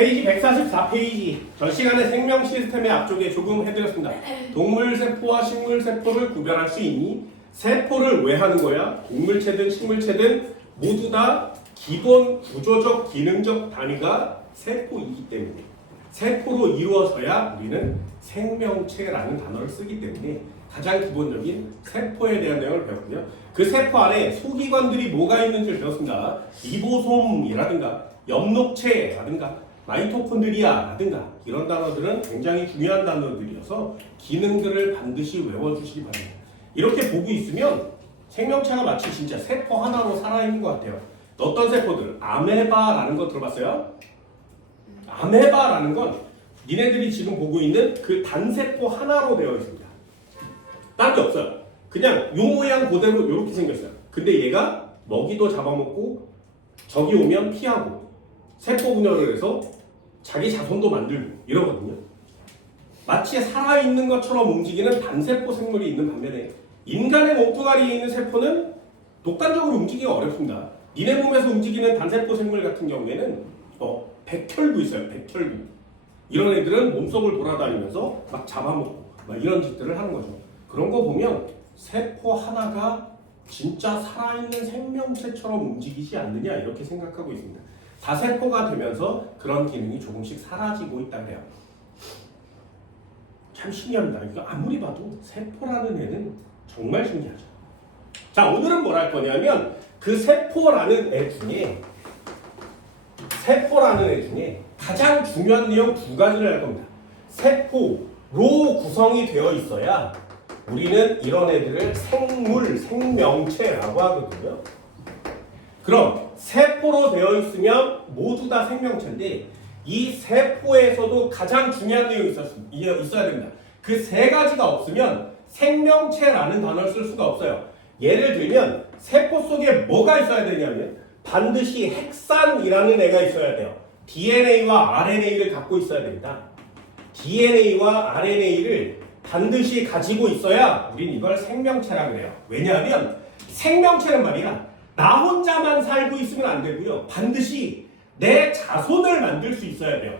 페이지 144페이지 전 시간에 생명 시스템의 앞쪽에 조금 해드렸습니다. 동물 세포와 식물 세포를 구별할 수 있니? 세포를 왜 하는 거야? 동물체든 식물체든 모두 다 기본 구조적 기능적 단위가 세포이기 때문에 세포로 이루어져야 우리는 생명체라는 단어를 쓰기 때문에 가장 기본적인 세포에 대한 내용을 배웠고요. 그 세포 안에 소기관들이 뭐가 있는지를 배웠습니다. 리보솜이라든가 엽록체라든가 마이토콘드리아라든가 이런 단어들은 굉장히 중요한 단어들이어서 기능들을 반드시 외워주시기 바랍니다. 이렇게 보고 있으면 생명체가 마치 진짜 세포 하나로 살아있는 것 같아요. 어떤 세포들? 아메바라는 거 들어봤어요? 아메바라는 건 니네들이 지금 보고 있는 그 단세포 하나로 되어 있습니다. 딴 게 없어요. 그냥 요 모양 그대로 이렇게 생겼어요. 근데 얘가 먹이도 잡아먹고 적이 오면 피하고 세포 분열을 해서 자기 자손도 만들고 이러거든요. 마치 살아있는 것처럼 움직이는 단세포 생물이 있는 반면에 인간의 몸뚱아리에 있는 세포는 독단적으로 움직이기가 어렵습니다. 니네 몸에서 움직이는 단세포 생물 같은 경우에는 백혈구 있어요. 백혈구. 이런 애들은 몸속을 돌아다니면서 막 잡아먹고 막 이런 짓들을 하는 거죠. 그런 거 보면 세포 하나가 진짜 살아있는 생명체처럼 움직이지 않느냐 이렇게 생각하고 있습니다. 다세포가 되면서 그런 기능이 조금씩 사라지고 있다 그래요. 참 신기합니다. 이거 아무리 봐도 세포라는 애는 정말 신기하죠. 자, 오늘은 뭘 할 거냐면 그 세포라는 애 중에 가장 중요한 내용 두 가지를 할 겁니다. 세포로 구성이 되어 있어야 우리는 이런 애들을 생명체라고 하거든요. 그럼 세포로 되어 있으면 모두 다 생명체인데 이 세포에서도 가장 중요한 내용이 있어야 됩니다. 그 세 가지가 없으면 생명체라는 단어를 쓸 수가 없어요. 예를 들면 세포 속에 뭐가 있어야 되냐면 반드시 핵산이라는 애가 있어야 돼요. DNA와 RNA를 갖고 있어야 됩니다. DNA와 RNA를 반드시 가지고 있어야 우린 이걸 생명체라고 해요. 왜냐하면 생명체는 말이야 나 혼자만 살고 있으면 안 되고요. 반드시 내 자손을 만들 수 있어야 돼요.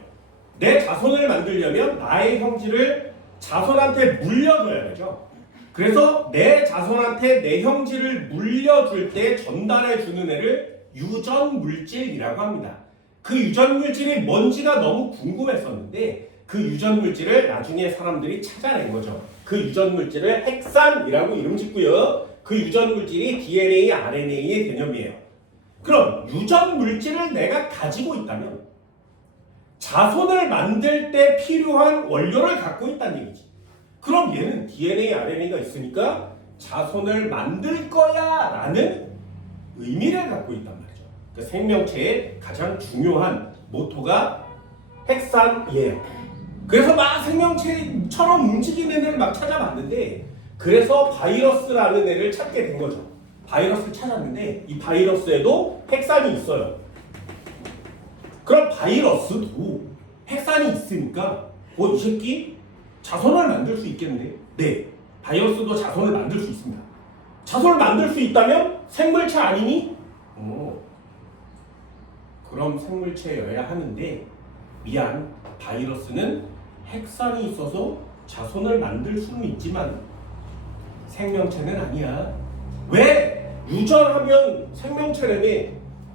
내 자손을 만들려면 나의 형질을 자손한테 물려줘야 되죠. 그래서 내 자손한테 내 형질을 물려줄 때 전달해주는 애를 유전물질이라고 합니다. 그 유전물질이 뭔지가 너무 궁금했었는데 그 유전물질을 나중에 사람들이 찾아낸 거죠. 그 유전물질을 핵산이라고 이름 짓고요. 그 유전물질이 DNA, RNA의 개념이에요. 그럼 유전물질을 내가 가지고 있다면 자손을 만들 때 필요한 원료를 갖고 있다는 얘기지. 그럼 얘는 DNA, RNA가 있으니까 자손을 만들 거야 라는 의미를 갖고 있단 말이죠. 그러니까 생명체의 가장 중요한 모토가 핵산이에요. 그래서 막 생명체처럼 움직이는 애를 막 찾아봤는데 그래서 바이러스라는 애를 찾게 된 거죠. 바이러스를 찾았는데 이 바이러스에도 핵산이 있어요. 그럼 바이러스도 핵산이 있으니까 이 새끼 자손을 만들 수 있겠는데? 네, 바이러스도 자손을 만들 수 있습니다. 자손을 만들 수 있다면 생물체 아니니? 그럼 생물체여야 하는데 미안, 바이러스는 핵산이 있어서 자손을 만들 수는 있지만 생명체는 아니야. 왜? 유전하면 생명체라며.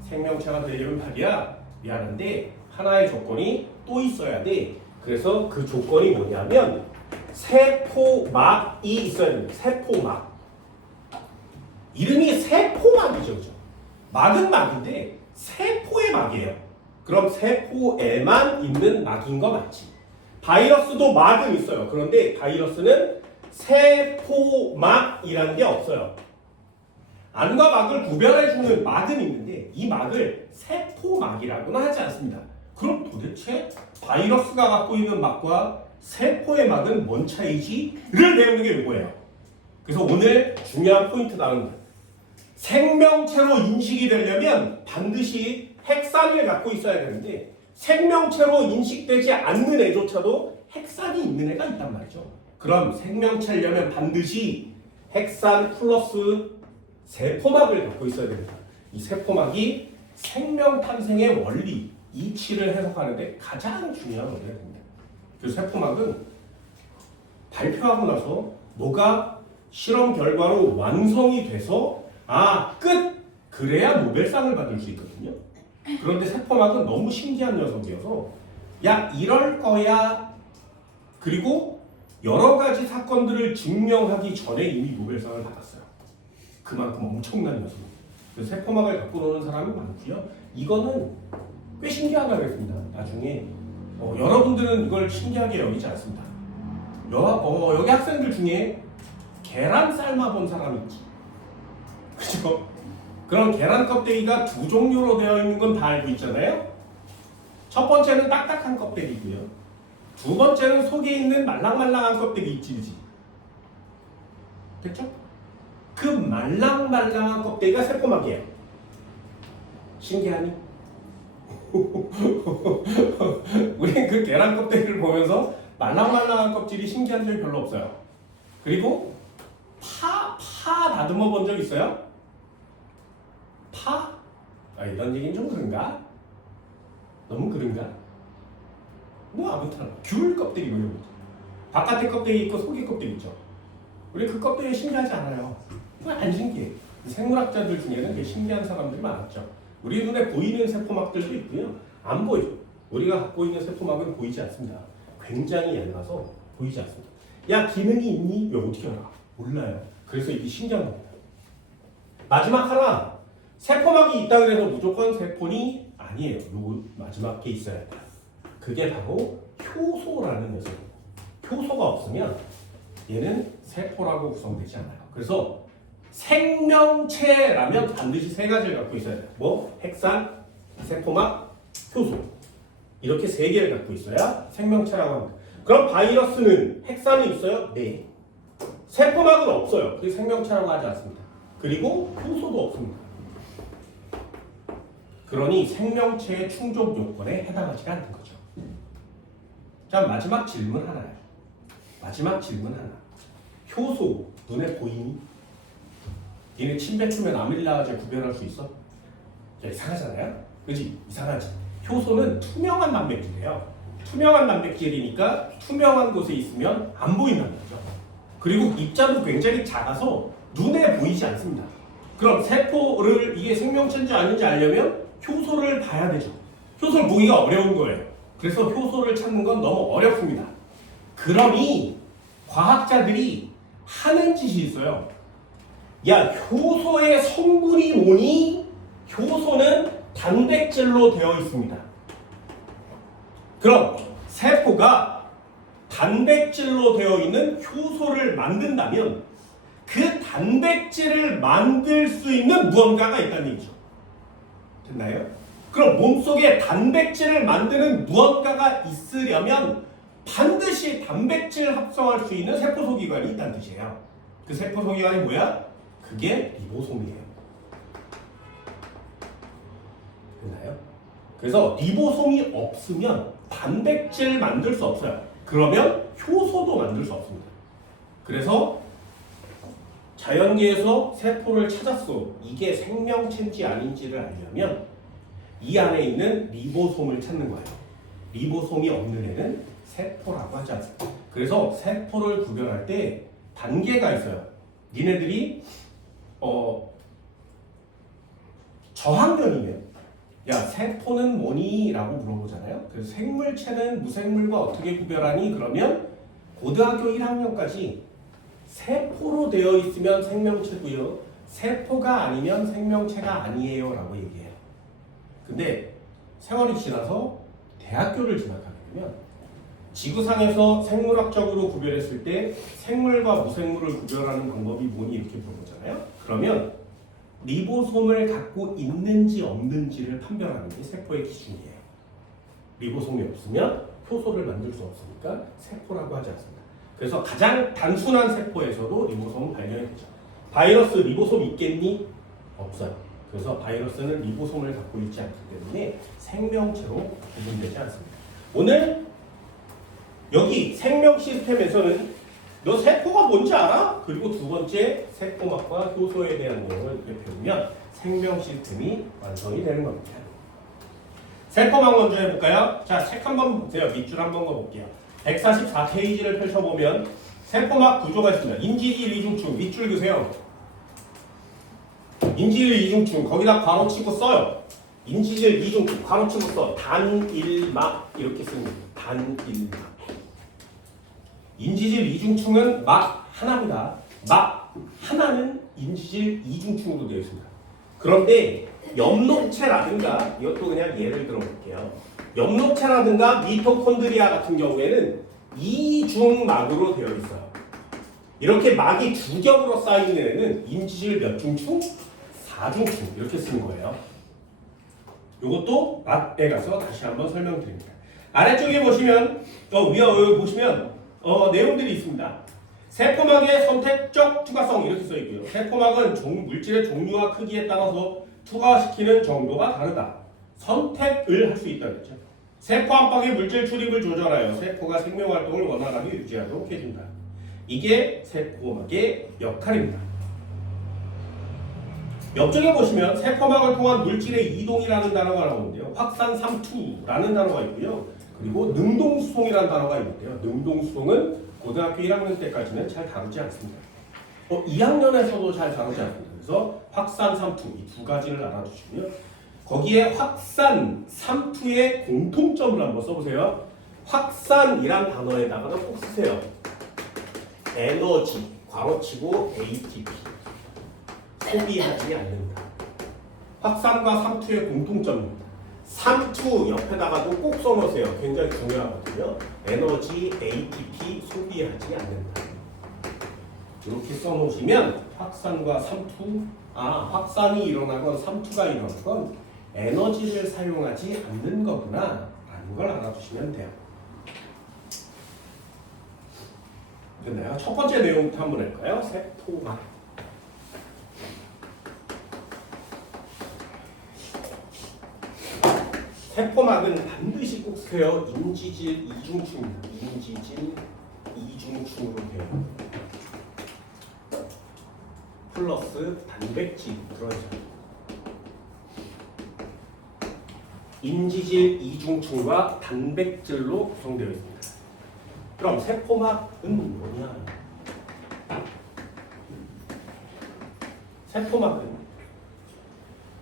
생명체가 되려면 말이야 미안한데 하나의 조건이 또 있어야 돼. 그래서 그 조건이 뭐냐면 세포막이 있어야 됩니다. 세포막. 이름이 세포막이죠. 그죠? 막은 막인데 세포의 막이에요. 그럼 세포에만 있는 막인 거 맞지? 바이러스도 막은 있어요. 그런데 바이러스는 세포막이라는 게 없어요. 안과 막을 구별해주는 막은 있는데 이 막을 세포막이라고는 하지 않습니다. 그럼 도대체 바이러스가 갖고 있는 막과 세포의 막은 뭔 차이지?를 배우는 게 이거예요. 그래서 오늘 중요한 포인트 나옵니다. 생명체로 인식이 되려면 반드시 핵산을 갖고 있어야 되는데 생명체로 인식되지 않는 애조차도 핵산이 있는 애가 있단 말이죠. 그럼 생명체려면 반드시 핵산 플러스 세포막을 갖고 있어야 됩니다. 이 세포막이 생명 탄생의 원리, 이치를 해석하는데 가장 중요한 원리가 됩니다. 그 세포막은 발표하고 나서 뭐가 실험 결과로 완성이 돼서 끝! 그래야 노벨상을 받을 수 있거든요. 그런데 세포막은 너무 신기한 녀석이어서 이럴 거야. 그리고 여러 가지 사건들을 증명하기 전에 이미 노벨상을 받았어요. 그만큼 엄청난 녀석입니다. 그래서 세포막을 갖고 노는 사람이 많고요. 이거는 꽤 신기하다고 했습니다. 나중에 여러분들은 이걸 신기하게 여기지 않습니다. 여기 학생들 중에 계란 삶아본 사람이 있지. 그죠? 그럼 계란 껍데기가 두 종류로 되어 있는 건 다 알고 있잖아요. 첫 번째는 딱딱한 껍데기고요. 두 번째는 속에 있는 말랑말랑한 껍데기 있지, 그지? 됐죠? 그 말랑말랑한 껍데기가 세포막이에요. 신기하니? 우린 그 계란 껍데기를 보면서 말랑말랑한 껍질이 신기한 적이 별로 없어요. 그리고 파 다듬어 본 적 있어요? 파? 이런 얘기는 좀 그런가? 너무 그런가? 아무튼 귤 껍데기 이런 거죠. 바깥에 껍데기 있고 속에 껍데기 있죠. 우리 그 껍데기 신기하지 않아요. 안 신기해. 생물학자들 중에는 되게 신기한 사람들이 많았죠. 우리 눈에 보이는 세포막들도 있고요. 안 보이죠. 우리가 갖고 있는 세포막은 보이지 않습니다. 굉장히 얇아서 보이지 않습니다. 기능이 있니? 왜 어떻게 알아? 몰라요. 그래서 이게 신기한 겁니다. 마지막 하나. 세포막이 있다 그래서 무조건 세포니 아니에요. 요 마지막 게 있어야 돼요. 그게 바로 효소라는 녀석이에요. 효소가 없으면 얘는 세포라고 구성되지 않아요. 그래서 생명체라면 반드시 세 가지를 갖고 있어야 돼요. 핵산, 세포막, 효소. 이렇게 세 개를 갖고 있어야 생명체라고 합니다. 그럼 바이러스는 핵산이 있어요? 네. 세포막은 없어요. 그래서 생명체라고 하지 않습니다. 그리고 효소도 없습니다. 그러니 생명체의 충족 요건에 해당하지 않는 거죠. 자, 마지막 질문 하나예요. 마지막 질문 하나. 효소 눈에 보이니? 니네 침 뱉으면 아밀라제 구별할 수 있어? 이상하잖아요? 그지? 이상하지? 효소는 투명한 단백질이에요. 투명한 단백질이니까 투명한 곳에 있으면 안 보인다는 거죠. 그리고 입자도 굉장히 작아서 눈에 보이지 않습니다. 그럼 세포를 이게 생명체인지 아닌지 알려면 효소를 봐야 되죠. 효소를 보기가 어려운 거예요. 그래서 효소를 찾는 건 너무 어렵습니다. 그러니 과학자들이 하는 짓이 있어요. 효소의 성분이 뭐니? 효소는 단백질로 되어 있습니다. 그럼 세포가 단백질로 되어 있는 효소를 만든다면 그 단백질을 만들 수 있는 무언가가 있다는 얘기죠. 됐나요? 그럼 몸속에 단백질을 만드는 무언가가 있으려면 반드시 단백질 합성할 수 있는 세포소기관이 있다는 뜻이에요. 그 세포소기관이 뭐야? 그게 리보솜이에요. 됐나요? 그래서 리보솜이 없으면 단백질 만들 수 없어요. 그러면 효소도 만들 수 없습니다. 그래서 자연계에서 세포를 찾았어. 이게 생명체인지 아닌지를 알려면 이 안에 있는 리보솜을 찾는 거예요. 리보솜이 없는 애는 세포라고 하지 않습니다. 그래서 세포를 구별할 때 단계가 있어요. 니네들이 저학년이면 세포는 뭐니? 라고 물어보잖아요. 그래서 생물체는 무생물과 어떻게 구별하니? 그러면 고등학교 1학년까지 세포로 되어 있으면 생명체고요. 세포가 아니면 생명체가 아니에요 라고 얘기해요. 근데 세월이 지나서 대학교를 진학하게 되면 지구상에서 생물학적으로 구별했을 때 생물과 무생물을 구별하는 방법이 뭐니? 이렇게 물어보잖아요. 그러면 리보솜을 갖고 있는지 없는지를 판별하는 게 세포의 기준이에요. 리보솜이 없으면 효소를 만들 수 없으니까 세포라고 하지 않습니다. 그래서 가장 단순한 세포에서도 리보솜은 발견이 되죠. 바이러스 리보솜 있겠니? 없어요. 그래서 바이러스는 리보솜을 갖고 있지 않기 때문에 생명체로 구분되지 않습니다. 오늘 여기 생명 시스템에서는 너 세포가 뭔지 알아? 그리고 두 번째 세포막과 효소에 대한 내용을 이렇게 배우면 생명 시스템이 완성이 되는 겁니다. 세포막 먼저 해볼까요? 자, 책 한번 보세요. 밑줄 한번 그어볼게요. 144페이지를 펼쳐보면 세포막 구조가 있습니다. 인지질 이중충 밑줄 그세요. 인지질 이중충 거기다 괄호 치고 써요. 인지질 이중충 괄호 치고 써. 단일막 이렇게 씁니다. 단일막. 인지질 이중충은 막 하나입니다. 막 하나는 인지질 이중충으로 되어 있습니다. 그런데 엽록체라든가 이것도 그냥 예를 들어 볼게요. 엽록체라든가 미토콘드리아 같은 경우에는 이중막으로 되어 있어요. 이렇게 막이 두 겹으로 쌓이는 애는 인지질 몇 중충? 4중충 이렇게 쓰는 거예요. 이것도 앞에 가서 다시 한번 설명드립니다. 아래쪽에 보시면 여기 보시면 내용들이 있습니다. 세포막의 선택적 투과성 이렇게 써 있고요. 세포막은 물질의 종류와 크기에 따라서 투과시키는 정도가 다르다. 선택을 할 수 있다는 거죠. 세포 안팎의 물질 출입을 조절하여 세포가 생명 활동을 원활하게 유지하도록 해준다. 이게 세포막의 역할입니다. 옆쪽에 보시면 세포막을 통한 물질의 이동이라는 단어가 나오는데요. 확산삼투라는 단어가 있고요. 그리고 능동수송이라는 단어가 있는데요. 능동수송은 고등학교 1학년 때까지는 잘 다루지 않습니다. 2학년에서도 잘 다루지 않습니다. 그래서 확산삼투 이 두 가지를 알아두시고요. 거기에 확산삼투의 공통점을 한번 써보세요. 확산이란 단어에다가는 꼭 쓰세요. 에너지, 괄호치고 ATP 소비하지 않는다. 확산과 삼투의 공통점입니다. 삼투 옆에다가도 꼭 써놓으세요. 굉장히 중요하거든요. 에너지, ATP 소비하지 않는다. 이렇게 써놓으시면 확산과 삼투, 확산이 일어나건 삼투가 일어나건 에너지를 사용하지 않는 거구나 라는 걸 알아두시면 돼요. 됐나요? 첫 번째 내용부터 한번 할까요? 세포막. 세포막은 반드시 꼭 쓰세요. 인지질 이중충입니다. 인지질 이중충으로 되어 있습니다. 플러스 단백질 들어있어요. 인지질 이중충과 단백질로 구성되어 있습니다. 그럼 세포막은 뭐냐? 세포막은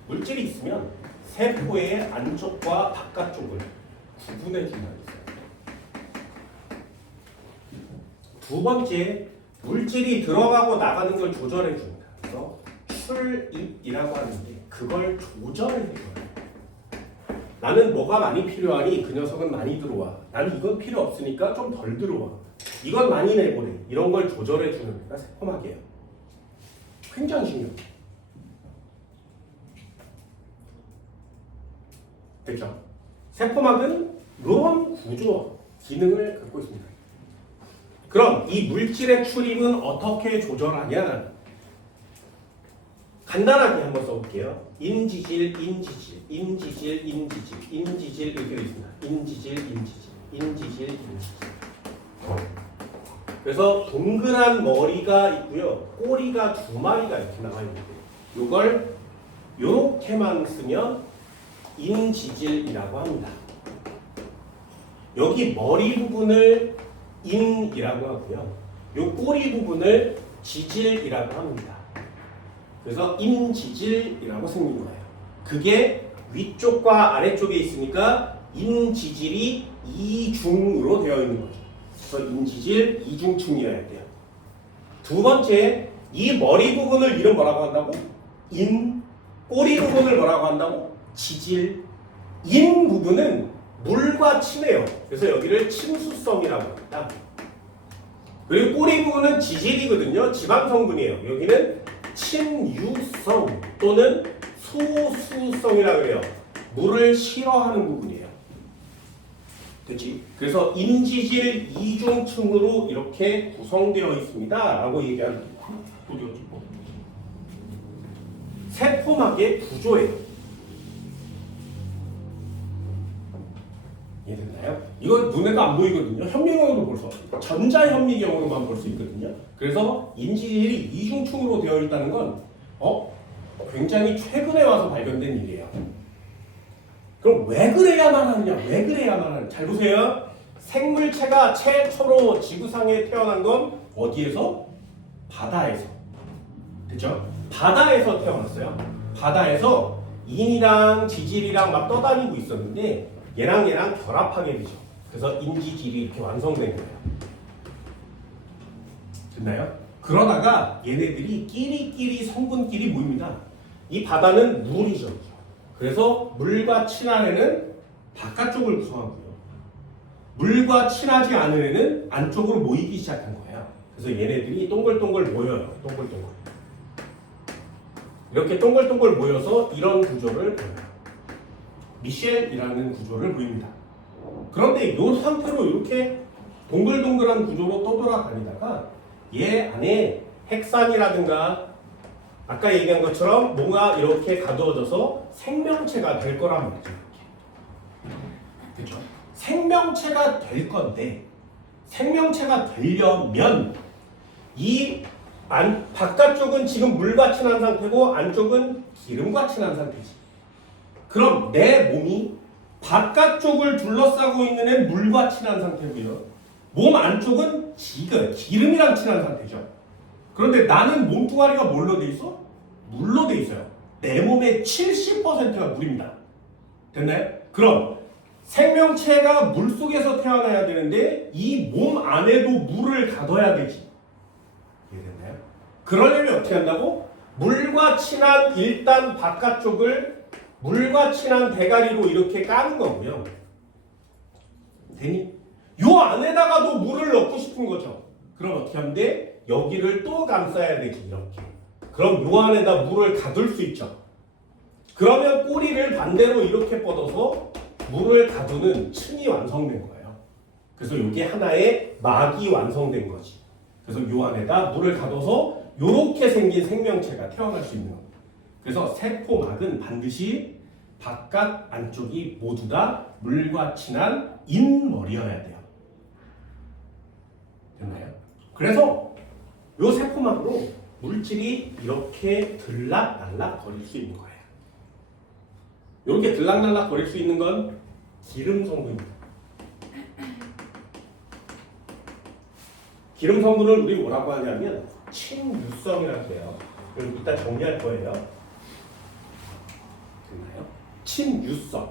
물질이 있으면 세포의 안쪽과 바깥쪽을 구분해 준다는 거예요. 두 번째, 물질이 들어가고 나가는 걸 조절해 줍니다. 그래서 출입이라고 하는데 그걸 조절해 줘요. 나는 뭐가 많이 필요하니 그 녀석은 많이 들어와. 나는 이건 필요 없으니까 좀 덜 들어와. 이건 많이 내보내. 이런 걸 조절해 주는 데가 세포막이에요. 굉장히 중요해요. 됐죠? 세포막은 이런 구조와 기능을 갖고 있습니다. 그럼 이 물질의 출입은 어떻게 조절하냐? 간단하게 한번 써볼게요. 인지질, 인지질, 인지질, 인지질, 인지질 이렇게 되어 있습니다. 인지질, 인지질, 인지질, 인지질. 그래서 동그란 머리가 있고요. 꼬리가 두 마리가 이렇게 나와 있는데 이걸 이렇게만 쓰면 인지질이라고 합니다. 여기 머리 부분을 인이라고 하고요. 이 꼬리 부분을 지질이라고 합니다. 그래서 인지질이라고 생긴 거예요. 그게 위쪽과 아래쪽에 있으니까 인지질이 이중으로 되어 있는 거죠. 그래서 인지질 이중충이어야 돼요. 두 번째, 이 머리 부분을 이름 뭐라고 한다고? 인. 꼬리 부분을 뭐라고 한다고? 지질. 인 부분은 물과 친해요. 그래서 여기를 침수성이라고 합니다. 그리고 꼬리 부분은 지질이거든요. 지방 성분이에요. 여기는 친유성 또는 소수성이라고 해요. 물을 싫어하는 부분이에요. 됐지? 그래서 인지질 이중층으로 이렇게 구성되어 있습니다. 라고 얘기하는 거죠. 세포막의 구조예요. 이해됐나요? 이건 눈에도 안 보이거든요. 현미경으로 볼 수 없어요. 전자현미경으로만 볼 수 있거든요. 그래서 인지질이 이중충으로 되어 있다는 건 굉장히 최근에 와서 발견된 일이에요. 그럼 왜 그래야만 하느냐? 왜 그래야만 하느냐? 잘 보세요. 생물체가 최초로 지구상에 태어난 건 어디에서? 바다에서. 됐죠? 바다에서 태어났어요. 바다에서 인이랑 지질이랑 막 떠다니고 있었는데 얘랑 결합하게 되죠. 그래서 인지질이 이렇게 완성된 거예요. 됐나요? 그러다가 얘네들이 끼리끼리 성분끼리 모입니다. 이 바다는 물이죠. 그래서 물과 친한 애는 바깥쪽을 구성하고요. 물과 친하지 않은 애는 안쪽으로 모이기 시작한 거예요. 그래서 얘네들이 동글동글 모여요. 동글동글. 이렇게 동글동글 모여서 이런 구조를 보여요. 미셸이라는 구조를 보입니다. 그런데 이 상태로 이렇게 동글동글한 구조로 떠돌아다니다가 얘 안에 핵산이라든가 아까 얘기한 것처럼 뭔가 이렇게 가두어져서 생명체가 될 거란 말이죠. 그렇죠? 생명체가 될 건데 생명체가 되려면 이 바깥쪽은 지금 물과 친한 상태고 안쪽은 기름과 친한 상태지. 그럼 내 몸이 바깥쪽을 둘러싸고 있는 애 물과 친한 상태고요. 몸 안쪽은 지금 기름이랑 친한 상태죠. 그런데 나는 몸뚱아리가 뭘로 돼 있어? 물로 돼 있어요. 내 몸의 70%가 물입니다. 됐나요? 그럼 생명체가 물 속에서 태어나야 되는데 이 몸 안에도 물을 가둬야 되지. 이해됐나요? 그러려면 어떻게 한다고? 물과 친한 일단 바깥쪽을 물과 친한 대가리로 이렇게 까는 거고요. 되니? 요 안에다가도 물을 넣고 싶은 거죠. 그럼 어떻게 하면 돼? 여기를 또 감싸야 되지. 이렇게. 그럼 요 안에다 물을 가둘 수 있죠. 그러면 꼬리를 반대로 이렇게 뻗어서 물을 가두는 층이 완성된 거예요. 그래서 이게 하나의 막이 완성된 거지. 그래서 요 안에다 물을 가둬서 이렇게 생긴 생명체가 태어날 수 있는 겁니다. 그래서 세포막은 반드시 바깥 안쪽이 모두 다 물과 친한 인머리여야 돼요. 됐나요? 그래서 요 세포막으로 물질이 이렇게 들락날락 거릴 수 있는 거예요. 이렇게 들락날락 거릴 수 있는 건 기름 성분입니다. 기름 성분을 우리 뭐라고 하냐면 친유성이라고 해요. 그럼 이따 정리할 거예요. 됐나요? 친유성.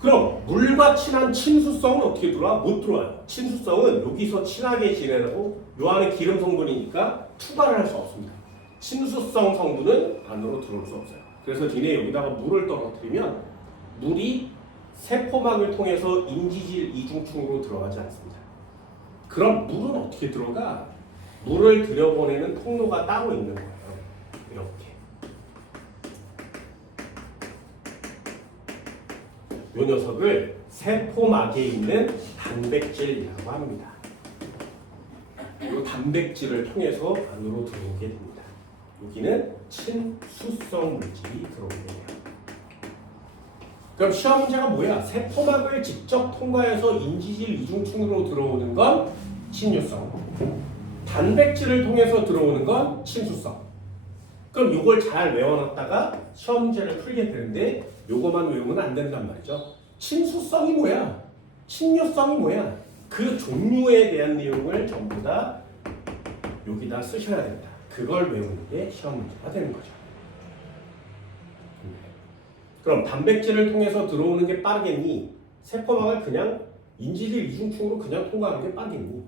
그럼 물과 친한 친수성은 어떻게 들어와? 못 들어와요. 친수성은 여기서 친하게 지내고 요 안에 기름 성분이니까 투과를 할 수 없습니다. 친수성 성분은 안으로 들어올 수 없어요. 그래서 니네 여기다가 물을 떨어뜨리면 물이 세포막을 통해서 인지질 이중층으로 들어가지 않습니다. 그럼 물은 어떻게 들어가? 물을 들여보내는 통로가 따로 있는 거예요. 이렇게. 이 녀석을 세포막에 있는 단백질이라고 합니다. 이 단백질을 통해서 안으로 들어오게 됩니다. 여기는 친수성 물질이 들어오게 돼요. 그럼 시험 문제가 뭐야? 세포막을 직접 통과해서 인지질 이중층으로 들어오는 건 친유성, 단백질을 통해서 들어오는 건 친수성. 그럼 이걸 잘 외워놨다가 시험 문제를 풀게 되는데 요거만 외우면 안 된단 말이죠. 친수성이 뭐야? 친유성이 뭐야? 그 종류에 대한 내용을 전부 다 여기다 쓰셔야 됩니다. 그걸 외우는 게 시험 문제가 되는 거죠. 그럼 단백질을 통해서 들어오는 게 빠르겠니? 세포막을 그냥 인지질 이중층으로 그냥 통과하는 게 빠르겠니?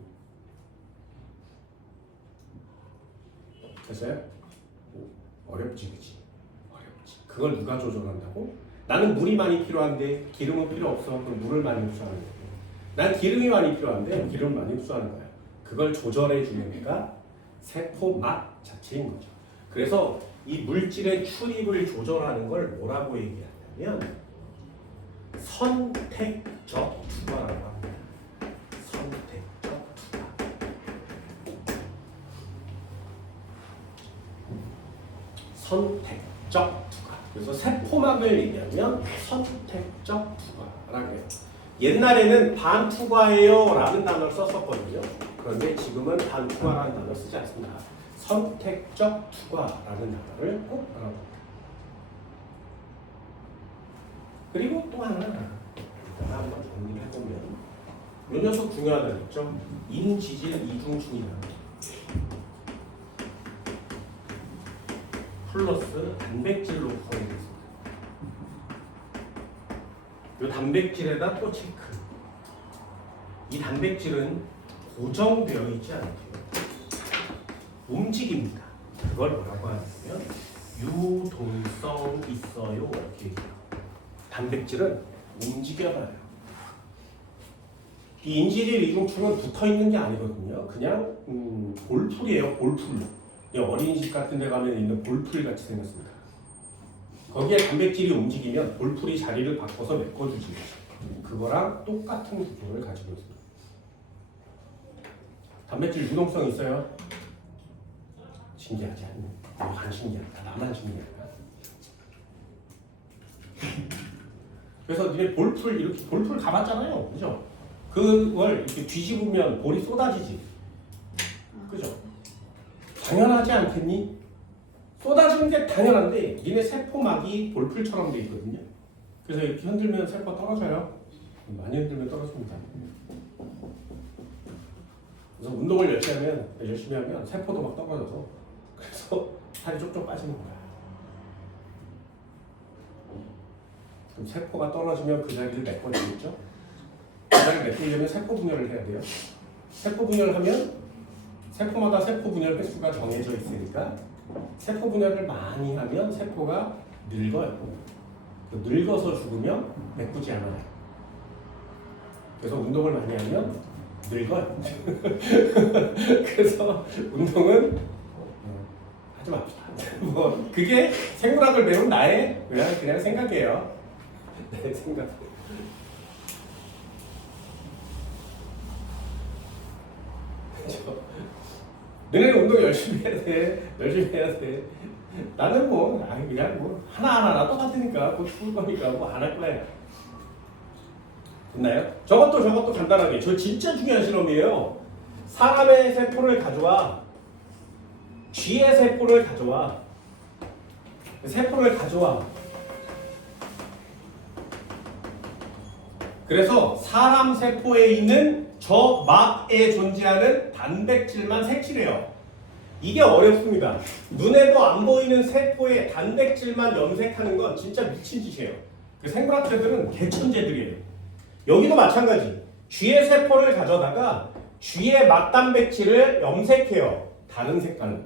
됐어요? 어렵지, 그치? 어렵지. 그걸 누가 조절한다고? 나는 물이 많이 필요한데 기름은 필요 없어. 그럼 물을 많이 흡수하는 거고. 난 기름이 많이 필요한데 기름을 많이 흡수하는 거야. 그걸 조절해 주는 게가 세포막 자체인 거죠. 그래서 이 물질의 출입을 조절하는 걸 뭐라고 얘기하냐면 선택적 투과라고 합니다. 선택적 투과. 선택적 투과. 그래서 세포막을 얘기하면 선택적 투과라고 해요. 옛날에는 반투과예요 라는 단어를 썼었거든요. 그런데 지금은 반투과라는 단어를 쓰지 않습니다. 선택적 투과라는 단어를 꼭 알아봅니다. 그리고 또 하나 한번 정리를 해보면 요 녀석 중요하다 그랬죠? 인지질 이중충이라는 플러스 단백질로 구성이 되어 있습니다. 이 단백질에다 또 체크. 이 단백질은 고정되어 있지 않고요. 움직입니다. 그걸 뭐라고 하냐면 유동성 있어요. 이렇게 얘기해요. 단백질은 움직여봐요. 이 인지질 이중충은 붙어 있는 게 아니거든요. 그냥 볼풀이에요. 볼풀. 어린이집 같은 데 가면 있는 볼풀 같이 생겼습니다. 거기에 단백질이 움직이면 볼풀이 자리를 바꿔서 메꿔주지. 그거랑 똑같은 구조를 가지고 있습니다. 단백질 유동성 있어요? 신기하지 않나요? 안 신기하다. 나만 신기하다. 그래서 니네 볼풀 이렇게 볼풀 가봤잖아요, 그죠? 그걸 이렇게 뒤집으면 볼이 쏟아지지, 그죠? 당연하지 않겠니? 쏟아지는 게 당연한데 니네 세포막이 볼풀처럼 돼 있거든요. 그래서 이렇게 흔들면 세포 떨어져요. 많이 흔들면 떨어집니다. 그래서 운동을 열심히 하면 세포도 막 떨어져서 그래서 살이 쪽쪽 빠지는 거야. 그럼 세포가 떨어지면 그 자리를 메꿔주겠죠? 그 자리를 메꾸려면 세포 분열을 해야 돼요. 세포 분열을 하면 세포마다 세포 분열 횟수가 정해져 있으니까 세포 분열을 많이 하면 세포가 늙어요. 늙어서 죽으면 메꾸지 않아요. 그래서 운동을 많이 하면 늙어요. 그래서 운동은 하지 맙시다. 뭐 그게 생물학을 배운 나의 그냥 생각이에요. 내 생각. 너네는 운동 열심히 해야 돼. 열심히 해야 돼. 나는 뭐 그냥 뭐 하나하나 똑같으니까 곧 죽을 거니까 뭐 안 할 거야. 됐나요? 저것도 간단하게. 저 진짜 중요한 실험이에요. 사람의 세포를 가져와. 쥐의 세포를 가져와. 세포를 가져와. 그래서 사람 세포에 있는 저 막에 존재하는 단백질만 색칠해요. 이게 어렵습니다. 눈에도 안 보이는 세포에 단백질만 염색하는 건 진짜 미친 짓이에요. 그 생물학자들은 개천재들이에요. 여기도 마찬가지. 쥐의 세포를 가져다가 쥐의 막단백질을 염색해요. 다른 색깔로.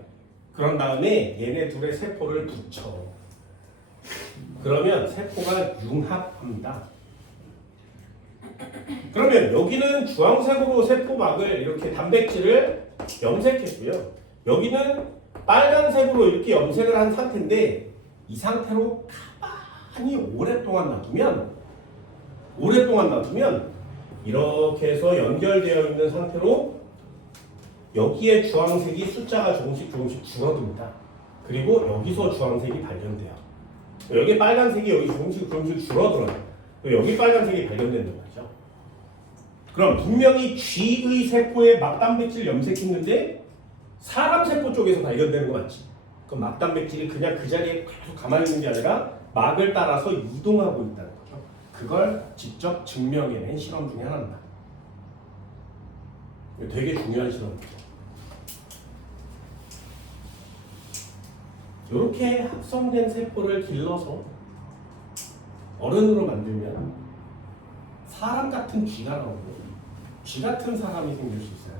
그런 다음에 얘네 둘의 세포를 붙여. 그러면 세포가 융합합니다. 그러면 여기는 주황색으로 세포막을 이렇게 단백질을 염색했고요. 여기는 빨간색으로 이렇게 염색을 한 상태인데 이 상태로 가만히 오랫동안 놔두면 이렇게 해서 연결되어 있는 상태로 여기에 주황색이 숫자가 조금씩 줄어듭니다. 그리고 여기서 주황색이 발견돼요. 여기 빨간색이 여기 조금씩 줄어들어요. 여기 빨간색이 발견된단 말이죠. 그럼 분명히 쥐의 세포에 막단백질 염색했는데 사람 세포 쪽에서 발견되는 거 맞지? 그럼 막단백질이 그냥 그 자리에 계속 가만히 있는 게 아니라 막을 따라서 이동하고 있다는 거죠. 그걸 직접 증명해낸 실험 중에 하나입니다. 되게 중요한 실험이죠. 이렇게 합성된 세포를 길러서 어른으로 만들면 사람 같은 쥐가 나오고 쥐 같은 사람이 생길 수 있어요.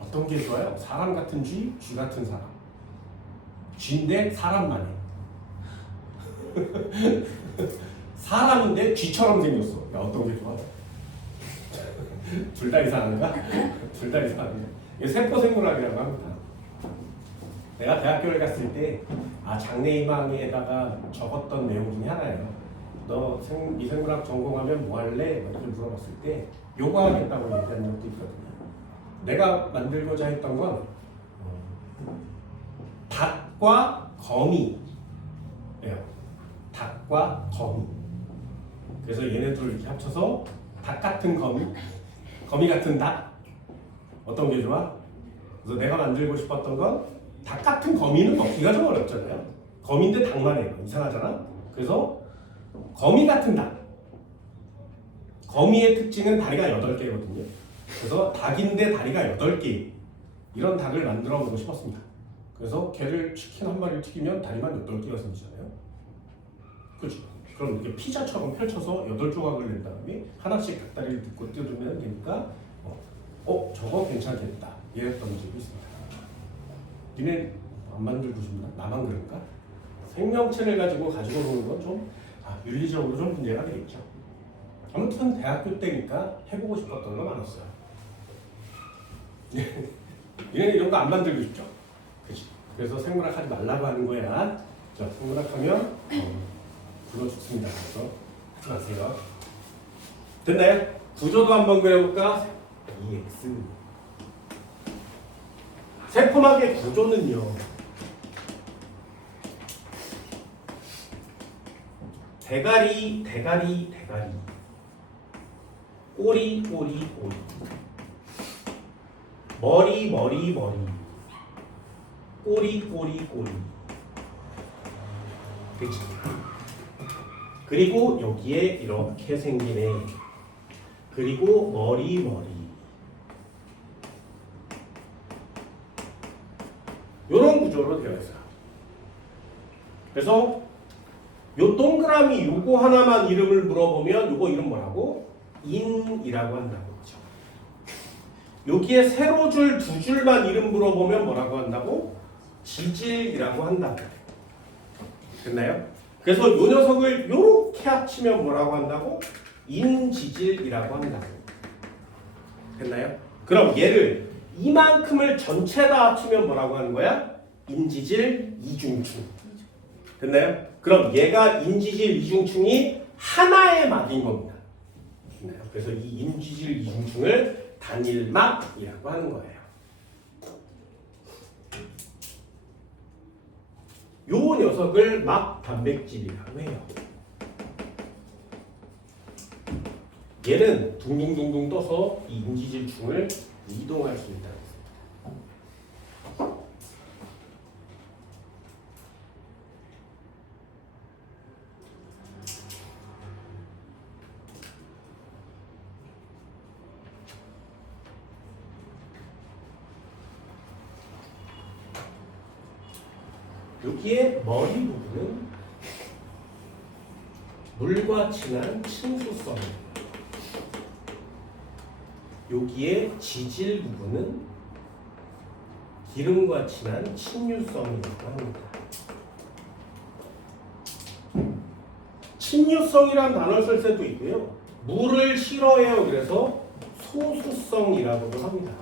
어떤 게 좋아요? 사람 같은 쥐, 쥐 같은 사람. 쥐인데 사람만 해. 사람인데 쥐처럼 생겼어. 야, 어떤 게 좋아? 둘 다 이상한가? 둘 다 이상한가? 이게 세포생물학이라고 합니다. 내가 대학교를 갔을 때 장래희망에다가 적었던 내용 중에 하나예요. 너 미생물학 전공하면 뭐 할래? 이렇게 물어봤을 때 요거 하겠다고 얘기한 적도 있거든요. 내가 만들고자 했던 건 닭과 거미예요. 닭과 거미. 그래서 얘네들 이렇게 합쳐서 닭 같은 거미, 거미 같은 닭. 어떤 게 좋아? 그래서 내가 만들고 싶었던 건 닭 같은 거미는 먹기가 좀 어렵잖아요. 거미인데 닭만 해요. 이상하잖아. 그래서 거미 같은 닭. 거미의 특징은 다리가 8개거든요. 그래서 닭인데 다리가 8개. 이런 닭을 만들어 보고 싶었습니다. 그래서 걔를 치킨 한 마리를 튀기면 다리만 8개가 생기잖아요. 그렇죠. 그럼 이렇게 피자처럼 펼쳐서 8조각을 낸 다음에 하나씩 닭다리를 뜯고 뜯으면 되니까 저거 괜찮겠다. 이랬던 적이 있습니다. 니네 안 만들고 싶나? 나만 그런가? 생명체를 가지고 노는 건 좀 윤리적으로 좀 문제가 되겠죠. 아무튼 대학교 때니까 해보고 싶었던 거 많았어요. 얘는 이런 거 안 만들고 싶죠. 그치? 그래서 생물학 하지 말라고 하는 거야. 자, 생물학 하면 굶어 죽습니다. 그래서 하지 마세요. 됐나요? 구조도 한번 그려볼까? EX. 세포막의 구조는요. 대가리. 꼬리. 머리. 꼬리. 그치? 그리고 여기에 이렇게 생기네. 그리고 머리. 이런 구조로 되어 있어요. 그래서 요 동그라미 요거 하나만 이름을 물어보면 요거 이름 뭐라고? 인이라고 한다고 그러죠. 여기에 세로줄 2줄만 이름 물어보면 뭐라고 한다고? 지질이라고 한다고. 됐나요? 그래서 요 녀석을 요렇게 합치면 뭐라고 한다고? 인지질이라고 한다고. 됐나요? 그럼 얘를 이만큼을 전체 다 합치면 뭐라고 하는 거야? 인지질 이중충. 됐나요? 그럼 얘가 인지질 이중충이 하나의 막인 겁니다. 됐나요? 그래서 이 인지질 이중충을 단일막이라고 하는 거예요. 요 녀석을 막 단백질이라고 해요. 얘는 둥둥둥둥 떠서 이 인지질충을 이동할 수 있다. 여기에 머리 부분은 물과 친한 친수성입니다. 여기에 지질 부분은 기름과 친한 친유성이라고 합니다. 친유성이란 단어를 쓸 때도 있고요. 물을 싫어해요. 그래서 소수성이라고도 합니다.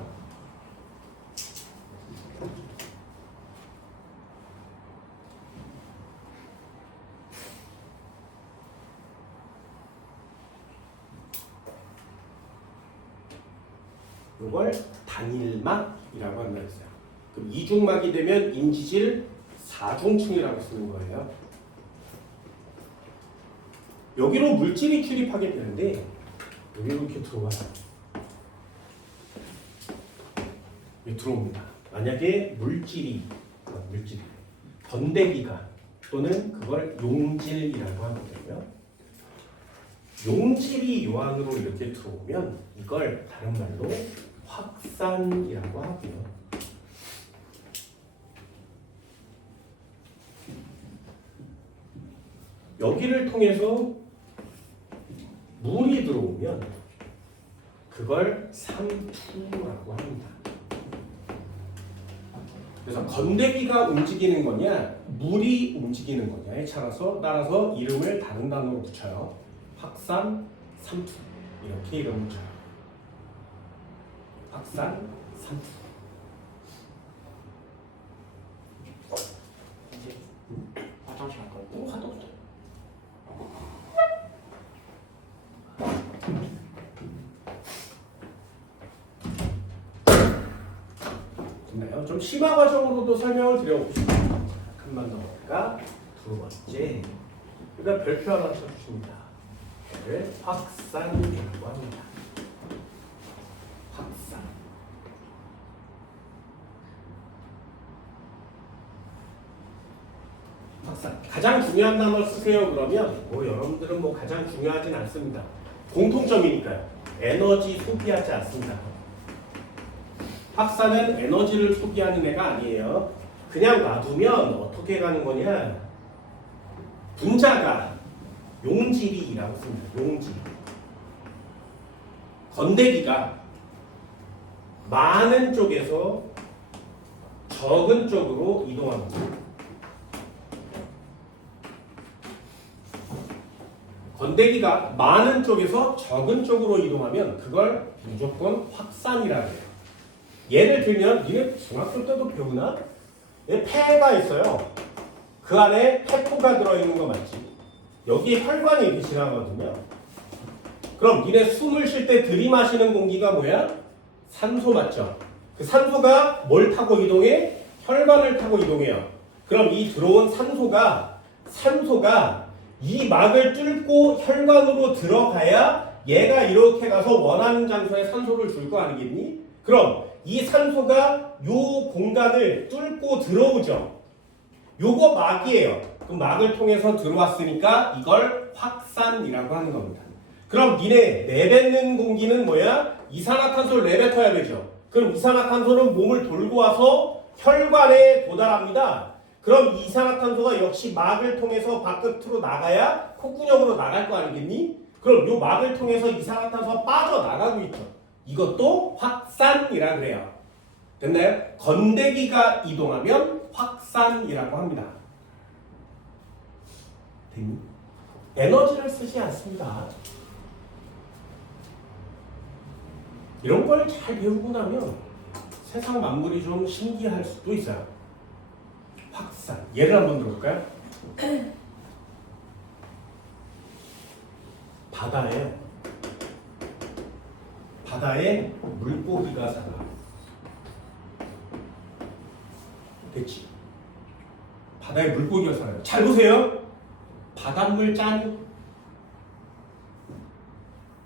이걸 단일막이라고 한다 했어요. 그럼 이중막이 되면 인지질 4중충이라고 쓰는 거예요. 여기로 물질이 출입하게 되는데 여기로 이렇게 들어와요. 여기 들어옵니다. 만약에 물질이 건대기가 또는 그걸 용질이라고 하거든요. 용질이 요 안으로 이렇게 들어오면 이걸 다른 말로 확산이라고 하고요. 여기를 통해서 물이 들어오면 그걸 삼투라고 합니다. 그래서 건대기가 움직이는 거냐 물이 움직이는 거냐에 따라서 이름을 다른 단어로 붙여요. 확산, 삼투 이렇게 이름을 붙여요. 확산, 삼투. 이제 화장실 갈 거예요. 화도 됐나요? 좀 심화 과정으로도 설명을 드려봅시다. 한번 더 볼까? 두 번째. 일단 별표 하나 쳐주십니다. 를 확산이라고 합니다. 확산. 확산. 가장 중요한 단어 쓰세요. 그러면 뭐 여러분들은 뭐 가장 중요하진 않습니다. 공통점이니까요. 에너지 소비하지 않습니다. 확산은 에너지를 소비하는 애가 아니에요. 그냥 놔두면 어떻게 가는 거냐? 분자가 용질이라고 씁니다. 용질. 건대기가 많은 쪽에서 적은 쪽으로 이동합니다. 건대기가 많은 쪽에서 적은 쪽으로 이동하면 그걸 무조건 확산이라고 해요. 예를 들면 니네 중학교 때도 배우나? 폐가 있어요. 그 안에 폐포가 들어있는 거 맞지? 여기에 혈관이 이렇게 지나가거든요. 그럼 니네 숨을 쉴 때 들이마시는 공기가 뭐야? 산소 맞죠? 그 산소가 뭘 타고 이동해? 혈관을 타고 이동해요. 그럼 이 들어온 산소가 이 막을 뚫고 혈관으로 들어가야 얘가 이렇게 가서 원하는 장소에 산소를 줄 거 아니겠니? 그럼 이 산소가 요 공간을 뚫고 들어오죠. 요거 막이에요. 그 막을 통해서 들어왔으니까 이걸 확산이라고 하는 겁니다. 그럼 니네 내뱉는 공기는 뭐야? 이산화탄소를 내뱉어야 되죠. 그럼 이산화탄소는 몸을 돌고 와서 혈관에 도달합니다. 그럼 이산화탄소가 역시 막을 통해서 바깥으로 나가야 콧구녕으로 나갈 거 아니겠니? 그럼 요 막을 통해서 이산화탄소가 빠져나가고 있죠. 이것도 확산이라 그래요. 됐나요? 건대기가 이동하면 확산이라고 합니다. 됐니? 에너지를 쓰지 않습니다. 이런 걸 잘 배우고 나면 세상 만물이 좀 신기할 수도 있어요. 확산. 예를 한번 들어볼까요? 바다에 물고기가 살아. 됐지? 바다에 물고기가 살아요. 잘 보세요. 바닷물 짜니?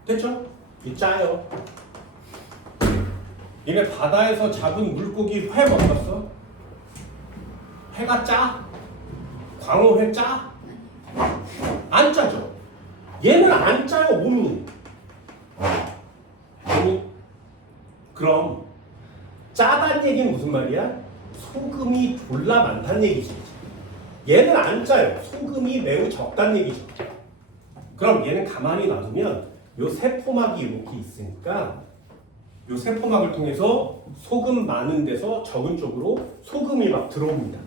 됐죠? 이 짜요. 얘네 바다에서 잡은 물고기 회 먹었어? 회가 짜? 광어회 짜? 안 짜죠? 얘는 안 짜요, 몸이. 그럼 짜다는 얘기는 무슨 말이야? 소금이 졸라 많다는 얘기지. 얘는 안 짜요. 소금이 매우 적다는 얘기죠. 그럼 얘는 가만히 놔두면 요 세포막이 이렇게 있으니까 요 세포막을 통해서 소금 많은 데서 적은 쪽으로 소금이 막 들어옵니다.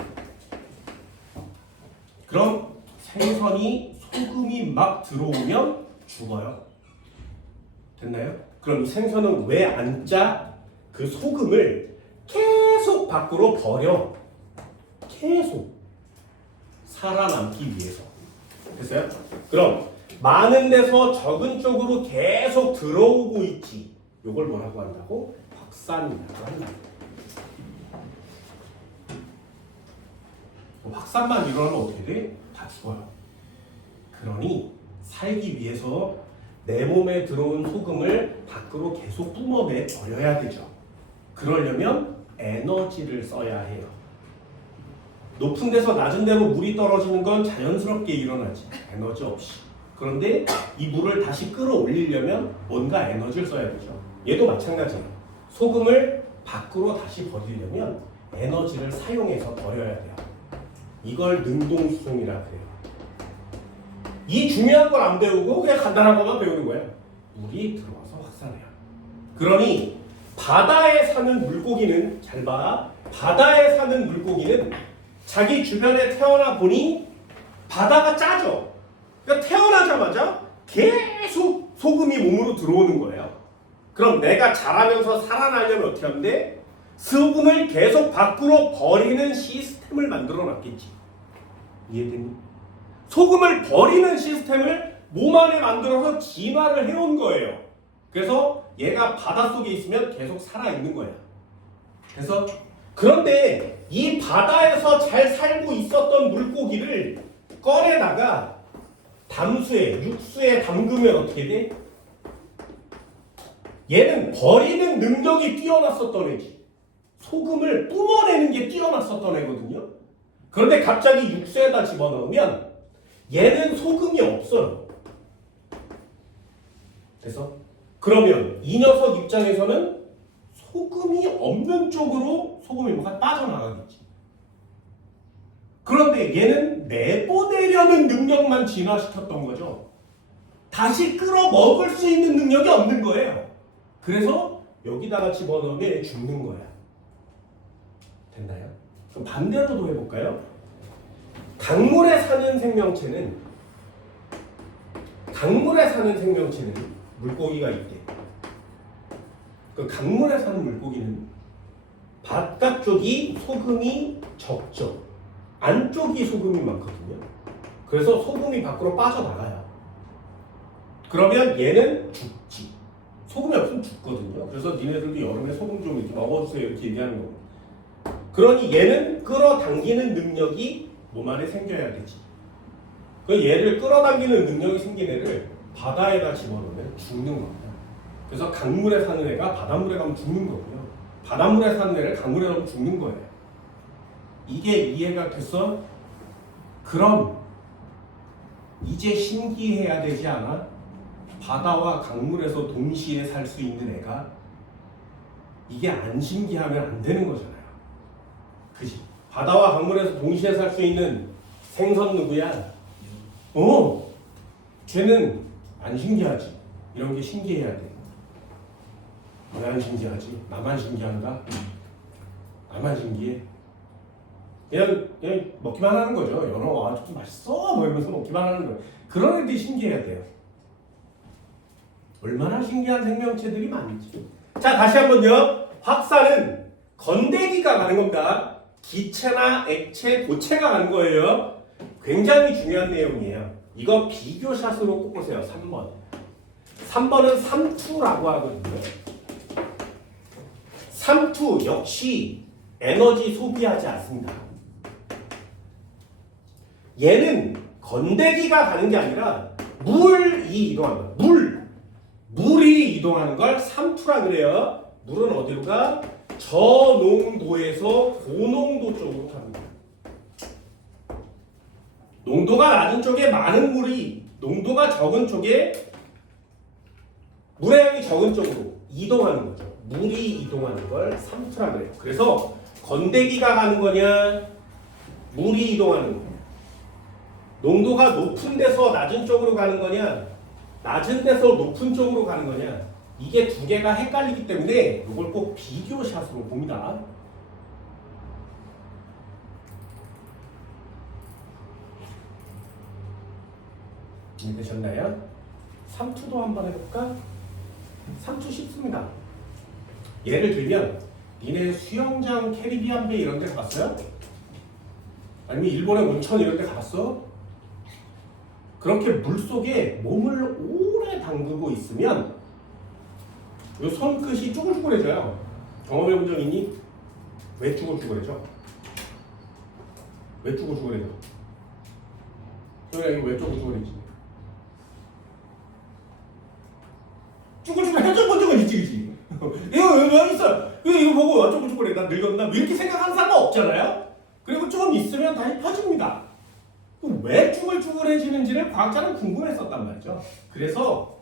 그럼 생선이 소금이 막 들어오면 죽어요. 됐나요? 그럼 이 생선은 왜 안 짜? 그 소금을 계속 밖으로 버려. 계속. 살아남기 위해서. 됐어요? 그럼 많은 데서 적은 쪽으로 계속 들어오고 있지. 요걸 뭐라고 한다고? 확산이라고 한다. 확산만 일어나면 어떻게 돼? 다 죽어요. 그러니 살기 위해서 내 몸에 들어온 소금을 밖으로 계속 뿜어내 버려야 되죠. 그러려면 에너지를 써야 해요. 높은 데서 낮은 데로 물이 떨어지는 건 자연스럽게 일어나지. 에너지 없이. 그런데 이 물을 다시 끌어올리려면 뭔가 에너지를 써야 되죠. 얘도 마찬가지예요. 소금을 밖으로 다시 버리려면 에너지를 사용해서 버려야 돼요. 이걸 능동수송이라 그래요. 이 중요한 걸 안 배우고 그냥 간단한 것만 배우는 거예요. 물이 들어와서 확산해요. 그러니 바다에 사는 물고기는 잘 봐. 바다에 사는 물고기는 자기 주변에 태어나 보니 바다가 짜죠. 그러니까 태어나자마자 계속 소금이 몸으로 들어오는 거예요. 그럼 내가 자라면서 살아나려면 어떻게 하면 돼? 소금을 계속 밖으로 버리는 시스템을 만들어 놨겠지. 이해되니? 소금을 버리는 시스템을 몸 안에 만들어서 진화를 해온 거예요. 그래서 얘가 바닷속에 있으면 계속 살아있는 거야. 그래서 그런데 이 바다에서 잘 살고 있었던 물고기를 꺼내다가 담수에, 육수에 담그면 어떻게 돼? 얘는 버리는 능력이 뛰어났었던 애지. 소금을 뿜어내는 게 뛰어났었던 애거든요. 그런데 갑자기 육수에다 집어넣으면 얘는 소금이 없어요. 됐어? 그러면 이 녀석 입장에서는 소금이 없는 쪽으로 소금 일부가 빠져나가겠지. 그런데 얘는 내보내려는 능력만 진화시켰던 거죠. 다시 끌어 먹을 수 있는 능력이 없는 거예요. 그래서 여기다가 집어넣으면 얘 죽는 거야. 됐나요? 그럼 반대로도 해볼까요? 강물에 사는 생명체는 물고기가 있대. 그 강물에 사는 물고기는 바깥쪽이 소금이 적죠. 안쪽이 소금이 많거든요. 그래서 소금이 밖으로 빠져나가요. 그러면 얘는 죽지. 소금이 없으면 죽거든요. 그래서 니네들도 여름에 소금 좀 이렇게 먹어주세요 이렇게 얘기하는 거고. 그러니 얘는 끌어당기는 능력이 몸 안에 생겨야 되지. 그 얘를 끌어당기는 능력이 생긴 애를 바다에다 집어넣으면 죽는 겁니다. 그래서 강물에 사는 애가 바닷물에 가면 죽는 거고요. 바닷물에 사는 애를 강물에 넣으면 죽는 거예요. 이게 이해가 됐어? 그럼 이제 신기해야 되지 않아? 바다와 강물에서 동시에 살 수 있는 애가 이게 안 신기하면 안 되는 거잖아요. 그지? 바다와 강물에서 동시에 살 수 있는 생선 누구야? 쟤는 안 신기하지. 이런 게 신기해야 돼. 왜 안 신기하지? 나만 신기한가? 나만 신기해? 그냥 먹기만 하는 거죠. 연어 좀 맛있어 뭐 이러면서 먹기만 하는 거예요. 그런 애들이 신기해야 돼요. 얼마나 신기한 생명체들이 많은지. 자, 다시 한번요. 확산은 건더기가 가는 겁니다. 기체나 액체, 고체가 가는 거예요. 굉장히 중요한 내용이에요. 이거 비교샷으로 꼭 보세요. 3번. 3번은 삼투라고 하거든요. 삼투 역시 에너지 소비하지 않습니다. 얘는 건더기가 가는 게 아니라 물이 이동하는 거야. 물이 이동하는 걸 삼투라 그래요. 물은 어디로 가? 저농도에서 고농도 쪽으로 갑니다. 농도가 낮은 쪽에 많은 물이, 농도가 적은 쪽에 물의 양이 적은 쪽으로 이동하는 거죠. 물이 이동하는 걸 삼투라 그래요. 그래서 건더기가 가는 거냐, 물이 이동하는 거냐, 농도가 높은 데서 낮은 쪽으로 가는 거냐, 낮은 데서 높은 쪽으로 가는 거냐, 이게 두 개가 헷갈리기 때문에 이걸 꼭 비교샷으로 봅니다. 이해되셨나요? 삼투도 한번 해볼까? 삼투 쉽습니다. 예를 들면 니네 수영장 캐리비안 베이 이런 데 가봤어요? 아니면 일본의 온천 이런 데 가봤어? 그렇게 물속에 몸을 오래 담그고 있으면 요 손끝이 쭈글쭈글해져요. 경험해본 적 있니? 왜 쭈글쭈글해져? 왜 쭈글쭈글해져? 소연아 이거 왜 쭈글쭈글해지? 쭈글쭈글해져 본 적은 있지 그치? 이거 왜 있어? 이거 보고 쭈글쭈글해 나 늙었나? 뭐 이렇게 생각하는 사람은 없잖아요? 그리고 좀 있으면 다시 펴집니다. 왜 쭈글쭈글해지는지를 과학자는 궁금했었단 말이죠. 그래서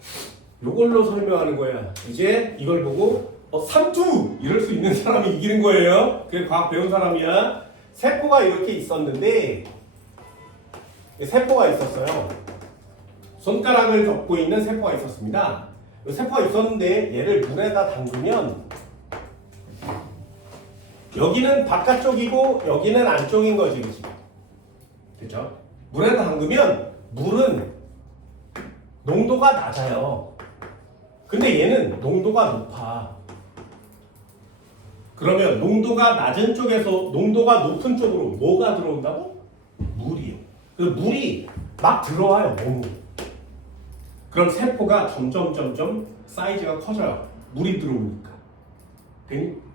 요걸로 설명하는 거야. 이제 이걸 보고 삼투! 이럴 수 있는 사람이 이기는 거예요. 그게 과학 배운 사람이야. 세포가 이렇게 있었는데 세포가 있었어요. 손가락을 덮고 있는 세포가 있었습니다. 세포가 있었는데 얘를 물에다 담그면 여기는 바깥쪽이고 여기는 안쪽인 거지. 그치? 됐죠? 물에다 담그면 물은 농도가 낮아요. 근데 얘는 농도가 높아. 그러면 농도가 낮은 쪽에서 농도가 높은 쪽으로 뭐가 들어온다고? 물이요. 그 물이 막 들어와요, 몸으로. 그럼 세포가 점점 사이즈가 커져요. 물이 들어오니까.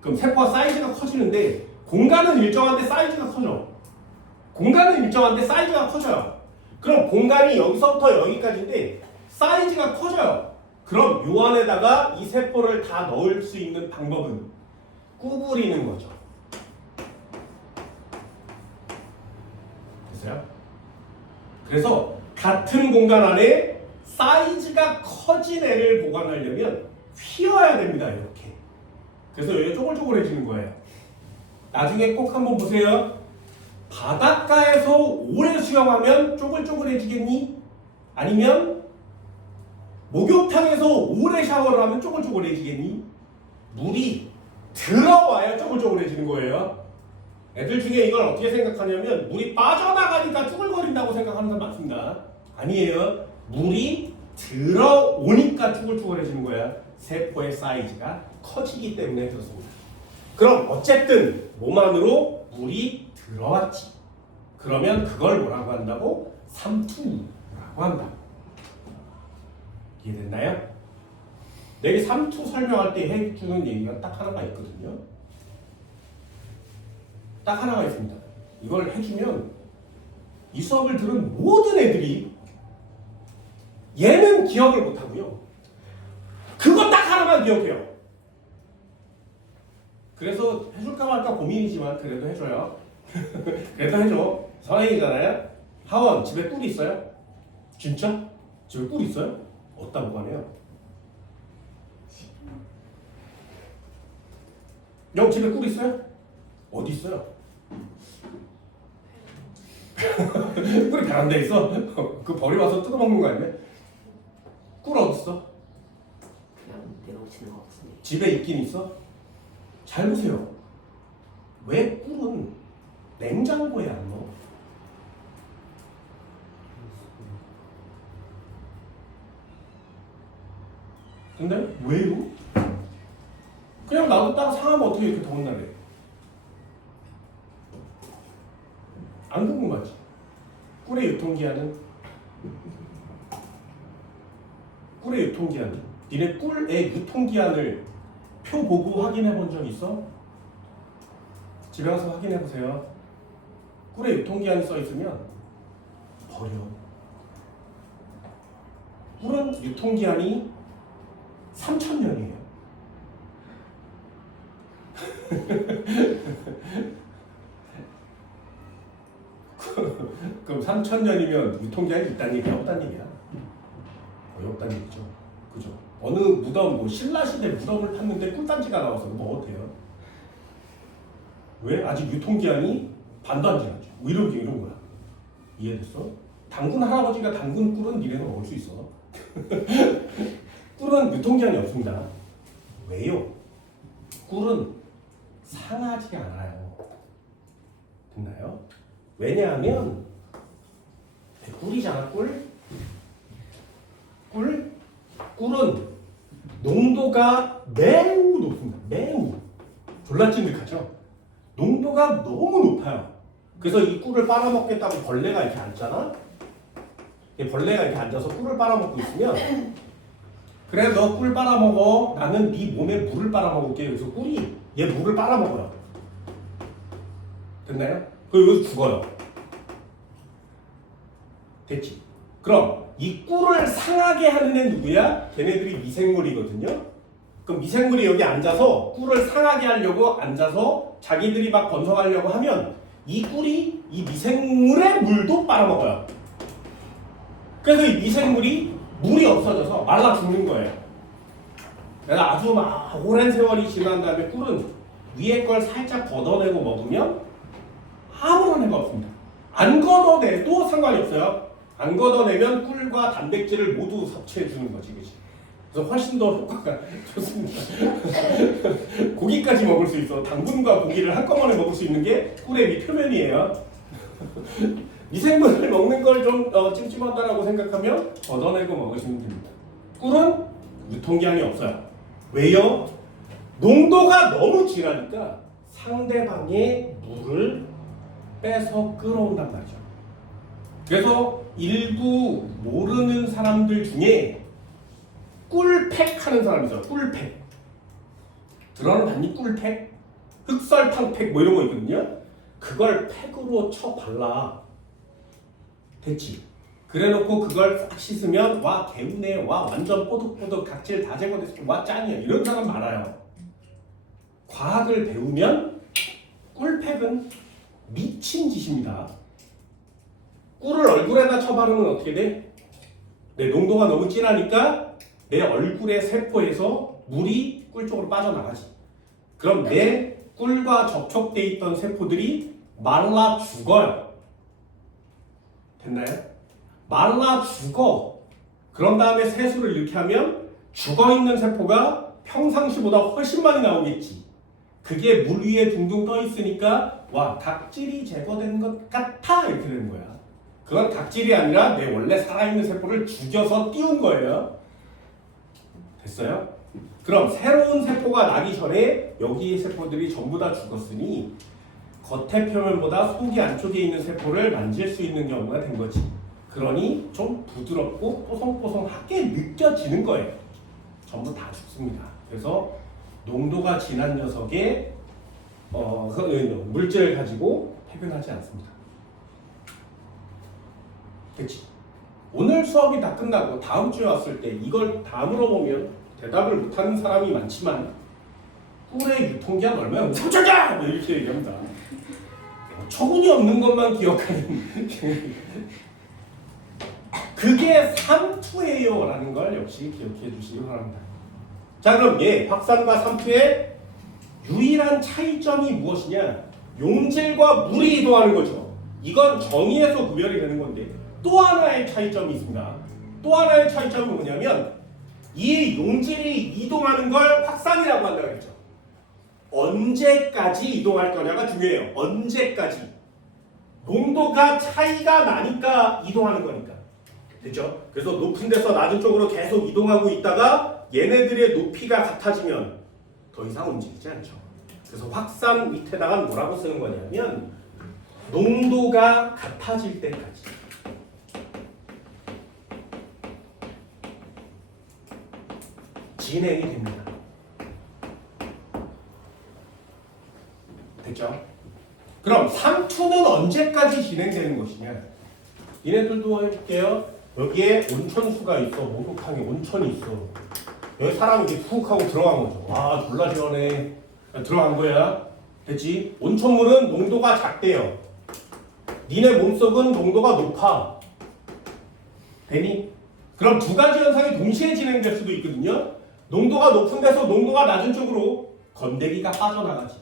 그럼 세포가 사이즈가 커지는데 공간은 일정한데 사이즈가 커져. 공간은 일정한데 사이즈가 커져요. 그럼 공간이 여기서부터 여기까지인데 사이즈가 커져요. 그럼 요 안에다가 이 세포를 다 넣을 수 있는 방법은 구부리는 거죠. 보세요. 그래서 같은 공간 안에 사이즈가 커진 애를 보관하려면 휘어야 됩니다. 이렇게. 그래서 여기가 쪼글쪼글해지는 거예요. 나중에 꼭 한번 보세요. 바닷가에서 오래 수영하면 쪼글쪼글해지겠니? 아니면 목욕탕에서 오래 샤워를 하면 쪼글쪼글해지겠니? 물이 들어와야 쪼글쪼글해지는 거예요. 애들 중에 이걸 어떻게 생각하냐면 물이 빠져나가니까 쭈글거린다고 생각하는 사람 많습니다. 아니에요. 물이 들어오니까 쭈글쭈글해지는 거야. 세포의 사이즈가 커지기 때문에 그렇습니다. 그럼 어쨌든 몸 안으로 물이 들어왔지. 그러면 그걸 뭐라고 한다고? 삼투라고 한다. 이해됐나요? 내가 삼투 설명할 때 해주는 얘기가 딱 하나가 있거든요. 딱 하나가 있습니다. 이걸 해주면 이 수업을 들은 모든 애들이 얘는 기억을 못하고요. 그거 딱 하나만 기억해요. 그래서 해줄까 말까 고민이지만 그래도 해줘요. 그래도 해줘. 선생님이잖아요. 하원 집에 꿀 있어요? 진짜? 집에 꿀 있어요? 어디다 보관해요? 영 집에 꿀 있어요? 어디 있어요? 꿀이 베란다에 있어? 그 버려와서 뜯어먹는 거 아니야? 꿀 어디 있어? 그냥 내려오시는 것 같습니다. 집에 있긴 있어? 잘 보세요. 왜 꿀은 냉장고에 안 넣어? 근데 왜요? 그냥 놔뒀다가 상하면 어떻게 이렇게 더운다 그래? 안 궁금하지? 꿀의 유통기한은? 꿀의 유통기한. 니네 꿀의 유통기한을 표 보고 확인해 본 적 있어? 집에 가서 확인해 보세요. 꿀의 유통기한이 써 있으면 버려. 꿀은 유통기한이 3,000년이에요. 그럼 3,000년이면 유통기한이 있다는 얘기야, 없다는 얘기야? 거의 없다는 얘기죠. 그죠? 어느 무덤, 뭐 신라시대 무덤을 팠는데 꿀단지가 나와서 뭐 어때요? 왜? 아직 유통기한이 반도 안 지났죠. 뭐 이런 거야. 이해됐어? 당군 할아버지가 당근 꿀은 니네가 먹을 수 있어. 꿀은 유통기한이 없습니다. 왜요? 꿀은 상하지 않아요. 됐나요? 왜냐하면 꿀이잖아, 꿀. 꿀은 농도가 매우 높습니다. 매우 졸라 찐득하죠. 농도가 너무 높아요. 그래서 이 꿀을 빨아먹겠다고 벌레가 이렇게 앉잖아. 벌레가 이렇게 앉아서 꿀을 빨아먹고 있으면 그래 너 꿀 빨아먹어. 나는 네 몸에 물을 빨아먹을게. 그래서 꿀이 얘 물을 빨아먹어요. 됐나요? 그럼 여기서 죽어요. 됐지? 그럼 이 꿀을 상하게 하는 애 누구야? 걔네들이 미생물이거든요. 그럼 미생물이 여기 앉아서 꿀을 상하게 하려고 앉아서 자기들이 막 번성하려고 하면 이 꿀이 이 미생물의 물도 빨아먹어요. 그래서 이 미생물이 물이 없어져서 말라 죽는 거예요. 그래서 아주 막 오랜 세월이 지난 다음에 꿀은 위에 걸 살짝 걷어내고 먹으면 아무런 해가 없습니다. 안 걷어내도 상관이 없어요. 안 걷어내면 꿀과 단백질을 모두 섭취해 주는 거지, 그치? 그래서 훨씬 더 효과가 좋습니다. 고기까지 먹을 수 있어. 당분과 고기를 한꺼번에 먹을 수 있는 게 꿀의 밑표면이에요. 미생물을 먹는 걸 좀 찜찜하다라고 생각하면 걷어내고 먹으시면 됩니다. 꿀은 유통기한이 없어요. 왜요? 농도가 너무 진하니까 상대방의 물을 빼서 끌어온단 말이죠. 그래서 일부 모르는 사람들 중에 꿀팩 하는 사람이 있어요. 꿀팩. 들어는 봤니? 꿀팩? 흑설탕팩 뭐 이런 거 있거든요. 그걸 팩으로 쳐 발라. 됐지? 그래놓고 그걸 싹 씻으면 와 개운해. 와 완전 뽀득뽀득 각질 다 제거됐어. 와 짱이야. 이런 사람 많아요. 과학을 배우면 꿀팩은 미친 짓입니다. 꿀을 얼굴에다 쳐바르면 어떻게 돼? 내 농도가 너무 진하니까 내 얼굴의 세포에서 물이 꿀 쪽으로 빠져나가지. 그럼 내 꿀과 접촉돼 있던 세포들이 말라 죽어요. 됐나요? 말라 죽어. 그런 다음에 세수를 이렇게 하면 죽어있는 세포가 평상시보다 훨씬 많이 나오겠지. 그게 물 위에 둥둥 떠 있으니까 와, 각질이 제거된 것 같아 이렇게 되는 거야. 그건 각질이 아니라 내 원래 살아있는 세포를 죽여서 띄운 거예요. 됐어요? 그럼 새로운 세포가 나기 전에 여기 세포들이 전부 다 죽었으니 겉의 표면보다 속이 안쪽에 있는 세포를 만질 수 있는 경우가 된 거지. 그러니 좀 부드럽고 뽀송뽀송하게 느껴지는 거예요. 전부 다 죽습니다. 그래서 농도가 진한 녀석의 물질을 가지고 패변하지 않습니다. 됐지? 오늘 수업이 다 끝나고 다음 주에 왔을 때 이걸 다 물어보면 대답을 못하는 사람이 많지만 꿀의 유통기한 얼마야? 3초야! 이렇게 얘기합니다. 처분이 없는 것만 기억하는 그게 삼투예요 라는 걸 역시 기억해 주시기 바랍니다. 자, 그럼 확산과 삼투의 유일한 차이점이 무엇이냐? 용질과 물이 이동하는 거죠. 이건 정의에서 구별이 되는 건데 또 하나의 차이점이 있습니다. 또 하나의 차이점은 뭐냐면 이 용질이 이동하는 걸 확산이라고 한다고 했죠. 언제까지 이동할 거냐가 중요해요. 언제까지. 농도가 차이가 나니까 이동하는 거니까. 됐죠? 그래서 높은 데서 낮은 쪽으로 계속 이동하고 있다가 얘네들의 높이가 같아지면 더 이상 움직이지 않죠. 그래서 확산 밑에다가 뭐라고 쓰는 거냐면 농도가 같아질 때까지. 진행이 됩니다. 됐죠? 그럼 삼투는 언제까지 진행되는 것이냐? 얘네들도 해볼게요. 여기에 온천수가 있어. 목욕탕에 온천이 있어. 여기 사람이 이렇게 훅 하고 들어간 거죠. 와, 졸라 시원해. 들어간 거야. 됐지? 온천물은 농도가 작대요. 니네 몸속은 농도가 높아. 되니? 그럼 두 가지 현상이 동시에 진행될 수도 있거든요. 농도가 높은 데서 농도가 낮은 쪽으로 건더기가 빠져나가지.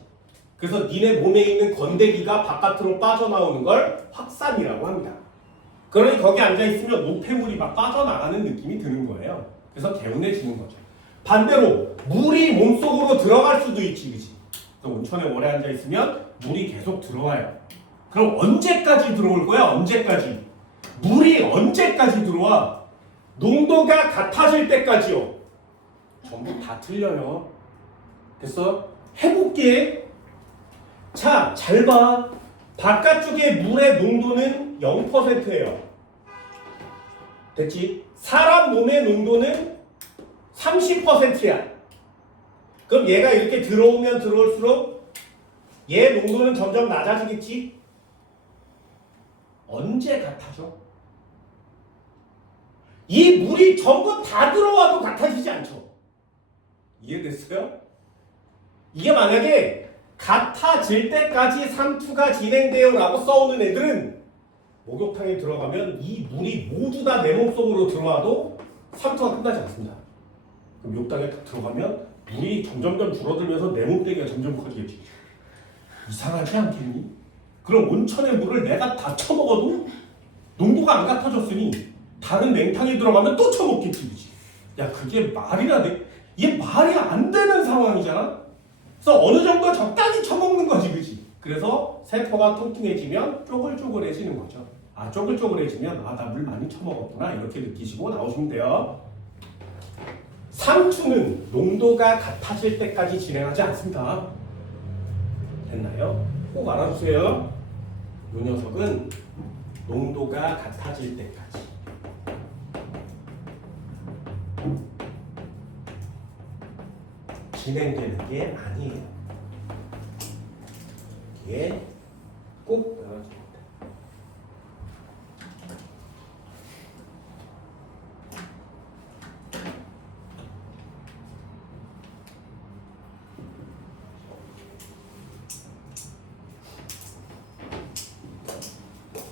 그래서 니네 몸에 있는 건더기가 바깥으로 빠져나오는 걸 확산이라고 합니다. 그러니 거기 앉아있으면 노폐물이 막 빠져나가는 느낌이 드는 거예요. 그래서 개운해지는 거죠. 반대로 물이 몸속으로 들어갈 수도 있지, 그치? 온천에 오래 앉아있으면 물이 계속 들어와요. 그럼 언제까지 들어올 거야? 언제까지? 물이 언제까지 들어와? 농도가 같아질 때까지요. 전부 다 틀려요. 됐어? 해볼게. 자, 잘 봐. 바깥쪽에 물의 농도는 0%예요. 됐지? 사람 몸의 농도는 30%야. 그럼 얘가 이렇게 들어오면 들어올수록 얘 농도는 점점 낮아지겠지? 언제 같아져? 이 물이 전부 다 들어와도 같아지지 않죠? 이해됐어요? 이게 만약에 같아질 때까지 삼투가 진행돼요 라고 써오는 애들은 목욕탕에 들어가면 이 물이 모두 다 내 몸속으로 들어와도 삼투가 끝나지 않습니다. 그럼 욕탕에 딱 들어가면 물이 점점점 줄어들면서 내 몸뚱이가 점점 커지겠지. 이상하지 않겠니? 그럼 온천의 물을 내가 다 처먹어도 농도가 안 같아졌으니 다른 냉탕에 들어가면 또 처먹겠지, 그치? 야, 그게 말이나 돼? 이게 말이 안 되는 상황이잖아? 그래서 어느 정도 적당히 처먹는 거지, 그치? 그래서 세포가 뚱뚱해지면 쪼글쪼글해지는 거죠. 아, 쪼글쪼글해지면 아, 나 물 많이 처먹었구나 이렇게 느끼시고 나오시면 돼요. 삼투는 농도가 같아질 때까지 진행하지 않습니다. 됐나요? 꼭 알아주세요. 이 녀석은 농도가 같아질 때까지 진행되는 게 아니에요. 이게 꼭 알아줍니다.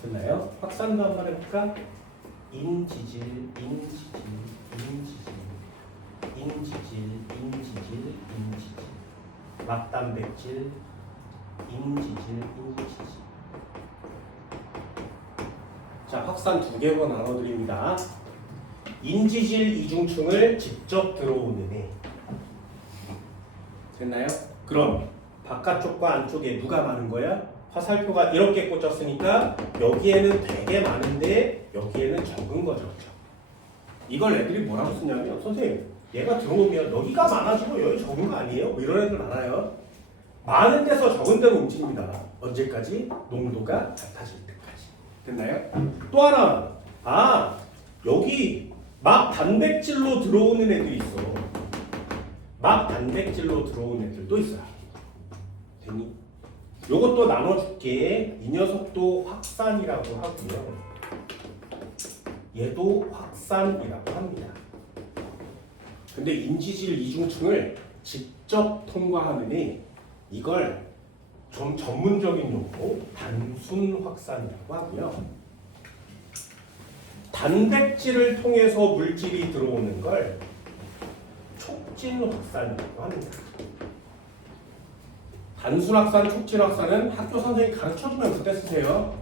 됐나요? 확산도 한번 해볼까? 인지질, 인지질, 인지질, 인지질, 인지질, 인지질, 막단백질, 인지질, 인지질. 자, 확산 2개로 나눠드립니다. 인지질 이중충을 직접 들어오는 애. 됐나요? 그럼 바깥쪽과 안쪽에 누가 많은 거야? 화살표가 이렇게 꽂혔으니까 여기에는 되게 많은데 여기에는 적은 거죠. 그렇죠? 이걸 애들이 뭐라고 쓰냐면 선생님 얘가 들어오면 여기가 많아지고 여기 적은 거 아니에요? 뭐 이런 애들 많아요. 많은 데서 적은 데로 움직입니다. 언제까지? 농도가 같아질 때까지. 됐나요? 또 하나. 여기 막 단백질로 들어오는 애들이 있어. 막 단백질로 들어오는 애들도 있어요. 됐니? 요것도 나눠줄게. 이 녀석도 확산이라고 하고요. 얘도 확산이라고 합니다. 근데 인지질 이중층을 직접 통과하느니 이걸 좀 전문적인 용어 단순 확산이라고 하고요. 단백질을 통해서 물질이 들어오는 걸 촉진 확산이라고 합니다. 단순 확산, 촉진 확산은 학교 선생님이 가르쳐주면 그때 쓰세요.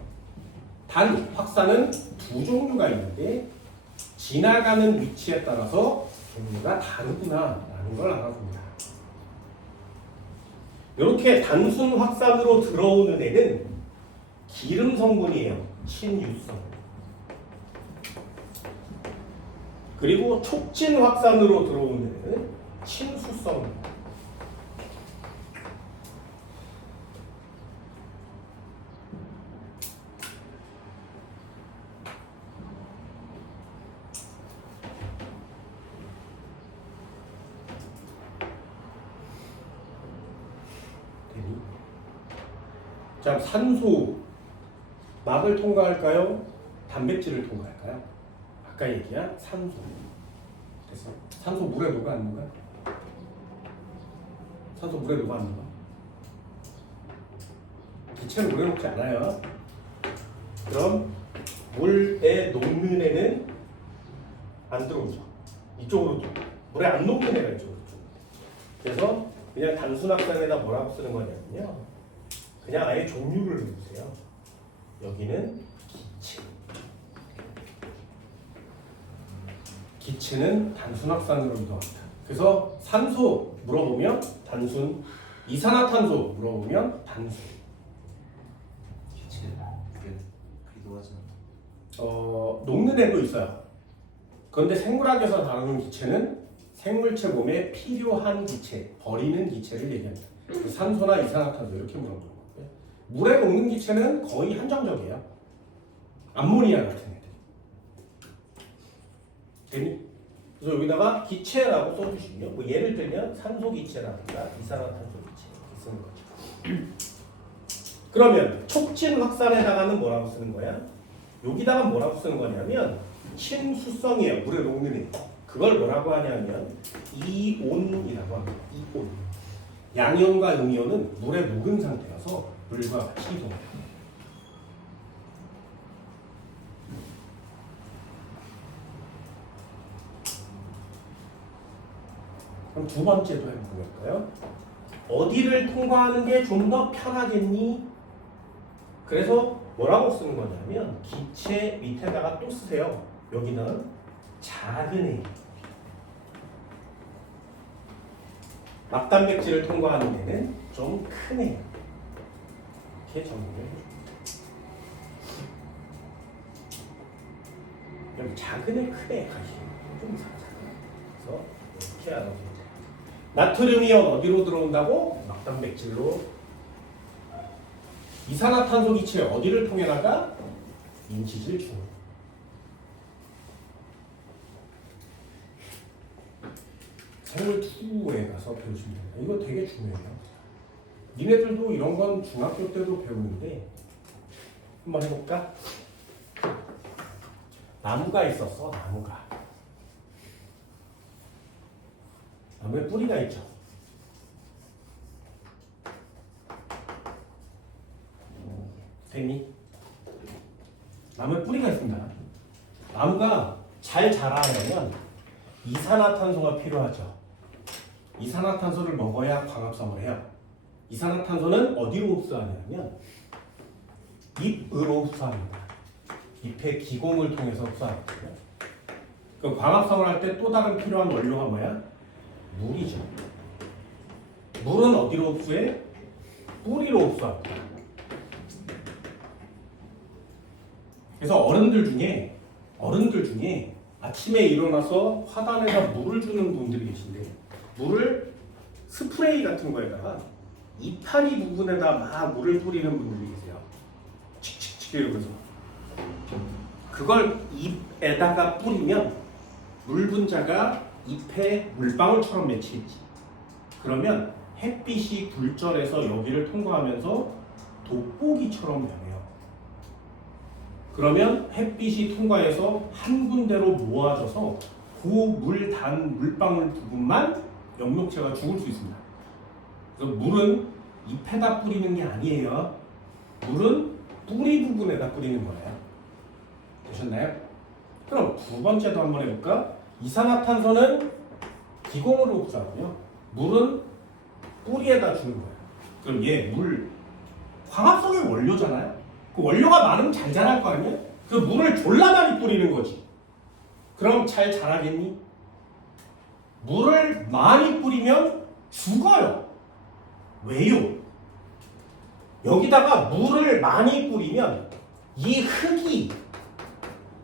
단 확산은 2종류가 있는데 지나가는 위치에 따라서 종류가 다르구나라는 걸 알아봅니다. 이렇게 단순 확산으로 들어오는 애는 기름 성분이에요. 친유성. 그리고 촉진 확산으로 들어오는 애는 친수성입니다. 자, 산소 막을 통과할까요? 단백질을 통과할까요? 아까 얘기한 산소. 됐어? 산소 물에 녹아 안 녹아? 산소 물에 녹아 안 녹아? 기체는 물에 녹지 않아요. 그럼 물에 녹는 애는 안 들어오죠. 이쪽으로 들어. 물에 안 녹는 애가 이쪽으로 들어. 그래서 그냥 단순 확산에다 뭐라고 쓰는 거냐면요. 그냥 아예 종류를 넣으세요. 여기는 기체. 기체는 단순 확산으로 이동합니다. 그래서 산소 물어보면 단순, 이산화탄소 물어보면 단순. 기체 그리도하지 녹는 애도 있어요. 그런데 생물학에서 다루는 기체는 생물체 몸에 필요한 기체, 버리는 기체를 얘기합니다. 산소나 이산화탄소 이렇게 물어보는 거예요. 물에 녹는 기체는 거의 한정적이에요. 암모니아 같은 애들. 되니? 그래서 여기다가 기체라고 써주시면 뭐 예를 들면 산소 기체라든가 이산화탄소 기체 이렇게 쓰는 거죠. 그러면 촉진 확산에다가는 뭐라고 쓰는 거야? 여기다가 뭐라고 쓰는 거냐면 친수성이에요. 물에 녹는 애. 그걸 뭐라고 하냐면 이온이라고 합니다. 이온. 양이온과 음이온은 물에 녹은 상태여서 물과 같이 이동해요. 그럼 두 번째도 해볼까요? 어디를 통과하는 게 좀 더 편하겠니? 그래서 뭐라고 쓰는 거냐면 기체 밑에다가 또 쓰세요. 여기는 작은 애. 막단백질을 통과하는 데는 좀 큰 애. 이렇게 정리를 해줍니다. 여기 작은 애, 큰 애가 좀 이상하잖아요. 그래서 이렇게 알아주면 돼요. 나트륨이온 어디로 들어온다고? 막단백질로. 이산화탄소 기체 어디를 통해 나가? 인지질 중. 생물 2에 가서 배우시면 됩니다. 이거 되게 중요해요. 니네들도 이런 건 중학교 때도 배우는데 한번 해볼까? 나무가 있었어. 나무에 뿌리가 있죠. 됐니? 나무에 뿌리가 있습니다. 나무가 잘 자라려면 이산화탄소가 필요하죠. 이산화탄소를 먹어야 광합성을 해요. 이산화탄소는 어디로 흡수하냐면 잎으로 흡수합니다. 잎의 기공을 통해서 흡수하거든요. 그 광합성을 할 때 또 다른 필요한 원료가 뭐야? 물이죠. 물은 어디로 흡수해? 뿌리로 흡수합니다. 그래서 어른들 중에 아침에 일어나서 화단에다 물을 주는 분들이 계신데 물을 스프레이 같은 거에다가 이파리 부분에다 막 물을 뿌리는 분들이 계세요. 칙칙칙 이러면서 그걸 잎에다가 뿌리면 물 분자가 잎에 물방울처럼 맺히겠지. 그러면 햇빛이 굴절해서 여기를 통과하면서 돋보기처럼 변해요. 그러면 햇빛이 통과해서 한 군데로 모아져서 그 물 단 물방울 부분만 엽록체가 죽을 수 있습니다. 그래서 물은 잎에다 뿌리는 게 아니에요. 물은 뿌리 부분에다 뿌리는 거예요. 되셨나요? 그럼 두 번째도 한번 해볼까? 이산화탄소는 기공으로 흡수하고요. 물은 뿌리에다 주는 거예요. 그럼 얘 물 광합성의 원료잖아요. 그 원료가 많으면 잘 자랄 거 아니야? 그 물을 졸라 많이 뿌리는 거지. 그럼 잘 자라겠니? 물을 많이 뿌리면 죽어요. 왜요? 여기다가 물을 많이 뿌리면 이 흙이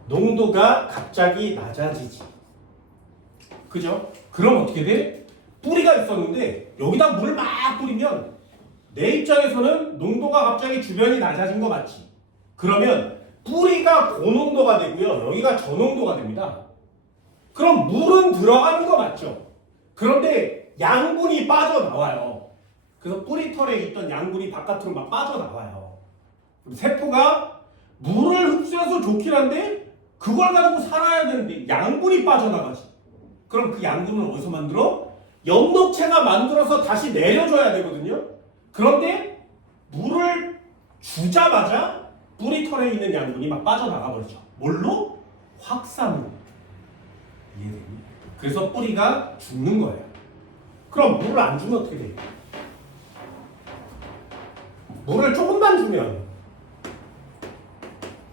농도가 갑자기 낮아지지. 그죠? 그럼 어떻게 돼? 뿌리가 있었는데 여기다 물을 막 뿌리면 내 입장에서는 농도가 갑자기 주변이 낮아진 거 맞지? 그러면 뿌리가 고농도가 되고요. 여기가 저농도가 됩니다. 그럼 물은 들어가는 거 맞죠? 그런데 양분이 빠져나와요. 그래서 뿌리털에 있던 양분이 바깥으로 막 빠져나와요. 세포가 물을 흡수해서 좋긴 한데 그걸 가지고 살아야 되는데 양분이 빠져나가지. 그럼 그 양분은 어디서 만들어? 엽록체가 만들어서 다시 내려줘야 되거든요. 그런데 물을 주자마자 뿌리털에 있는 양분이 막 빠져나가 버리죠. 뭘로? 확산으로. 이해되니? 그래서 뿌리가 죽는 거예요. 그럼 물을 안 주면 어떻게 돼요? 물을 조금만 주면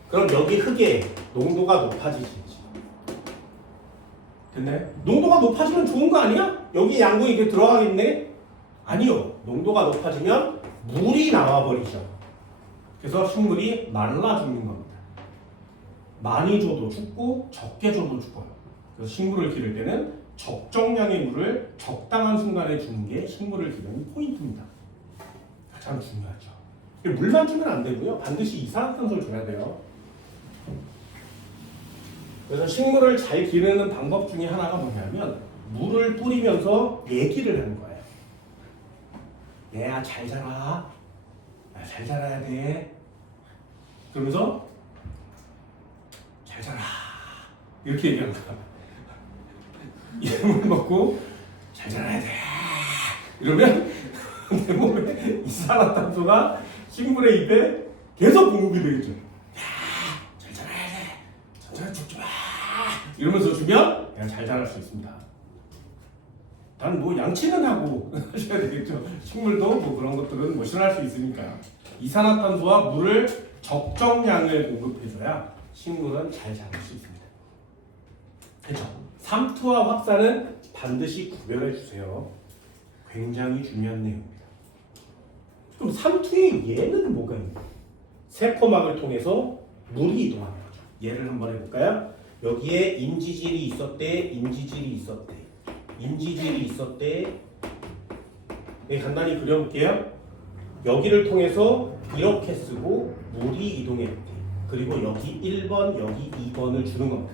그럼 여기 흙에 농도가 높아지지. 됐나요? 농도가 높아지면 좋은 거 아니야? 여기 양분이 이렇게 들어가겠네? 아니요. 농도가 높아지면 물이 나와버리죠. 그래서 식물이 말라 죽는 겁니다. 많이 줘도 죽고 적게 줘도 죽어요. 그래서 식물을 기를 때는 적정량의 물을 적당한 순간에 주는 게 식물을 기르는 포인트입니다. 가장 중요하죠. 물만 주면 안 되고요. 반드시 이산화탄소를 줘야 돼요. 그래서 식물을 잘 기르는 방법 중에 하나가 뭐냐면 물을 뿌리면서 얘기를 하는 거예요. 얘야 잘 자라. 잘 자라야 돼. 그러면서 잘 자라. 이렇게 얘기하는 거야. 이물 먹고 잘 자라야 돼. 이러면 내 몸에 이산화탄소가 식물의 잎에 계속 공급이 되겠죠. 잘 자라야 돼. 천천히 죽지 마. 이러면서 주면 그냥 잘 자랄 수 있습니다. 단 뭐 양치는 하고 하셔야 되겠죠. 식물도 뭐 그런 것들은 뭐 실현할 수 있으니까. 이산화탄소와 물을 적정량을 공급해줘야 식물은 잘 자랄 수 있습니다. 그렇죠. 삼투와 확산은 반드시 구별해 주세요. 굉장히 중요한 내용입니다. 그럼 삼투의 예는 뭐가 있나요? 세포막을 통해서 물이 이동하는 거죠. 예를 한번 해볼까요? 여기에 인지질이 있었대, 인지질이 있었대, 인지질이 있었대. 네, 간단히 그려볼게요. 여기를 통해서 이렇게 쓰고 물이 이동했대. 그리고 여기 1번, 여기 2번을 주는 겁니다.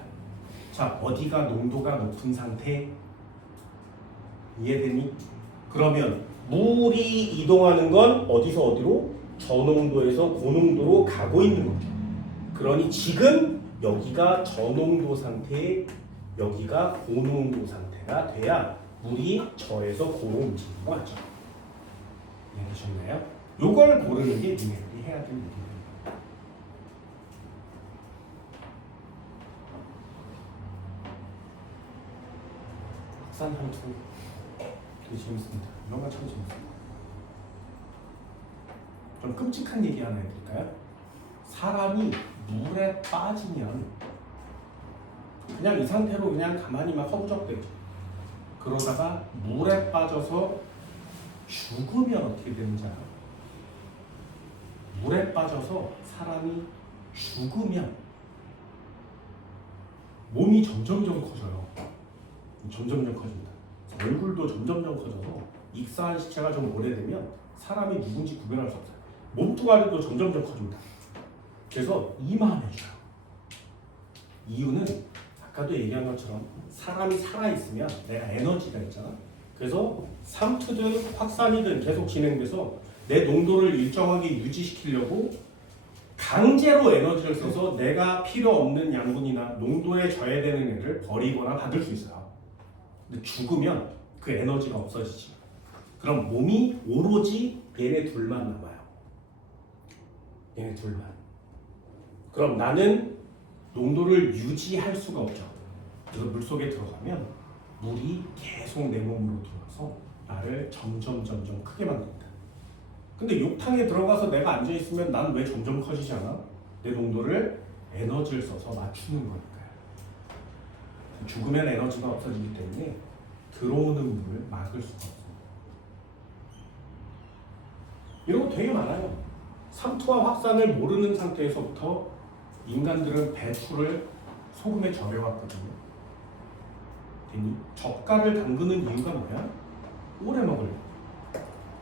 자, 어디가 농도가 높은 상태? 이해되니? 그러면 물이 이동하는 건 어디서 어디로? 저농도에서 고농도로 가고 있는 거죠. 그러니 지금 여기가 저농도 상태, 여기가 고농도 상태가 돼야 물이 저에서 고로 움직이는 거 맞죠? 이해되셨나요? 요걸 고르는 게 니네들이 해야 될 일입니다. 확산 함수 되게 재밌습니다. 이런 거 참 재밌습니다. 좀 끔찍한 얘기 하나 해드릴까요? 사람이 물에 빠지면 그냥 이 상태로 그냥 가만히 막 허우적대죠. 그러다가 물에 빠져서 죽으면 어떻게 되는지 알아요? 물에 빠져서 사람이 죽으면 몸이 점점점 커져요. 점점점 커집니다. 얼굴도 점점점 커져서 익사한 시체가 좀 오래되면 사람이 누군지 구별할 수 없어요. 몸뚱아리도 점점점 커집니다. 그래서 이만해져요. 이유는 아까도 얘기한 것처럼 사람이 살아있으면 내가 에너지가 있잖아. 그래서 삼투든 확산이든 계속 진행돼서 내 농도를 일정하게 유지시키려고 강제로 에너지를 써서 내가 필요 없는 양분이나 농도에 져야 되는 애를 버리거나 받을 수 있어요. 근데 죽으면 그 에너지가 없어지지. 그럼 몸이 오로지 얘네 둘만 남아요. 얘네 둘만. 그럼 나는 농도를 유지할 수가 없죠. 그래서 물속에 들어가면 물이 계속 내 몸으로 들어와서 나를 점점 크게 만듭니다. 근데 욕탕에 들어가서 내가 앉아있으면 난 왜 점점 커지지 않아? 내 농도를 에너지를 써서 맞추는 거니까요. 죽으면 에너지가 없어지기 때문에 들어오는 물을 막을 수가 없습니다. 이런 거 되게 많아요. 삼투와 확산을 모르는 상태에서부터 인간들은 배추를 소금에 절여왔거든요. 젓갈을 담그는 이유가 뭐야? 오래 먹으려고.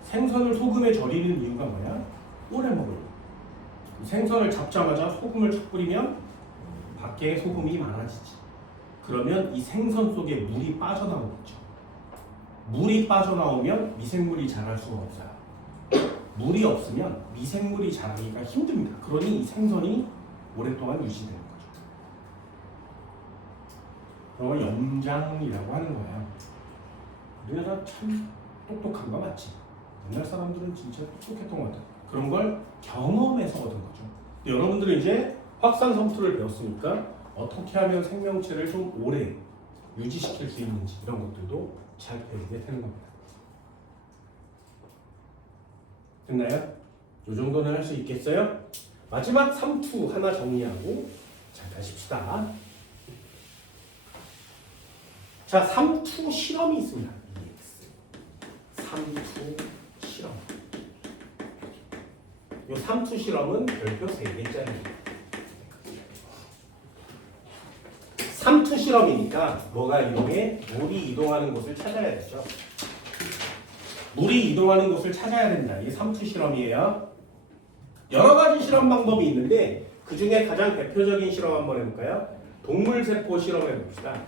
생선을 소금에 절이는 이유가 뭐야? 오래 먹으려고. 생선을 잡자마자 소금을 쫙 뿌리면 밖에 소금이 많아지지. 그러면 이 생선 속에 물이 빠져나오겠죠. 물이 빠져나오면 미생물이 자랄 수가 없어요. 물이 없으면 미생물이 자라기가 힘듭니다. 그러니 이 생선이 오랫동안 유지되는 거죠. 그런 걸 염장이라고 하는 거예요. 우리나라 참 똑똑한 거 맞지? 옛날 사람들은 진짜 똑똑했던 것 같아요. 그런 걸 경험해서 얻은 거죠. 여러분들은 이제 확산 성투를 배웠으니까 어떻게 하면 생명체를 좀 오래 유지시킬 수 있는지 이런 것들도 잘 배우게 되는 겁니다. 됐나요? 이 정도는 할 수 있겠어요? 마지막 3투 하나 정리하고 잘 가십시다. 자, 3투 실험이 있습니다. 3투 실험. 이 3투 실험은 별표 3개짜리입니다. 3투 실험이니까 뭐가 이동해? 물이 이동하는 곳을 찾아야 되죠. 물이 이동하는 곳을 찾아야 된다. 이게 3투 실험이에요. 여러 가지 실험 방법이 있는데 그 중에 가장 대표적인 실험 한번 해볼까요? 동물세포 실험해 봅시다.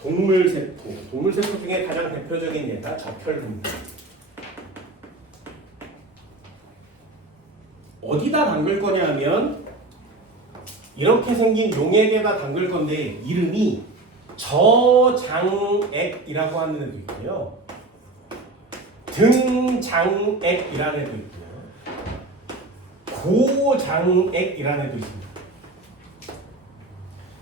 동물세포 중에 가장 대표적인 예가 적혈구입니다. 어디다 담글 거냐 하면 이렇게 생긴 용액에다 담글 건데 이름이 저장액이라고 하는 애도 있고요. 등장액이라는 애도 있고요. 고장액이라는 애도 있습니다.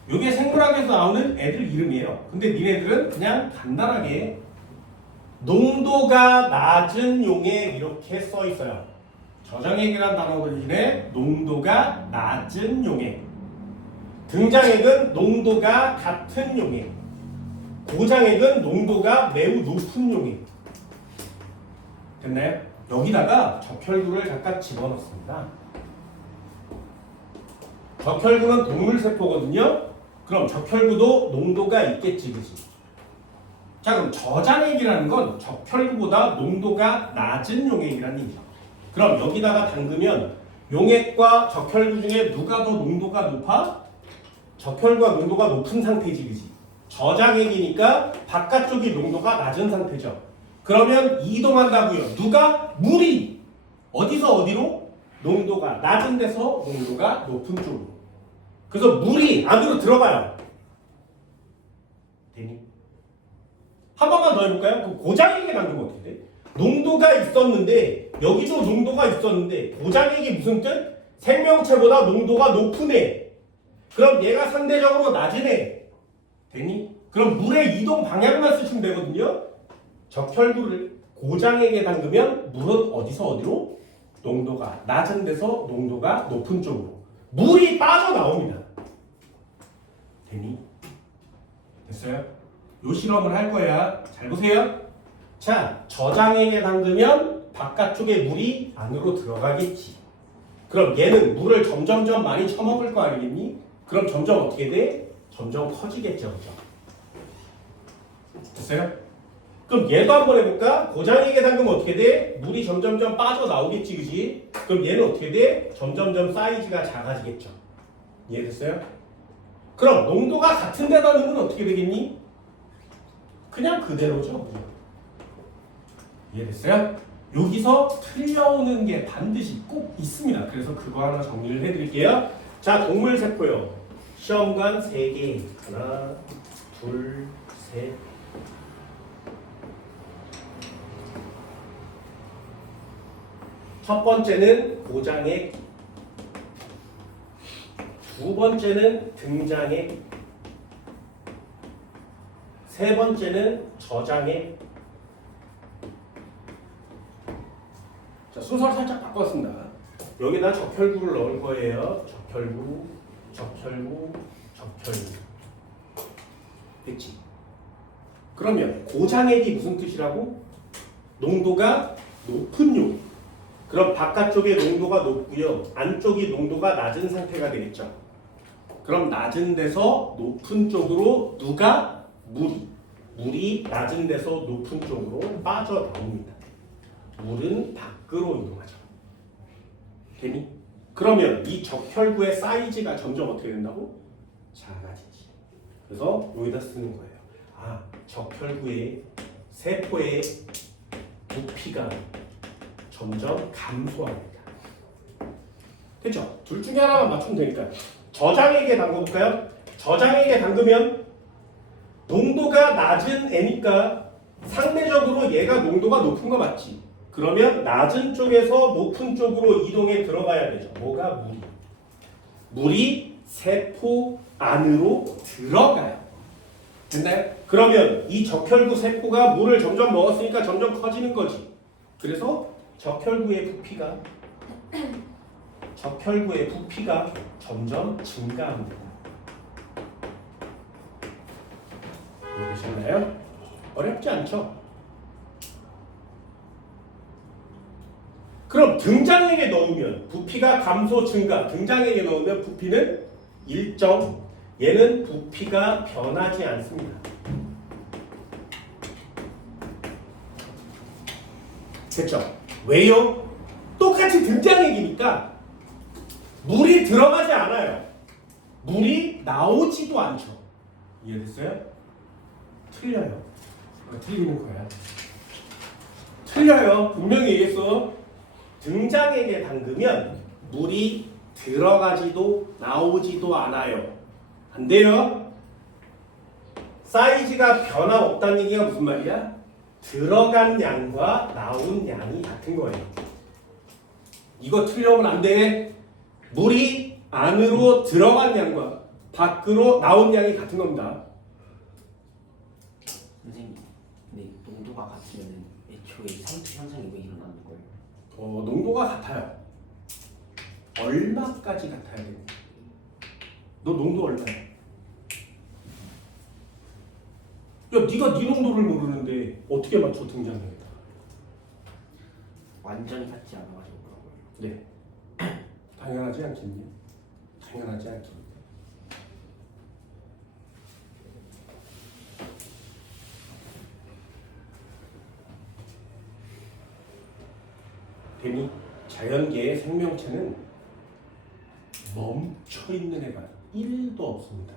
이게 생물학에서 나오는 애들 이름이에요. 근데 니네들은 그냥 간단하게 농도가 낮은 용액 이렇게 써 있어요. 저장액이라는 단어 대신에 농도가 낮은 용액. 등장액은 농도가 같은 용액. 고장액은 농도가 매우 높은 용액. 됐나요? 여기다가 적혈구를 잠깐 집어넣습니다. 적혈구는 동물세포거든요. 그럼 적혈구도 농도가 있겠지, 그치? 자, 그럼 저장액이라는 건 적혈구보다 농도가 낮은 용액이라는 얘기죠. 그럼 여기다가 담그면 용액과 적혈구 중에 누가 더 농도가 높아? 적혈구가 농도가 높은 상태지, 그치? 저장액이니까 바깥쪽이 농도가 낮은 상태죠. 그러면 이동한다고요. 누가? 물이! 어디서 어디로? 농도가 낮은 데서 농도가 높은 쪽으로. 그래서 물이 안으로 들어가요. 되니? 한 번만 더 해볼까요? 그 고장액에 담그면 어떻게 돼? 농도가 있었는데 여기도 농도가 있었는데 고장액이 무슨 뜻? 생명체보다 농도가 높은 애. 그럼 얘가 상대적으로 낮은 애. 됐니? 그럼 물의 이동 방향만 쓰시면 되거든요. 적혈구를 고장에게 담그면 물은 어디서 어디로? 농도가 낮은 데서 농도가 높은 쪽으로 물이 빠져나옵니다. 됐니? 됐어요? 요 실험을 할 거야. 잘 보세요. 자, 저장액에 담그면 바깥쪽에 물이 안으로 들어가겠지. 그럼 얘는 물을 점점점 많이 처먹을 거 아니겠니? 그럼 점점 어떻게 돼? 점점 커지겠죠, 그죠? 됐어요? 그럼 얘도 한번 해볼까? 고장액에 담그면 어떻게 돼? 물이 점점점 빠져나오겠지, 그지? 그럼 얘는 어떻게 돼? 점점점 사이즈가 작아지겠죠. 이해됐어요? 그럼 농도가 같은 데다 넣으면 어떻게 되겠니? 그냥 그대로죠, 그죠? 이해됐어요? 여기서 틀려오는 게 반드시 꼭 있습니다. 그래서 그거 하나 정리를 해드릴게요. 자, 동물 세포요. 시험관 3개. 하나, 둘, 셋. 첫 번째는 고장액. 두 번째는 등장액. 세 번째는 저장액. 자, 순서를 살짝 바꿨습니다. 여기다 적혈구를 넣을 거예요. 적혈구, 적혈구, 적혈구. 됐지? 그러면 고장액이 무슨 뜻이라고? 농도가 높은 요. 그럼 바깥쪽의 농도가 높고요. 안쪽이 농도가 낮은 상태가 되겠죠. 그럼 낮은 데서 높은 쪽으로 누가? 물이 낮은 데서 높은 쪽으로 빠져나옵니다. 물은 밖으로 이동하죠. 되니? 그러면 이 적혈구의 사이즈가 점점 어떻게 된다고? 작아지지. 그래서 여기다 쓰는 거예요. 아, 적혈구의 세포의 부피가 점점 감소합니다. 됐죠? 둘 중에 하나만 맞추면 되니까. 저장액에 담궈볼까요? 저장액에 담그면 농도가 낮은 애니까 상대적으로 얘가 농도가 높은 거 맞지? 그러면 낮은 쪽에서 높은 쪽으로 이동해 들어가야 되죠. 뭐가? 물이. 물이 세포 안으로 들어가요. 됐나요? 그러면 이 적혈구 세포가 물을 점점 먹었으니까 점점 커지는 거지. 그래서 적혈구의 부피가 점점 증가합니다. 이해되셨나요? 어렵지 않죠? 그럼 등장액에 넣으면 부피가 감소 증가, 등장액에 넣으면 부피는 일정, 얘는 부피가 변하지 않습니다. 됐죠? 왜요? 똑같이 등장액이니까 물이 들어가지 않아요. 물이 나오지도 않죠. 이해됐어요? 틀려요. 틀리는 거야. 틀려요. 분명히 얘기했어. 등장액에 담그면 물이 들어가지도 나오지도 않아요. 안 돼요. 사이즈가 변함없다는 얘기가 무슨 말이야? 들어간 양과 나온 양이 같은 거예요. 이거 틀려오면 안 돼. 물이 안으로 들어간 양과 밖으로 나온 양이 같은 겁니다. 선생님, 근데 농도가 같으면 애초에 상투 현상이 왜 일어나는 거예요? 농도가 같아요. 얼마까지 같아야 돼? 너 농도 얼마야? 야, 네가 네 농도를 모르는데 어떻게 맞춰 등장했다? 완전히 같지 않아가지고 그런 거예요. 네. 당연하지 않겠니? 당연하지 않겠니? 되니? 자연계의 생명체는 멈춰있는 애가 1도 없습니다.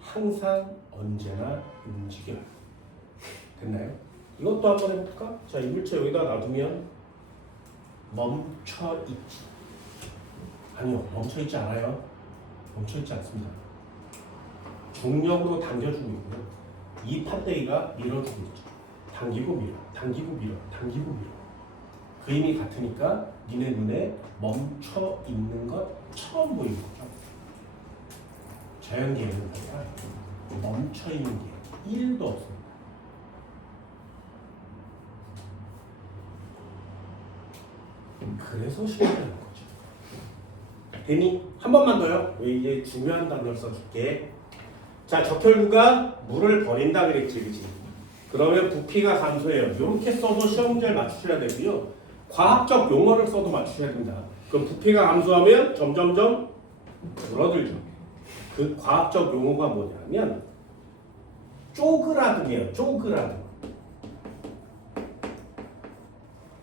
항상 언제나 움직여요. 됐나요? 이것도 한번 해볼까? 자, 이 물체 여기다 놔두면 멈춰있지. 아니요, 멈춰있지 않아요. 멈춰있지 않습니다. 중력으로 당겨주고 있고요. 이 판때기가 밀어주고 있죠. 당기고 밀어, 당기고 밀어, 당기고 밀어. 그 힘이 같으니까 니네 눈에 멈춰 있는 것 처음 보이는 거죠. 자연계에는 거야. 멈춰 있는 게 1도 없습니다. 그래서 시험이라는 거죠. 됐니? 한 번만 더요. 이게 중요한 단어를 써줄게. 자, 적혈구가 물을 버린다 그랬지, 그지? 그러면 부피가 감소해요. 이렇게 써도 시험 문제를 맞추셔야 되고요. 과학적 용어를 써도 맞추셔야 된다. 그럼 부피가 감소하면 점점점 줄어들죠. 그 과학적 용어가 뭐냐면 쪼그라듦이에요. 쪼그라듦.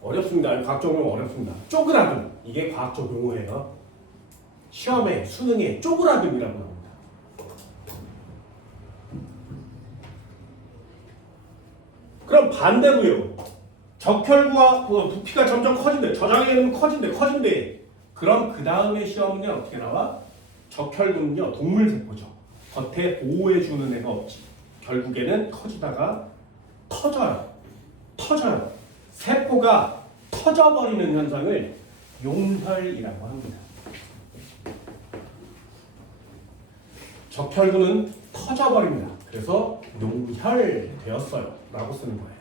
어렵습니다. 과학적 용어 어렵습니다. 쪼그라듦. 이게 과학적 용어예요. 시험에, 수능에 쪼그라듦이라고 합니다. 그럼 반대로요. 적혈구와 부피가 점점 커진대. 저장에는 커진대. 그럼 그 다음에 시험은 어떻게 나와? 적혈구는요, 동물세포죠. 겉에 보호해주는 애가 없지. 결국에는 커지다가 터져요. 세포가 터져버리는 현상을 용혈이라고 합니다. 적혈구는 터져버립니다. 그래서 용혈되었어요 라고 쓰는 거예요.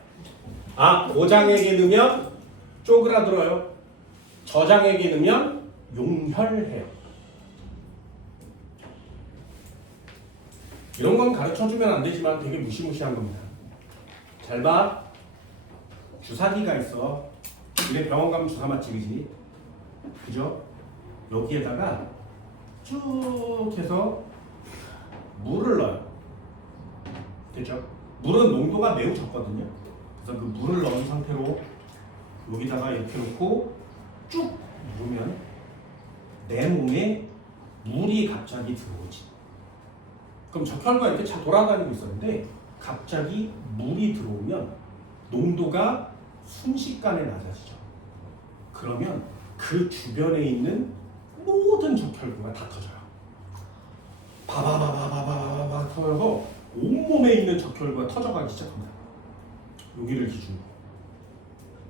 아, 고장에게 넣으면 쪼그라들어요. 저장에게 넣으면 용혈해요. 이런 건 가르쳐주면 안 되지만 되게 무시무시한 겁니다. 잘 봐. 주사기가 있어. 근데 병원 가면 주사 맞지, 그지? 그죠? 여기에다가 쭉 해서 물을 넣어요. 됐죠? 물은 농도가 매우 적거든요. 그래서 그 물을 넣은 상태로 여기다가 이렇게 놓고 쭉 누르면 내 몸에 물이 갑자기 들어오지. 그럼 적혈구가 이렇게 잘 돌아다니고 있었는데 갑자기 물이 들어오면 농도가 순식간에 낮아지죠. 그러면 그 주변에 있는 모든 적혈구가 다 터져요. 바바바바바바바바 터져서 온몸에 있는 적혈구가 터져가기 시작합니다. 여기를 기준으로.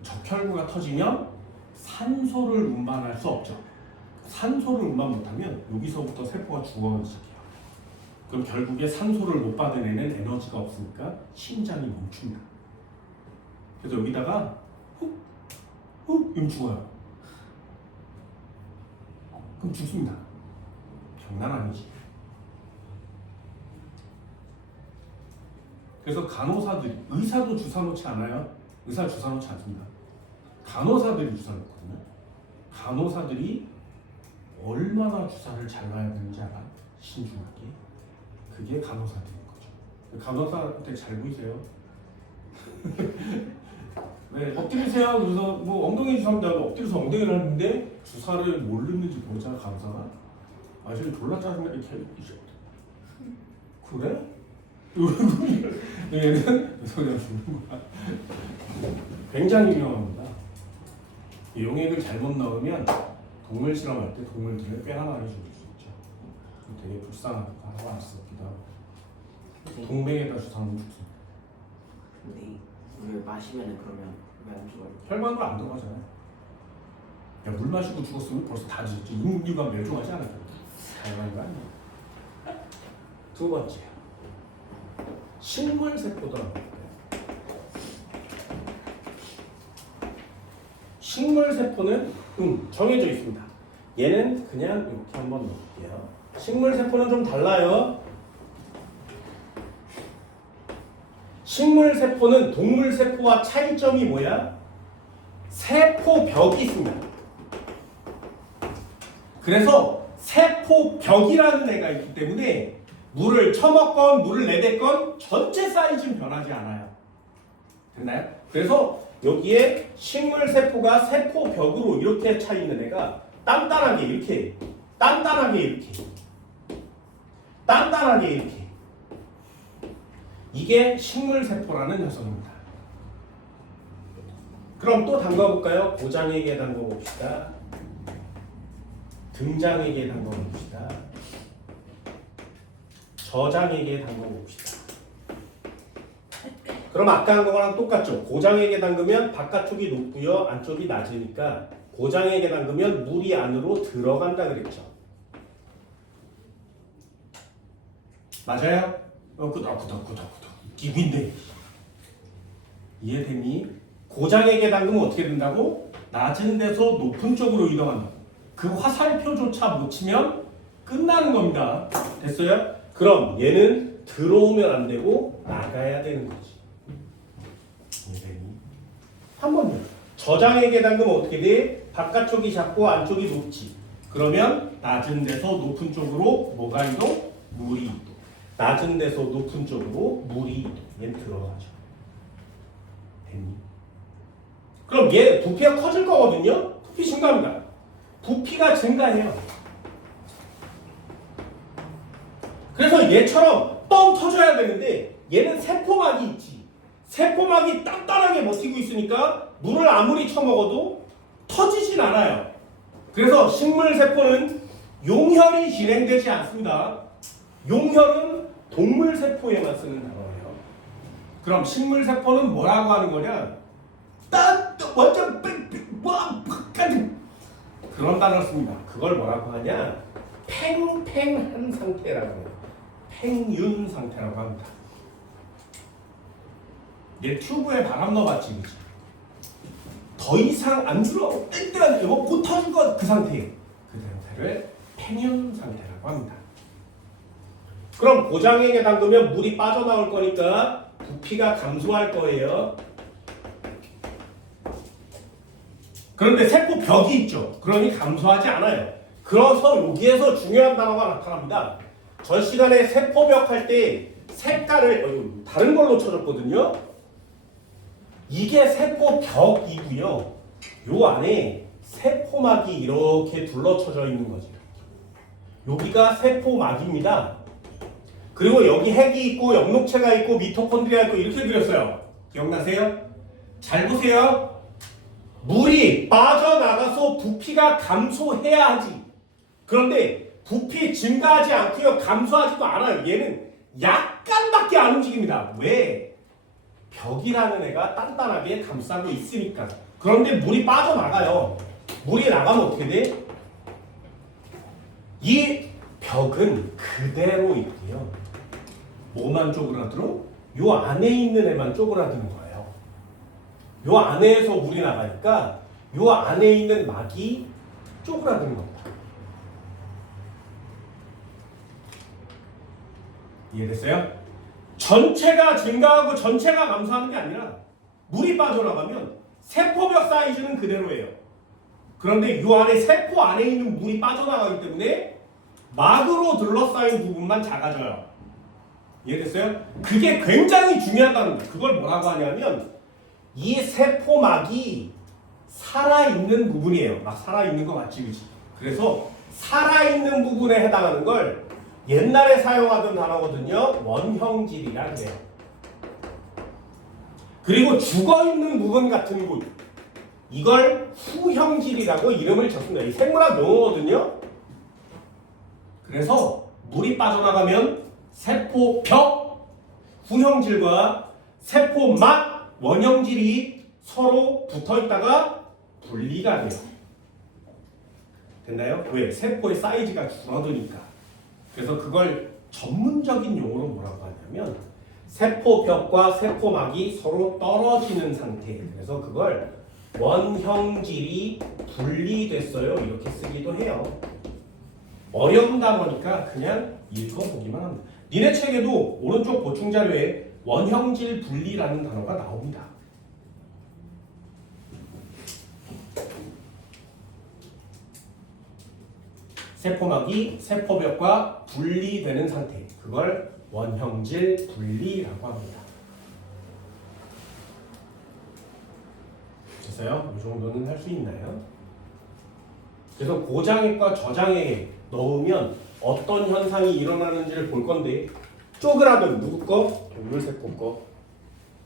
적혈구가 터지면 산소를 운반할 수 없죠. 산소를 운반 못하면 여기서부터 세포가 죽어가기 시작해요. 그럼 결국에 산소를 못 받아내는 에너지가 없으니까 심장이 멈춥니다. 그래서 여기다가 훅 이러면 죽어요. 그럼 죽습니다. 장난 아니지. 그래서 간호사들이, 의사도 주사 놓지 않아요. 의사 주사 놓지 않습니다. 간호사들이 주사 놓거든요. 간호사들이 얼마나 주사를 잘 놔야 되는지 알아? 신중하게. 그게 간호사들인 거죠. 간호사한테 잘 보이세요? 네, 엎드리세요. 그래서 뭐 엉덩이 주사입니다. 엎드려서 엉덩이를 하는데 주사를 뭘 넣는지 모르잖아, 간호사가. 아, 저기 졸라 짜증나 이렇게 그래? 얘는 그래서 그냥 죽는 거야. 굉장히 위험합니다. 용액을 잘못 넣으면 동물 실험할 때 동물들을 꽤나 많이 죽일 수 있죠. 되게 불쌍하기도 하고 안쓰럽기도 하고. 동맥에다 주사하면 죽습니다. 근데 물을 마시면은 그러면 왜 안 죽어요? 혈관으로 안 들어가잖아요. 야, 물 마시고 죽었으면 벌써 다 죽었지. 인류가 멸종하지 않았거든. 당연한 거 아니야. 두 번째, 식물세포더라고. 식물세포는 정해져 있습니다. 얘는 그냥 이렇게 한번 넣을게요. 식물세포는 좀 달라요. 식물세포는 동물세포와 차이점이 뭐야? 세포벽이 있습니다. 그래서 세포벽이라는 애가 있기 때문에 물을 처먹건 물을 내뱉건 전체 사이즈는 변하지 않아요. 됐나요? 그래서 여기에 식물세포가 세포벽으로 이렇게 차 있는 애가 단단하게 이렇게 이게 식물세포라는 녀석입니다. 그럼 또 담가볼까요? 고장에게 담궈봅시다. 등장에게 담궈봅시다. 저장에게 담궈봅시다. 그럼 아까 한 거랑 똑같죠? 고장에게 담그면 바깥쪽이 높고요, 안쪽이 낮으니까 고장에게 담그면 물이 안으로 들어간다 그랬죠. 맞아요? 그다. 기빈데. 이해되니? 고장의 계단금은 어떻게 된다고? 낮은 데서 높은 쪽으로 이동한다. 그 화살표조차 못 치면 끝나는 겁니다. 됐어요? 그럼 얘는 들어오면 안 되고 나가야 되는 거지. 이해되니? 한 번 더. 저장의 계단금은 어떻게 돼? 바깥쪽이 작고 안쪽이 높지. 그러면 낮은 데서 높은 쪽으로 뭐가 이동? 물이 이동. 낮은 데서 높은 쪽으로 물이 이동. 얘는 들어가죠. 됐니? 그럼 얘 부피가 커질 거거든요? 부피 증가합니다. 부피가 증가해요. 그래서 얘처럼 뻥 터져야 되는데 얘는 세포막이 있지. 세포막이 단단하게 버티고 있으니까 물을 아무리 쳐먹어도 터지진 않아요. 그래서 식물세포는 용혈이 진행되지 않습니다. 용혈은 동물세포에만 쓰는 단어예요. 그럼 식물세포는 뭐라고 하는 거냐? 완전 그런 단어를 씁니다. 그걸 뭐라고 하냐? 팽팽한 상태라고 해요. 팽윤 상태라고 합니다. 얘 튜브에 바람 넣어봤지, 그치? 더 이상 안 들어. 땡땡 이거 곧 터진 거 그 상태예요. 그 상태를 팽윤 상태라고 합니다. 그럼 고장액에 담그면 물이 빠져나올 거니까 부피가 감소할 거예요. 그런데 세포 벽이 있죠. 그러니 감소하지 않아요. 그래서 여기에서 중요한 단어가 나타납니다. 전 시간에 세포벽 할 때 색깔을 다른 걸로 쳐줬거든요. 이게 세포벽이고요. 요 안에 세포막이 이렇게 둘러쳐져 있는 거죠. 여기가 세포막입니다. 그리고 여기 핵이 있고 영록체가 있고 미토콘드리아 있고 이렇게 그렸어요. 기억나세요? 잘 보세요. 물이 빠져나가서 부피가 감소해야 하지. 그런데 부피 증가하지 않고요. 감소하지도 않아요. 얘는 약간밖에 안 움직입니다. 왜? 벽이라는 애가 단단하게 감싸고 있으니까. 그런데 물이 빠져나가요. 물이 나가면 어떻게 돼? 이 벽은 그대로 있고요. 뭐만 쪼그라들어? 요 안에 있는 애만 쪼그라드는 거예요. 요 안에서 물이 나가니까 요 안에 있는 막이 쪼그라드는 겁니다. 이해됐어요? 전체가 증가하고 전체가 감소하는 게 아니라 물이 빠져나가면 세포벽 사이즈는 그대로예요. 그런데 요 안에 세포 안에 있는 물이 빠져나가기 때문에 막으로 둘러싸인 부분만 작아져요. 이해됐어요? 그게 굉장히 중요하다는 거예요. 그걸 뭐라고 하냐면 이 세포막이 살아있는 부분이에요. 막 살아있는 거 맞지, 그치? 그래서 살아있는 부분에 해당하는 걸 옛날에 사용하던 단어거든요. 원형질이라 그래요. 그리고 죽어있는 부분 같은 곳, 이걸 후형질이라고 이름을 줬습니다. 이 생물학 용어거든요. 그래서 물이 빠져나가면 세포벽, 후형질과 세포막, 원형질이 서로 붙어있다가 분리가 돼요. 됐나요? 왜? 세포의 사이즈가 줄어드니까. 그래서 그걸 전문적인 용어로 뭐라고 하냐면 세포벽과 세포막이 서로 떨어지는 상태. 그래서 그걸 원형질이 분리됐어요. 이렇게 쓰기도 해요. 어려운 단어니까 그냥 읽어보기만 합니다. 니네 책에도 오른쪽 보충자료에 원형질 분리라는 단어가 나옵니다. 세포막이 세포벽과 분리되는 상태, 그걸 원형질 분리라고 합니다. 됐어요? 이 정도는 할 수 있나요? 그래서 고장액과 저장액에 넣으면 어떤 현상이 일어나는지를 볼 건데, 쪼그라든 누구 거? 동물세포 거.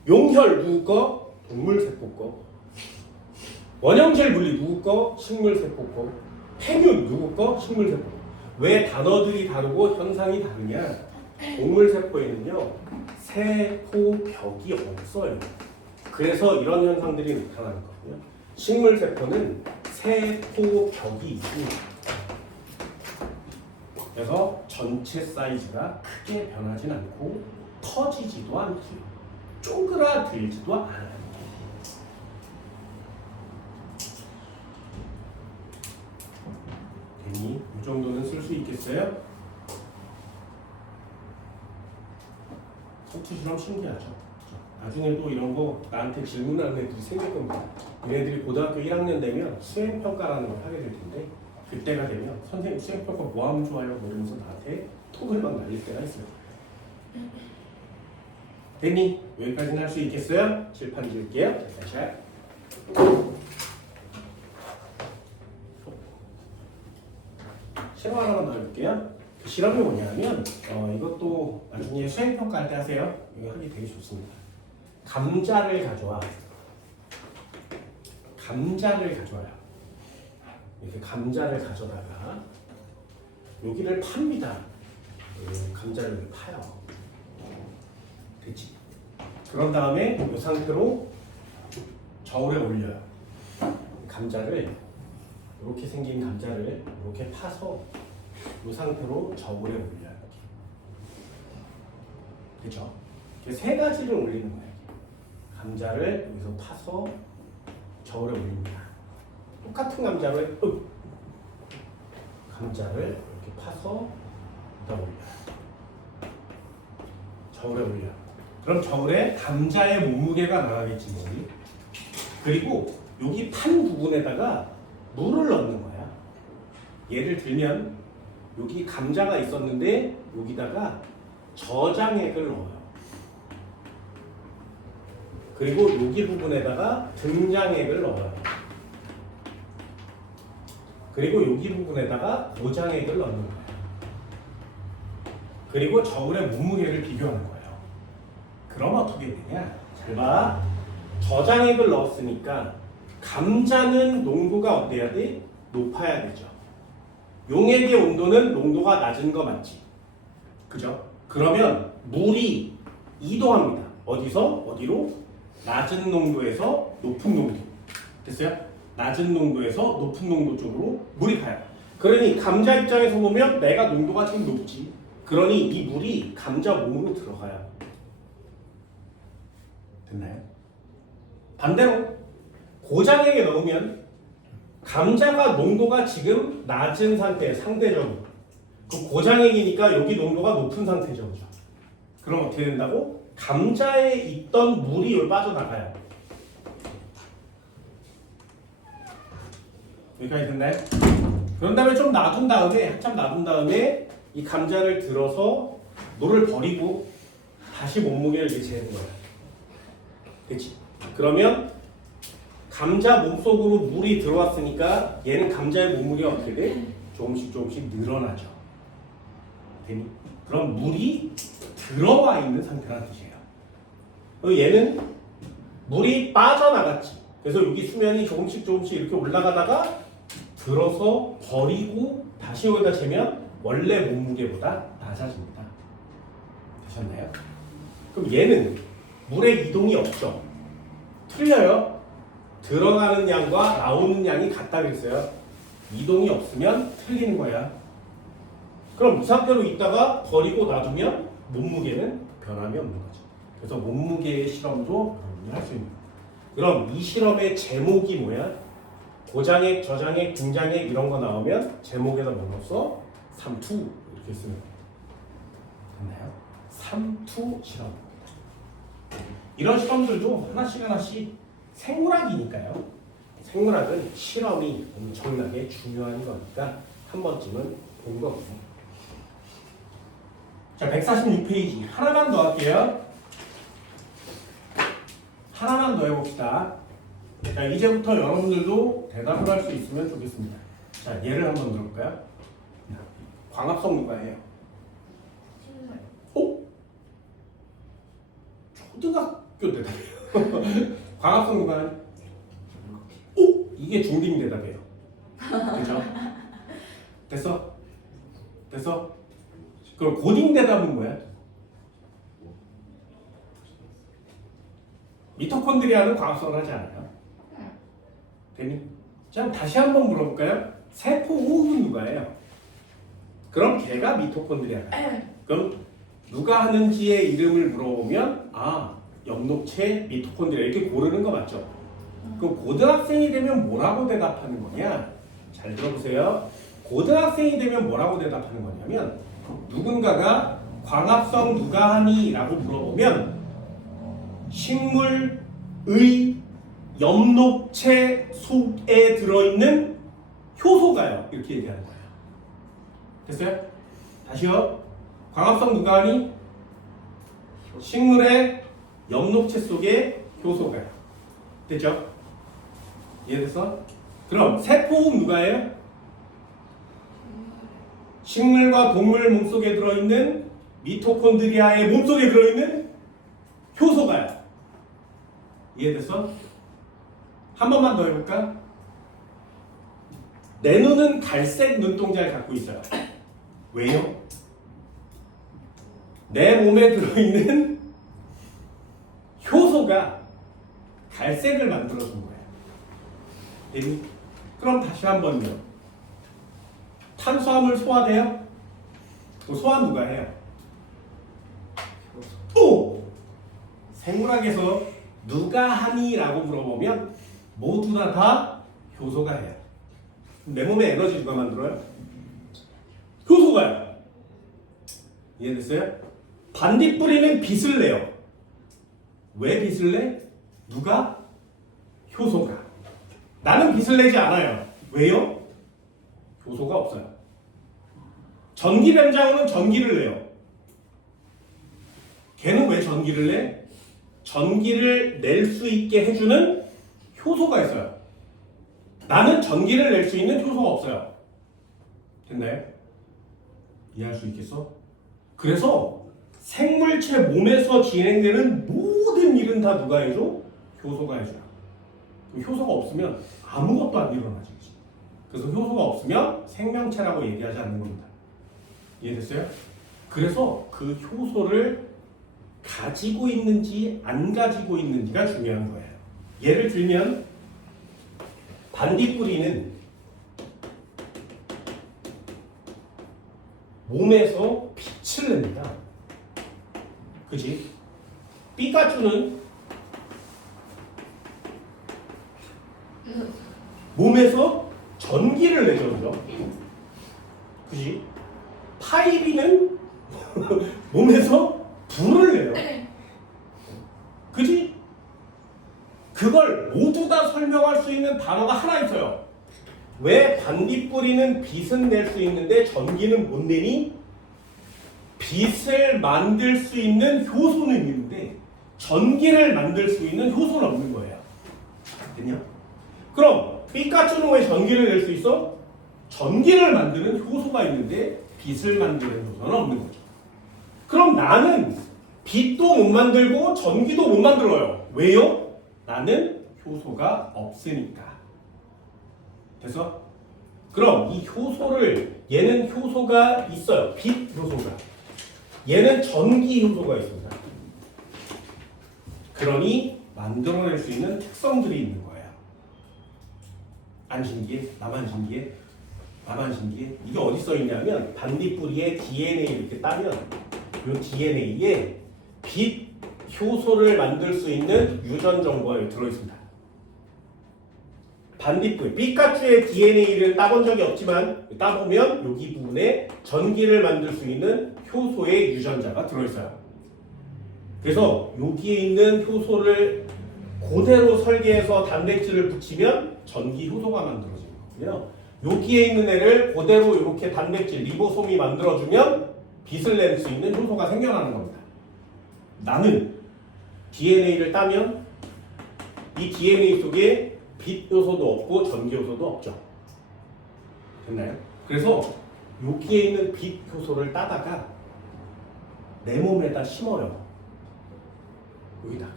용혈 누구 거? 동물세포 거. 원형질 분리 누구 거? 식물세포 거. 팽윤 누구 거? 식물세포. 왜 단어들이 다르고 현상이 다르냐? 동물세포에는요 세포벽이 없어요. 그래서 이런 현상들이 나타나는 거고요. 식물세포는 세포벽이 있습니다. 그래서 전체 사이즈가 크게 변하진 않고 터지지도 않고요. 쪼그라들지도 않아요. 괜히 이 정도는 쓸 수 있겠어요? 성투 실험 신기하죠? 나중에도 이런 거 나한테 질문하는 애들이 생길 겁니다. 얘네들이 고등학교 1학년 되면 수행평가라는 걸 하게 될 텐데 그때가 되면 선생님 수행평가 뭐 하면 좋아요? 뭐 이러면서 나한테 톡을 막 날릴 때가 있어요. 됐니? 여기까지는 할 수 있겠어요? 칠판 지울게요. 다시. 실험 하나만 더 해볼게요. 그 실험이 뭐냐면 이것도 나중에 수행평가 할 때 하세요. 이거 하기 되게 좋습니다. 감자를 가져와. 감자를 가져와요. 이렇게 감자를 가져다가 여기를 팝니다. 감자를 파요. 됐지? 그런 다음에 이 상태로 저울에 올려요. 감자를 이렇게 생긴 감자를 이렇게 파서 이 상태로 저울에 올려요. 그렇죠? 이렇게 세 가지를 올리는 거예요. 감자를 여기서 파서 저울에 올립니다. 똑같은 감자를 이렇게 파서 여기다 올려요. 저울에 올려요. 그럼 저울에 감자의 몸무게가 나가겠지 뭐. 그리고 여기 판 부분에다가 물을 넣는 거야. 예를 들면 여기 감자가 있었는데 여기다가 저장액을 넣어요. 그리고 여기 부분에다가 등장액을 넣어요. 그리고 여기 부분에다가 고장액을 넣는 거예요. 그리고 저울의 몸무게를 비교하는 거예요. 그럼 어떻게 되냐? 잘 봐. 저장액을 넣었으니까 감자는 농도가 어때야 돼? 높아야 되죠. 용액의 온도는 농도가 낮은 거 맞지? 그죠? 그러면 물이 이동합니다. 어디서? 어디로? 낮은 농도에서 높은 농도. 됐어요? 낮은 농도에서 높은 농도 쪽으로 물이 가요. 그러니 감자 입장에서 보면 내가 농도가 지금 높지. 그러니 이 물이 감자 몸으로 들어가요. 됐나요? 반대로 고장액에 넣으면 감자가 농도가 지금 낮은 상태, 상대적으로. 그 고장액이니까 여기 농도가 높은 상태죠. 그죠? 그럼 어떻게 된다고? 감자에 있던 물이 여기 빠져나가요. 여기까지 됐나요? 그런 다음에 좀 놔둔 다음에, 한참 놔둔 다음에 이 감자를 들어서 물을 버리고 다시 몸무게를 이렇게 재는 거예요. 됐지? 그러면 감자 몸속으로 물이 들어왔으니까 얘는 감자의 몸무게가 어떻게 돼? 조금씩 늘어나죠. 되니? 그럼 물이 들어와 있는 상태라는 뜻이에요. 얘는 물이 빠져나갔지. 그래서 여기 수면이 조금씩 이렇게 올라가다가 들어서 버리고 다시 여기다 재면 원래 몸무게보다 낮아집니다. 되셨나요? 그럼 얘는 물의 이동이 없죠. 틀려요. 들어가는 양과 나오는 양이 같다 그랬어요. 이동이 없으면 틀리는 거야. 그럼 이 상태로 있다가 버리고 놔두면 몸무게는 변함이 없는 거죠. 그래서 몸무게의 실험도 여러분이 할 수 있는 거예요. 그럼 이 실험의 제목이 뭐야? 고장액, 저장액, 등장액 이런 거 나오면 제목에다 뭐 넣었어? 삼투 이렇게 쓰면 됐나요? 삼투 실험. 이런 실험들도 하나씩 생물학이니까요. 생물학은 실험이 엄청나게 중요한 거니까 한 번쯤은 본 거거든요. 자, 146페이지 하나만 더 할게요. 하나만 더 해봅시다. 자, 이제부터 여러분들도 대답을 할 수 있으면 좋겠습니다. 자, 예를 한번 들어볼까요? 광합성 누가 해요? 초등학교 대답이에요. 광합성 누가 해요? 이게 중딩 대답이에요. 그죠? 됐어? 그럼 고딩 대답은 뭐야? 미토콘드리아는 광합성을 하지 않아요. 되니? 자, 다시 한번 물어볼까요? 세포 호흡은 누가 해요? 그럼 걔가 미토콘드리아가. 그럼 누가 하는지의 이름을 물어보면 엽록체 미토콘드리아 이렇게 고르는 거 맞죠? 그럼 고등학생이 되면 뭐라고 대답하는 거냐? 잘 들어보세요. 고등학생이 되면 뭐라고 대답하는 거냐면 누군가가 광합성 누가 하니? 라고 물어보면 식물의 엽록체 속에 들어있는 효소가요. 이렇게 얘기하는 거예요. 됐어요? 다시요. 광합성 누가 하니? 식물의 엽록체 속에 효소가요. 됐죠? 이해됐어? 그럼 세포는 누가 해요? 식물과 동물 몸속에 들어있는 미토콘드리아의 몸속에 들어있는 효소가요. 이해됐어? 한 번만 더 해볼까? 내 눈은 갈색 눈동자를 갖고 있어요. 왜요? 내 몸에 들어있는 효소가 갈색을 만들어준 거예요. 됐니? 그럼 다시 한 번요. 탄수화물 소화돼요? 그 소화 누가 해요? 또 생물학에서 누가 하니? 라고 물어보면 모두 다 효소가 해요. 내 몸에 에너지 누가 만들어요? 효소가요. 이해됐어요? 반딧불이는 빛을 내요. 왜 빛을 내? 누가? 효소가. 나는 빛을 내지 않아요. 왜요? 효소가 없어요. 전기뱀장어는 전기를 내요. 걔는 왜 전기를 내? 전기를 낼 수 있게 해주는 효소가 있어요. 나는 전기를 낼 수 있는 효소가 없어요. 됐나요? 이해할 수 있겠어? 그래서 생물체 몸에서 진행되는 모든 일은 다 누가 해줘? 효소가 해줘요. 효소가 없으면 아무것도 안 일어나지. 그래서 효소가 없으면 생명체라고 얘기하지 않는 겁니다. 이해됐어요? 그래서 그 효소를 가지고 있는지 안 가지고 있는지가 중요한 거예요. 예를 들면 반딧불이는 몸에서 빛을 냅니다. 그지? 피카츄는 몸에서 전기를 내죠. 그죠? 그지? 파이비는 몸에서 불을 내요. 그지? 그걸 모두 다 설명할 수 있는 단어가 하나 있어요. 왜 반딧불이는 빛은 낼 수 있는데 전기는 못 내니? 빛을 만들 수 있는 효소는 있는데 전기를 만들 수 있는 효소는 없는 거예요. 됐냐? 그럼 피카츄는 왜 전기를 낼 수 있어? 전기를 만드는 효소가 있는데 빛을 만드는 효소는 없는 거죠. 그럼 나는 빛도 못 만들고 전기도 못 만들어요. 왜요? 나는 효소가 없으니까. 됐어? 그럼 이 효소를 얘는 효소가 있어요. 빛 효소가. 얘는 전기 효소가 있습니다. 그러니 만들어낼 수 있는 특성들이 있는 거예요. 안 신기해? 나만 신기해? 나만 신기해? 이게 어디 써 있냐면 반딧불이의 DNA를 이렇게 따면 이 DNA에 빛 효소를 만들 수 있는 유전 정보가 여기 들어있습니다. 반딧불, 피카츄의 DNA를 따본 적이 없지만 따보면 여기 부분에 전기를 만들 수 있는 효소의 유전자가 들어있어요. 그래서 여기에 있는 효소를 그대로 설계해서 단백질을 붙이면 전기 효소가 만들어지는 거고요. 여기에 있는 애를 그대로 이렇게 단백질, 리보솜이 만들어주면 빛을 낼 수 있는 효소가 생겨나는 겁니다. 나는 DNA를 따면 이 DNA 속에 빛 요소도 없고 전기 요소도 없죠. 됐나요? 그래서 여기에 있는 빛 효소를 따다가 내 몸에다 심어요. 여기다가.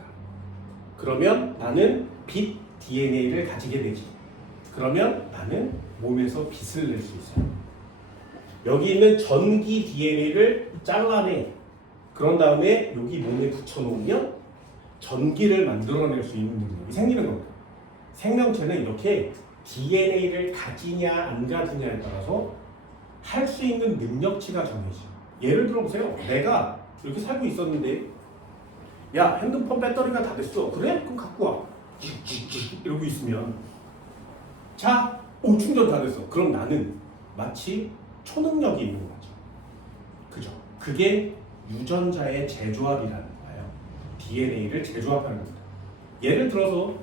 그러면 나는 빛 DNA를 가지게 되지. 그러면 나는 몸에서 빛을 낼 수 있어요. 여기 있는 전기 DNA를 잘라내. 그런 다음에 여기 몸에 붙여놓으면 전기를 만들어낼 수 있는 능력이 생기는 겁니다. 생명체는 이렇게 DNA를 가지냐 안 가지냐에 따라서 할 수 있는 능력치가 정해져요. 예를 들어보세요. 내가 이렇게 살고 있었는데 야 핸드폰 배터리가 다 됐어. 그래? 그럼 갖고 와. 이러고 있으면 자, 오 충전 다 됐어. 그럼 나는 마치 초능력이 있는 거죠. 그죠? 그게 유전자의 재조합이라는 거예요. DNA를 재조합하는 겁니다. 예를 들어서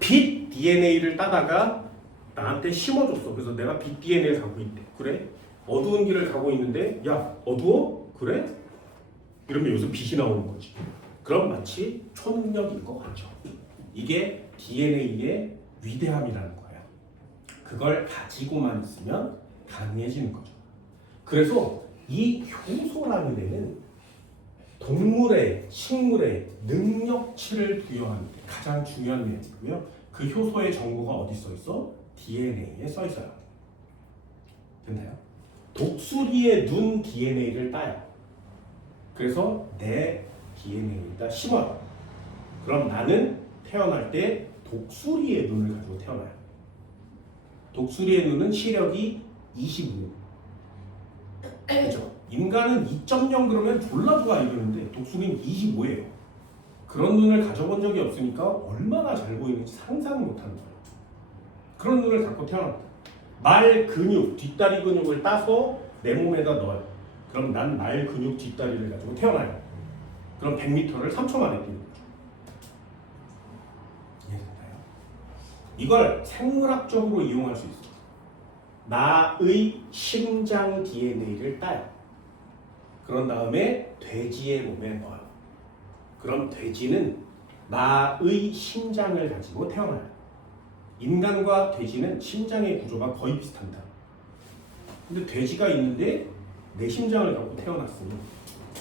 빛 DNA를 따다가 나한테 심어줬어. 그래서 내가 빛 DNA를 갖고 있대. 그래? 어두운 길을 가고 있는데 야 어두워? 그래? 이러면 여기서 빛이 나오는 거지. 그럼 마치 초능력인 것 같죠. 이게 DNA의 위대함이라는 거예요. 그걸 가지고만 있으면 가능해지는 거죠. 그래서 이 효소라는 데는 동물의, 식물의 능력치를 부여하는 게 가장 중요한 내용이고요. 그 효소의 정보가 어디 써 있어? DNA에 써 있어요. 됐나요? 독수리의 눈 DNA를 따요. 그래서 내 DNA에다 심어요. 그럼 나는 태어날 때 독수리의 눈을 가지고 태어나요. 독수리의 눈은 시력이 25. 그죠? 인간은 2.0 그러면 졸라 좋아 이러는데 독수리는 25예요. 그런 눈을 가져본 적이 없으니까 얼마나 잘 보이는지 상상 못하는 거예요. 그런 눈을 갖고 태어납니다. 말 근육, 뒷다리 근육을 따서 내 몸에다 넣어요. 그럼 난 말 근육 뒷다리를 가지고 태어나요. 그럼 100m를 3초 만에 뛰는 거죠. 이해되나요? 이걸 생물학적으로 이용할 수 있어요. 나의 심장 DNA를 따요. 그런 다음에 돼지의 몸에 넣어요. 그럼 돼지는 나의 심장을 가지고 태어나요. 인간과 돼지는 심장의 구조가 거의 비슷합니다. 근데 돼지가 있는데 내 심장을 갖고 태어났으니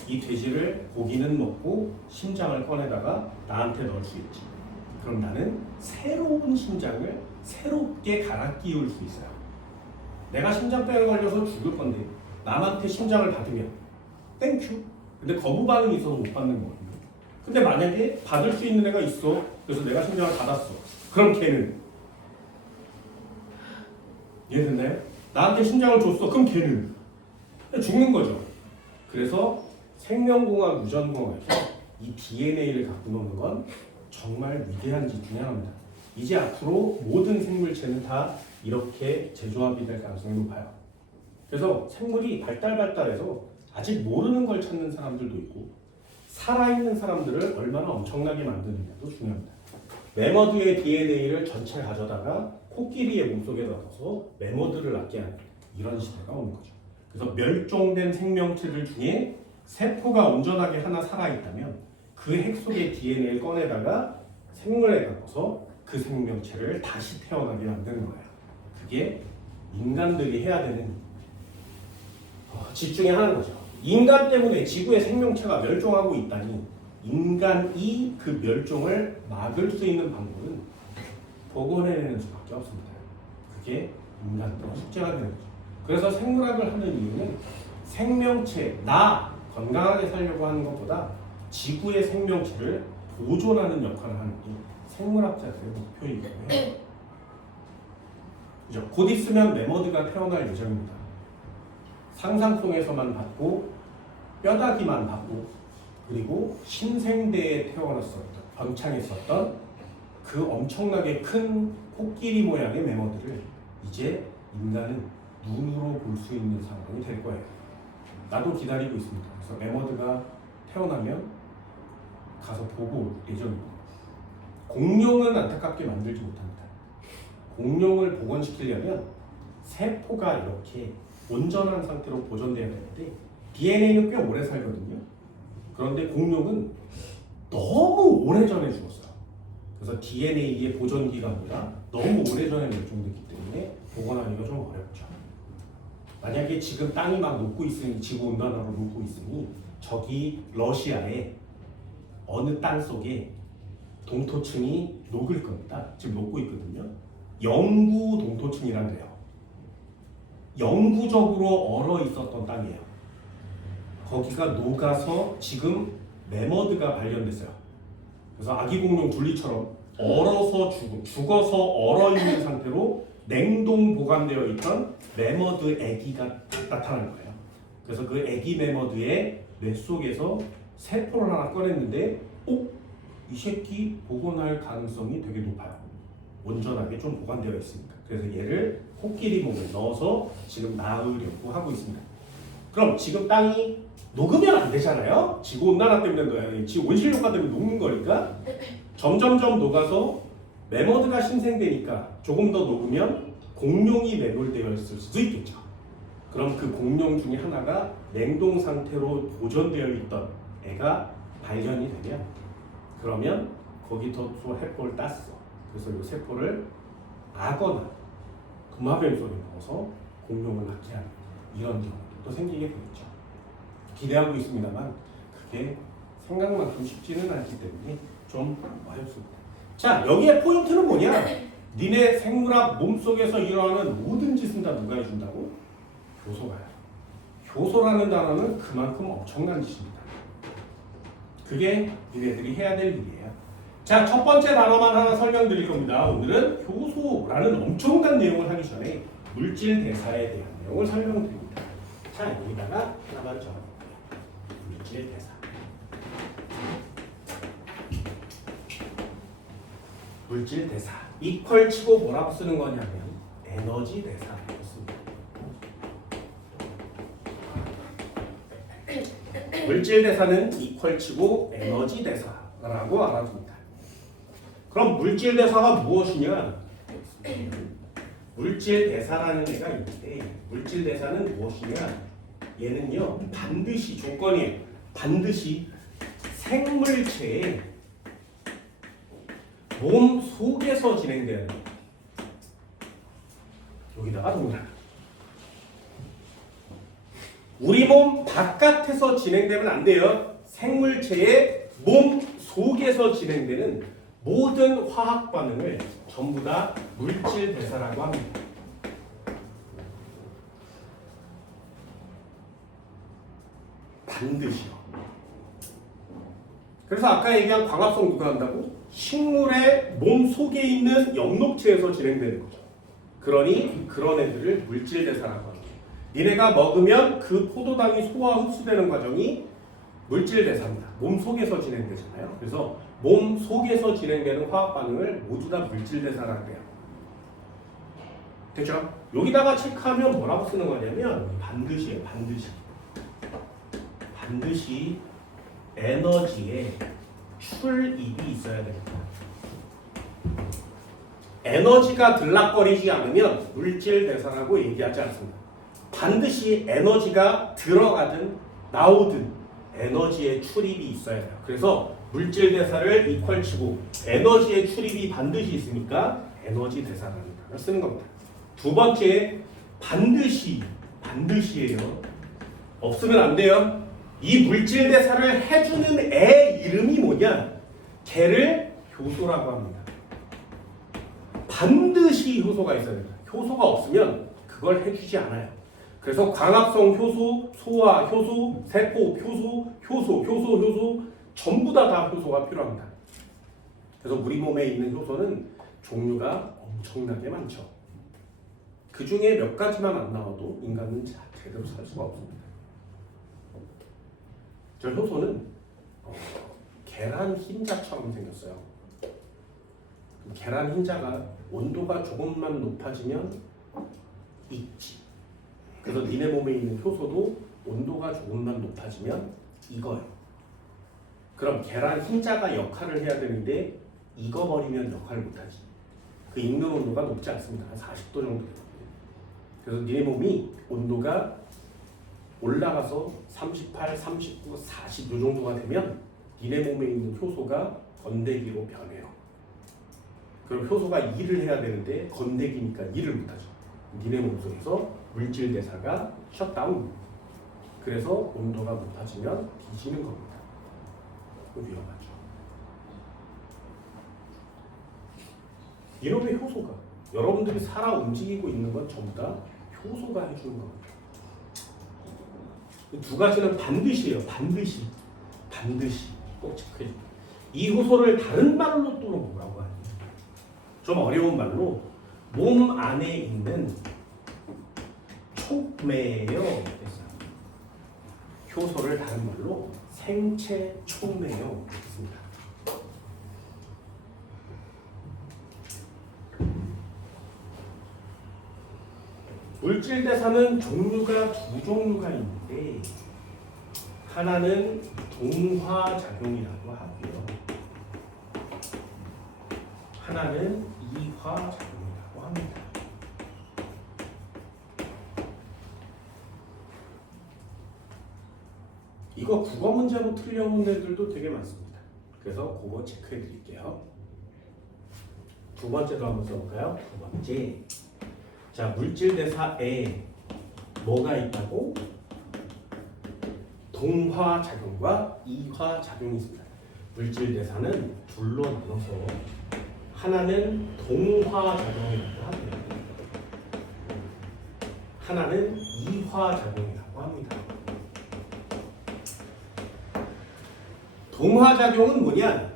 이 돼지를 고기는 먹고 심장을 꺼내다가 나한테 넣을 수 있지. 그럼 나는 새로운 심장을 새롭게 갈아 끼울 수 있어요. 내가 심장병에 걸려서 죽을 건데 남한테 심장을 받으면 땡큐. 근데 거부 반응이 있어서 못 받는 거거든요. 근데 만약에 받을 수 있는 애가 있어. 그래서 내가 심장을 받았어. 그럼 걔는 이해됐나요? 나한테 심장을 줬어. 그럼 걔는 죽는 거죠. 그래서 생명공학, 유전공학에서 이 DNA를 갖고 노는 건 정말 위대한 짓 중에 하나입니다. 이제 앞으로 모든 생물체는 다 이렇게 재조합이 될 가능성이 높아요. 그래서 생물이 발달해서 아직 모르는 걸 찾는 사람들도 있고 살아있는 사람들을 얼마나 엄청나게 만드느냐도 중요합니다. 매머드의 DNA를 전체 가져다가 코끼리의 몸속에 넣어서 매머드를 낳게 하는 이런 시대가 오는 거죠. 그래서 멸종된 생명체들 중에 세포가 온전하게 하나 살아있다면 그 핵 속의 DNA를 꺼내다가 생물에 갖고서 그 생명체를 다시 태어나게 만드는 거예요. 그게 인간들이 해야 되는 짓 중에 하나인 거죠. 인간 때문에 지구의 생명체가 멸종하고 있다니 인간이 그 멸종을 막을 수 있는 방법은 복원해내는 수밖에 없습니다. 그게 인간들의 숙제가 되는 거죠. 그래서 생물학을 하는 이유는 생명체, 나 건강하게 살려고 하는 것보다 지구의 생명체를 보존하는 역할을 하는 게 생물학자들의 목표이고요. 그죠? 곧 있으면 매머드가 태어날 예정입니다. 상상 속에서만 봤고 뼈다귀만 봤고 그리고 신생대에 태어났었던 번창했었던 그 엄청나게 큰 코끼리 모양의 매머드를 이제 인간은 눈으로 볼 수 있는 상황이 될 거예요. 나도 기다리고 있습니다. 그래서 매머드가 태어나면 가서 보고 올 예정입니다. 공룡은 안타깝게 만들지 못합니다. 공룡을 복원시키려면 세포가 이렇게 온전한 상태로 보존돼야 되는데 DNA는 꽤 오래 살거든요. 그런데 공룡은 너무 오래전에 죽었어요. 그래서 DNA의 보존 기간보다 너무 오래전에 멸종됐기 때문에 복원하기가 좀 어렵죠. 만약에 지금 땅이 막 녹고 있으니 지구온난화로 녹고 있으니 저기 러시아의 어느 땅 속에 동토층이 녹을 겁니다. 지금 녹고 있거든요. 영구 동토층이란 데요. 영구적으로 얼어 있었던 땅이에요. 거기가 녹아서 지금 매머드가 발견됐어요. 그래서 아기 공룡 둘리처럼 얼어서 죽어서 얼어 있는 상태로 냉동 보관되어 있던 매머드 아기가 나타난 거예요. 그래서 그 아기 매머드의 뇌 속에서 세포를 하나 꺼냈는데 이 새끼 복원할 가능성이 되게 높아요. 온전하게 좀 보관되어 있습니다. 그래서 얘를 코끼리 몸에 넣어서 지금 낳으려고 하고 있습니다. 그럼 지금 땅이 녹으면 안 되잖아요. 지구온난화 때문에 녹아요. 지구 온실효과 때문에 녹는 거니까 점점점 녹아서 매머드가 신생되니까 조금 더 녹으면 공룡이 매몰되어 있을 수도 있겠죠. 그럼 그 공룡 중에 하나가 냉동 상태로 보존되어 있던 애가 발견이 되면 그러면 거기서 세포를 땄어. 그래서 이 세포를 아거나 금화뱀 속에 넣어서 공룡을 낳게 하는 이런 경우도 생기게 되겠죠. 기대하고 있습니다만 그게 생각만큼 쉽지는 않기 때문에 좀 어렵습니다. 자, 여기에 포인트는 뭐냐? 니네 생물학 몸속에서 일어나는 모든 짓은 다 누가 해준다고? 효소가요. 효소라는 단어는 그만큼 엄청난 짓입니다. 그게 니네들이 해야 될 일이에요. 자, 첫 번째 단어만 하나 설명드릴 겁니다. 오늘은 효소라는 엄청난 내용을 하기 전에 물질 대사에 대한 내용을 설명드립니다. 자, 여기다가 하나만 적어볼게요. 물질 대사. 물질 대사. 이퀄 치고 뭐라고 쓰는 거냐면 에너지 대사라고 씁니다. 물질 대사는 이퀄 치고 에너지 대사라고 알아둡니다. 그럼 물질 대사가 무엇이냐? 물질 대사라는 애가 있는데 물질 대사는 무엇이냐? 얘는요 반드시 조건이에요. 반드시 생물체의 몸 속에서 진행되는 여기다가 동그라미. 우리 몸 바깥에서 진행되면 안 돼요. 생물체의 몸 속에서 진행되는 모든 화학 반응을 전부 다 물질 대사라고 합니다. 반드시요. 그래서 아까 얘기한 광합성 누가 한다고? 식물의 몸 속에 있는 엽록체에서 진행되는 거죠. 그러니 그런 애들을 물질 대사라고 합니다. 니네가 먹으면 그 포도당이 소화 흡수되는 과정이 물질 대사입니다. 몸 속에서 진행되잖아요. 그래서 몸 속에서 진행되는 화학 반응을 모두 다 물질 대사라고 해요. 됐죠? 여기다가 체크하면 뭐라고 쓰는 거냐면 반드시예요. 반드시 에너지에 출입이 있어야 됩니다. 에너지가 들락거리지 않으면 물질 대사라고 얘기하지 않습니다. 반드시 에너지가 들어가든 나오든 에너지의 출입이 있어야 돼요. 그래서 물질 대사를 이퀄 치고 에너지의 출입이 반드시 있으니까 에너지 대사라는 단어를 쓰는 겁니다. 두 번째, 반드시예요. 없으면 안 돼요. 이 물질 대사를 해주는 애 이름이 뭐냐? 걔를 효소라고 합니다. 반드시 효소가 있어야 됩니다. 효소가 없으면 그걸 해주지 않아요. 그래서 광합성 효소, 소화 효소, 세포 효소 전부 다 효소가 필요합니다. 그래서 우리 몸에 있는 효소는 종류가 엄청나게 많죠. 그 중에 몇 가지만 안 나와도 인간은 제대로 살 수가 없습니다. 저 효소는 계란 흰자처럼 생겼어요. 계란 흰자가 온도가 조금만 높아지면 익지. 그래서 니네 몸에 있는 효소도 온도가 조금만 높아지면 익어요. 그럼 계란 흰자가 역할을 해야 되는데 익어버리면 역할을 못하지. 그 익는 온도가 높지 않습니다. 한 40도 정도 되거든요. 그래서 니네 몸이 온도가 올라가서 38, 39, 40 이 정도가 되면 니네 몸에 있는 효소가 건더기로 변해요. 그럼 효소가 일을 해야 되는데 건더기니까 일을 못하죠. 니네 몸속에서 물질 대사가 셧다운. 그래서 온도가 높아지면 뒤지는 겁니다. 위험하죠. 이놈의 효소가 여러분들이 살아 움직이고 있는 건 전부 다 효소가 해주는 겁니다. 두 가지는 반드시예요. 반드시 꼭 체크해 주세요. 이 효소를 다른 말로 또 뭐라고 하냐? 좀 어려운 말로 몸 안에 있는 촉매예요. 효소를 다른 말로 생체 촉매요. 있습니다. 물질 대사는 종류가 두 종류가 있는데 하나는 동화작용이라고 하고요. 하나는 이화작용이라고 합니다. 이거 국어 문제로 틀려온 애들도 되게 많습니다. 그래서 그거 체크해 드릴게요. 두 번째도 한번 써볼까요? 두 번째. 자, 물질 대사에 뭐가 있다고? 동화작용과 이화작용이 있습니다. 물질 대사는 둘로 나눠서 하나는 동화작용이라고 합니다. 하나는 이화작용이라고 합니다. 동화작용은 뭐냐?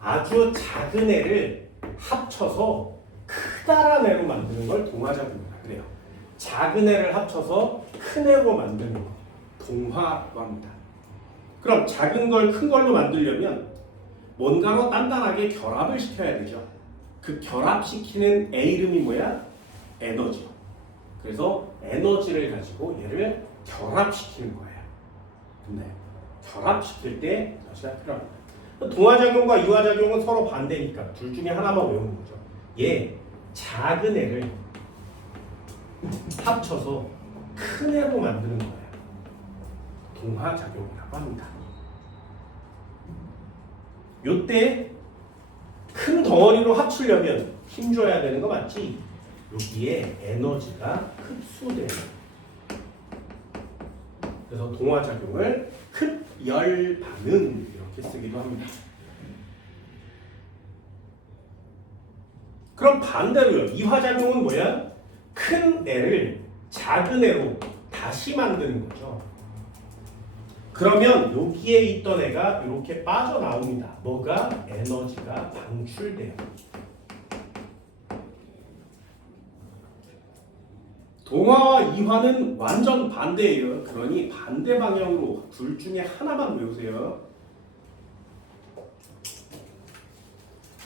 아주 작은 애를 합쳐서 크다란 애로 만드는 걸 동화작용이라 그래요. 작은 애를 합쳐서 큰 애로 만드는 거 동화라고 합니다. 그럼 작은 걸 큰 걸로 만들려면 뭔가로 단단하게 결합을 시켜야 되죠. 그 결합시키는 애 이름이 뭐야? 에너지요. 그래서 에너지를 가지고 얘를 결합시키는 거예요. 근데 결합시킬 때 에너지가 필요합니다. 동화작용과 이화작용은 서로 반대니까 둘 중에 하나만 외우는 거죠. 얘 작은 애를 합쳐서 큰 애로 만드는 거예요. 동화작용이라고 합니다. 요때 큰 덩어리로 합치려면 힘줘야 되는 거 맞지? 여기에 에너지가 흡수돼요. 그래서 동화작용을 흡열 반응 이렇게 쓰기도 합니다. 그럼 반대로요. 이화작용은 뭐야? 큰 애를 작은 애로 다시 만드는 거죠. 그러면 여기에 있던 애가 이렇게 빠져나옵니다. 뭐가? 에너지가 방출돼요. 동화와 이화는 완전 반대예요. 그러니 반대 방향으로 둘 중에 하나만 외우세요.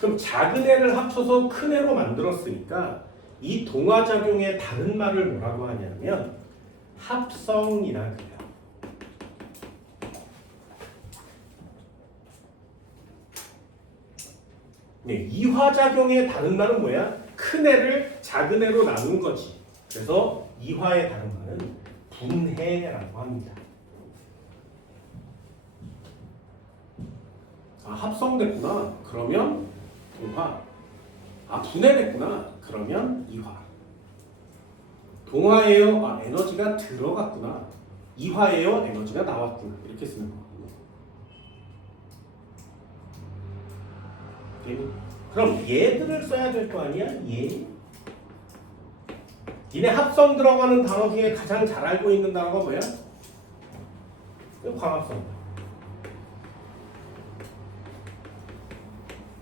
그럼 작은 애를 합쳐서 큰 애로 만들었으니까 이 동화작용의 다른 말을 뭐라고 하냐면 합성이라 그래요. 네, 이화작용의 다른 말은 뭐야? 큰 애를 작은 애로 나눈 거지. 그래서 이화의 다른 말은 분해라고 합니다. 아, 합성됐구나. 그러면 동화. 아, 분해됐구나. 그러면 이화. 동화예요. 아, 에너지가 들어갔구나. 이화예요. 에너지가 나왔구나. 이렇게 쓰는 거거든요. 그럼 얘들을 써야 될 거 아니야? 얘. 니네 합성 들어가는 단어 중에 가장 잘 알고 있는 단어가 뭐야? 광합성.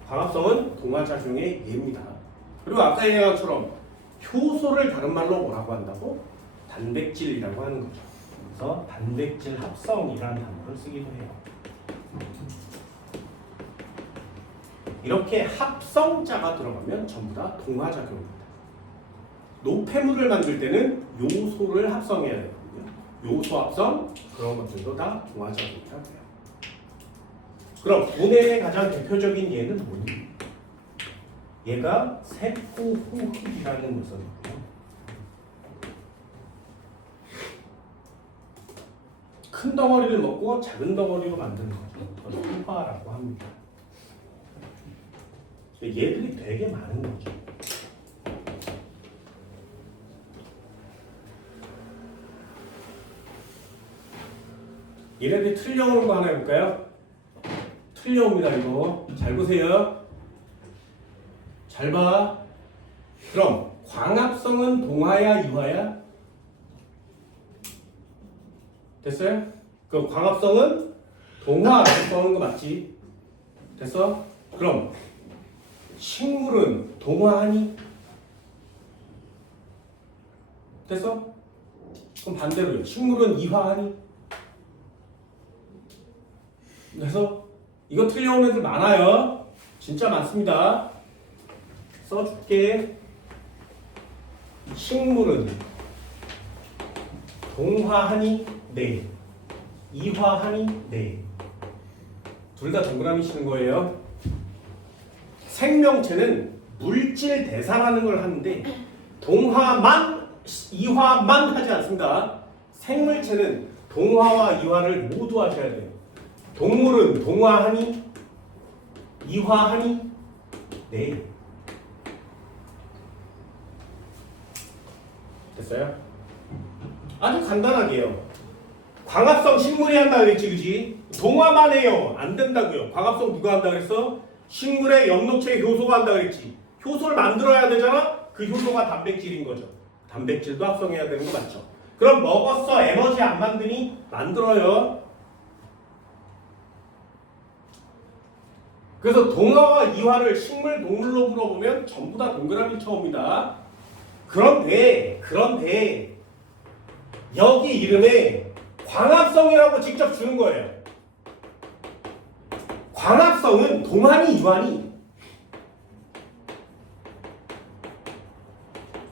광합성은 동화작용의 예입니다. 그리고 아까 얘기한 것처럼 효소를 다른 말로 뭐라고 한다고? 단백질이라고 하는 거죠. 그래서 단백질 합성이라는 단어를 쓰기도 해요. 이렇게 합성자가 들어가면 전부 다 동화작용입니다. 노폐물을 만들 때는 요소를 합성해야 되거든요. 요소 합성 그런 것들도 다 동화작용이라고 해요. 그럼 분해의 가장 대표적인 예는 뭐니? 얘가 세포호흡이라는 것이거든요. 큰 덩어리를 먹고 작은 덩어리로 만드는 거죠. 그걸 소화라고 합니다. 얘들이 되게 많은 거죠. 얘네들이 틀려오는 거 하나 해볼까요? 틀려옵니다. 이거 잘 보세요. 잘 봐. 그럼 광합성은 동화야 이화야? 됐어요? 그럼 광합성은 동화라고 써는 거 맞지? 됐어? 그럼 식물은 동화하니? 됐어? 그럼 반대로요. 식물은 이화하니? 그래서 이거 틀려온 애들 많아요. 진짜 많습니다. 써줄게. 식물은 동화하니? 네. 이화하니? 네. 둘 다 동그라미 치는 거예요. 생명체는 물질 대사라는 걸 하는데 동화만, 이화만 하지 않습니다. 생물체는 동화와 이화를 모두 하셔야 돼요. 동물은 동화하니? 이화하니? 네. 됐어요? 아주 간단하게요. 광합성 식물이 한다 그랬지, 그지? 동화만 해요. 안 된다고요. 광합성 누가 한다 그랬어? 식물의 엽록체 효소가 한다 그랬지. 효소를 만들어야 되잖아? 그 효소가 단백질인 거죠. 단백질도 합성해야 되는 거 맞죠? 그럼 먹었어. 에너지 안 만드니? 만들어요. 그래서 동화와 이화를 식물, 동물로 물어보면 전부 다 동그라미 쳐옵니다. 그런데 여기 이름에 광합성이라고 직접 주는 거예요. 광합성은 동하니 유하니?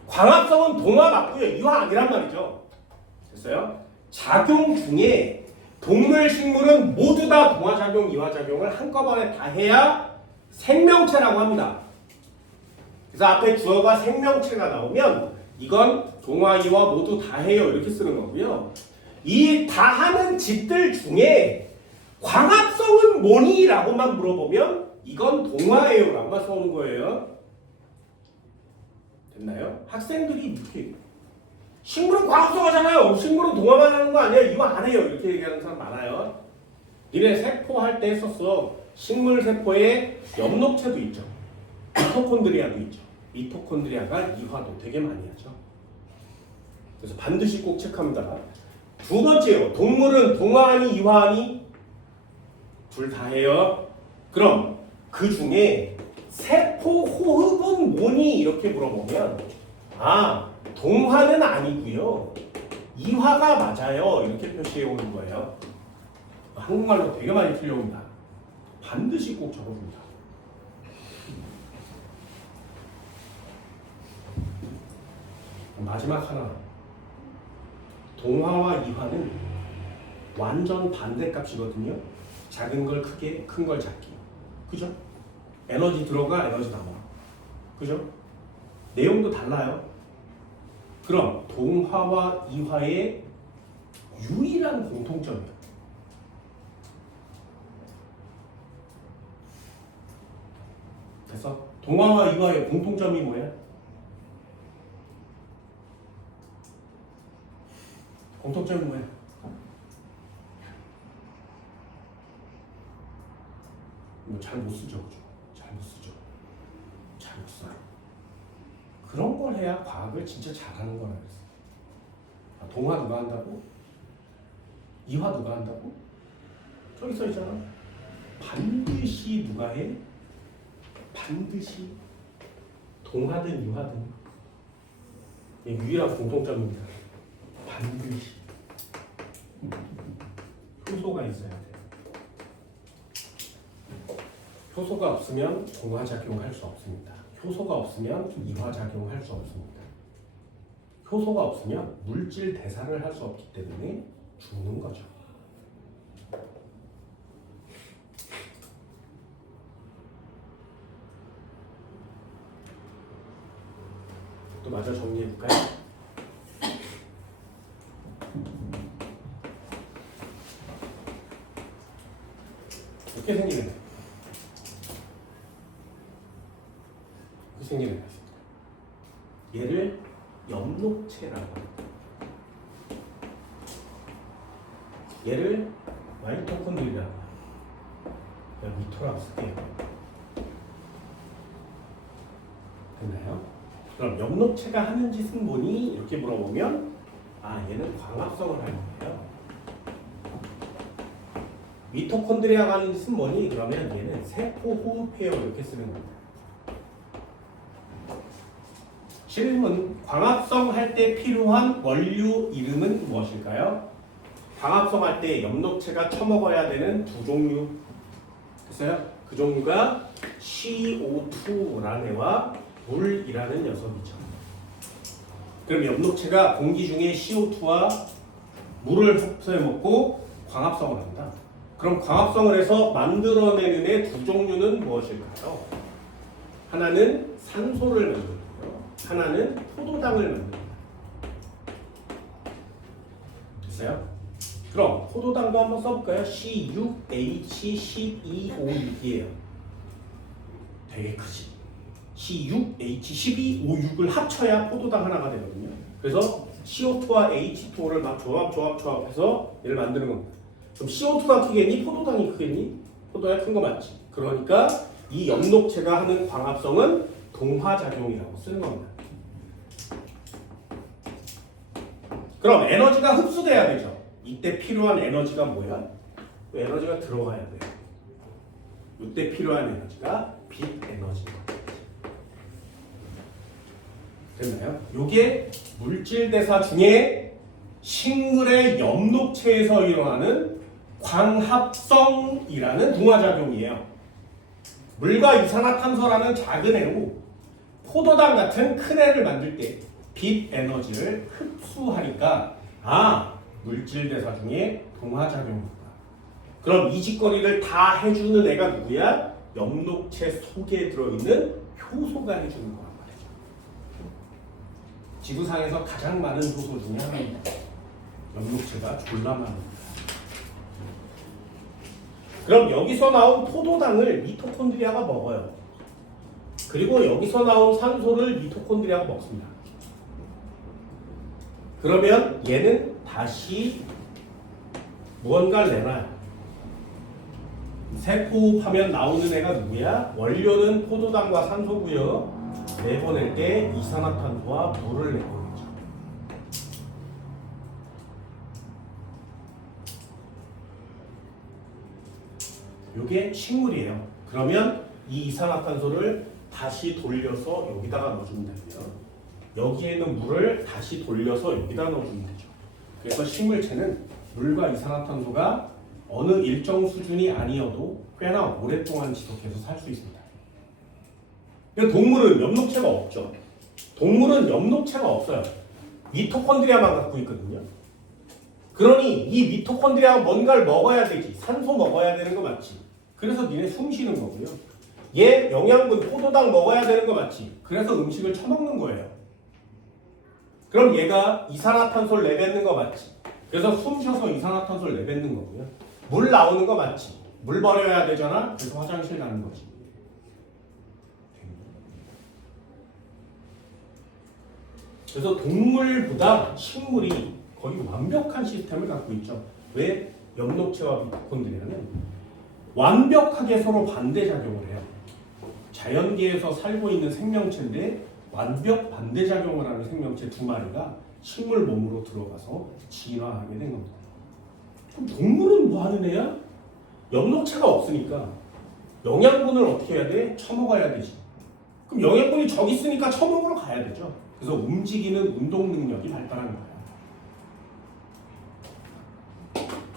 광합성은 동화 맞고요. 이화 아니란 말이죠. 됐어요? 작용 중에 동물, 식물은 모두 다 동화작용, 이화작용을 한꺼번에 다 해야 생명체라고 합니다. 그래서 앞에 주어가 생명체가 나오면 이건 동화, 이화 모두 다 해요. 이렇게 쓰는 거고요. 이 다 하는 짓들 중에 광합성은 뭐니? 라고만 물어보면 이건 동화예요. 라고만 써오는 거예요. 됐나요? 학생들이 이렇게 식물은 광합성하잖아요. 식물은 동화만 하는 거 아니야? 이거 안 해요. 이렇게 얘기하는 사람 많아요. 니네 세포 할 때 했었어. 식물 세포에 엽록체도 있죠. 미토콘드리아도 있죠. 미토콘드리아가 이화도 되게 많이 하죠. 그래서 반드시 꼭 체크합니다. 두 번째요. 동물은 동화하니 이화하니? 둘 다 해요. 그럼 그 중에 세포 호흡은 뭐니? 이렇게 물어보면 동화는 아니고요. 이화가 맞아요. 이렇게 표시해 오는 거예요. 한국말로 되게 많이 틀려옵니다. 반드시 꼭 적어줍니다. 마지막 하나. 동화와 이화는 완전 반대값이거든요. 작은 걸 크게, 큰 걸 작게. 그죠? 에너지 들어가, 에너지 나와. 그죠? 내용도 달라요. 그럼 동화와 이화의 유일한 공통점이에요. 그래서 동화와 이화의 공통점이 뭐야? 공통점이 뭐야? 잘 못 쓰죠, 그죠? 잘 못 쓰죠. 잘 못 써요. 그런 걸 해야 과학을 진짜 잘하는 거라 그랬어. 동화 누가 한다고? 이화 누가 한다고? 저기 써 있잖아. 반드시 누가 해? 반드시 동화든 이화든. 이게 유일한 공통점입니다. 반드시 효소가 있어야 돼. 효소가 없으면 동화작용할 수 없습니다. 효소가 없으면 이화작용할 수 없습니다. 효소가 없으면 물질 대사를 할 수 없기 때문에 죽는 거죠. 또 마저 정리해볼까요? 이렇게 생기는 거예요. 이렇게 생기는 거예요. 얘를 엽록체라고 합니다. 얘를 마이토콘드리아라고 합니다. 미토라고 쓸게요. 됐나요? 그럼 엽록체가 하는 짓은 뭐니? 이렇게 물어보면 얘는 광합성을 하는 거예요. 미토콘드리아가 하는 짓은 뭐니? 그러면 얘는 세포 호흡해요. 이렇게 쓰는 겁니다. 질문, 광합성 할 때 필요한 원료 이름은 무엇일까요? 광합성 할 때 엽록체가 처먹어야 되는 두 종류 됐어요? 그 종류가 CO2라는 애와 물이라는 녀석이죠. 그럼 엽록체가 공기 중에 CO2와 물을 흡수해 먹고 광합성을 한다. 그럼 광합성을 해서 만들어내는 애 두 종류는 무엇일까요? 하나는 산소를 만들고요. 하나는 포도당을 만듭니다. 됐어요? 그럼 포도당도 한번 써볼까요? C6H12O6이에요. 되게 크지? C6H12O6을 합쳐야 포도당 하나가 되거든요. 그래서 CO2와 H2O를 막 조합해서 얘를 만드는 겁니다. 그럼 CO2가 크겠니? 포도당이 크겠니? 포도당이 큰 거 맞지? 그러니까 이 엽록체가 하는 광합성은 동화작용이라고 쓰는 겁니다. 그럼 에너지가 흡수돼야 되죠. 이때 필요한 에너지가 뭐야? 에너지가 들어가야 돼요. 이때 필요한 에너지가 빛 에너지인 거죠. 됐나요? 요게 물질 대사 중에 식물의 엽록체에서 일어나는 광합성이라는 동화작용이에요. 물과 이산화탄소라는 작은 애로 포도당 같은 큰 애를 만들 때 빛 에너지를 흡수하니까 물질 대사 중에 동화작용이다. 그럼 이 짓거리를 다 해주는 애가 누구야? 엽록체 속에 들어있는 효소가 해주는 거란 말이죠. 지구상에서 가장 많은 효소 중에 하나입니다. 엽록체가 졸라 많습니다. 그럼 여기서 나온 포도당을 미토콘드리아가 먹어요. 그리고 여기서 나온 산소를 미토콘드리아가 먹습니다. 그러면 얘는 다시 무언가를 내놔요. 세포하면 나오는 애가 누구야? 원료는 포도당과 산소고요. 내보낼 때 이산화탄소와 물을 내보내죠. 이게 식물이에요. 그러면 이 이산화탄소를 다시 돌려서 여기다가 넣어주면 되고요. 여기에 있는 물을 다시 돌려서 여기다 넣어주면 되죠. 그래서 식물체는 물과 이산화탄소가 어느 일정 수준이 아니어도 꽤나 오랫동안 지속해서 살 수 있습니다. 동물은 엽록체가 없죠. 동물은 엽록체가 없어요. 미토콘드리아만 갖고 있거든요. 그러니 이 미토콘드리아가 뭔가를 먹어야 되지. 산소 먹어야 되는 거 맞지? 그래서 니네 숨 쉬는 거고요. 얘 영양분 포도당 먹어야 되는 거 맞지? 그래서 음식을 처먹는 거예요. 그럼 얘가 이산화탄소를 내뱉는 거 맞지? 그래서 숨 쉬어서 이산화탄소를 내뱉는 거고요. 물 나오는 거 맞지? 물 버려야 되잖아? 그래서 화장실 가는 거지. 그래서 동물보다 식물이 거의 완벽한 시스템을 갖고 있죠. 왜? 엽록체와 미토콘드리아는 완벽하게 서로 반대작용을 해요. 자연계에서 살고 있는 생명체인데 완벽 반대작용을 하는 생명체 두 마리가 식물 몸으로 들어가서 진화하게 된 겁니다. 그럼 동물은 뭐 하는 애야? 엽록체가 없으니까 영양분을 어떻게 해야 돼? 처먹어야 되지. 그럼 영양분이 저기 있으니까 처먹으러 가야 되죠. 그래서 움직이는 운동 능력이 발달한 거예요.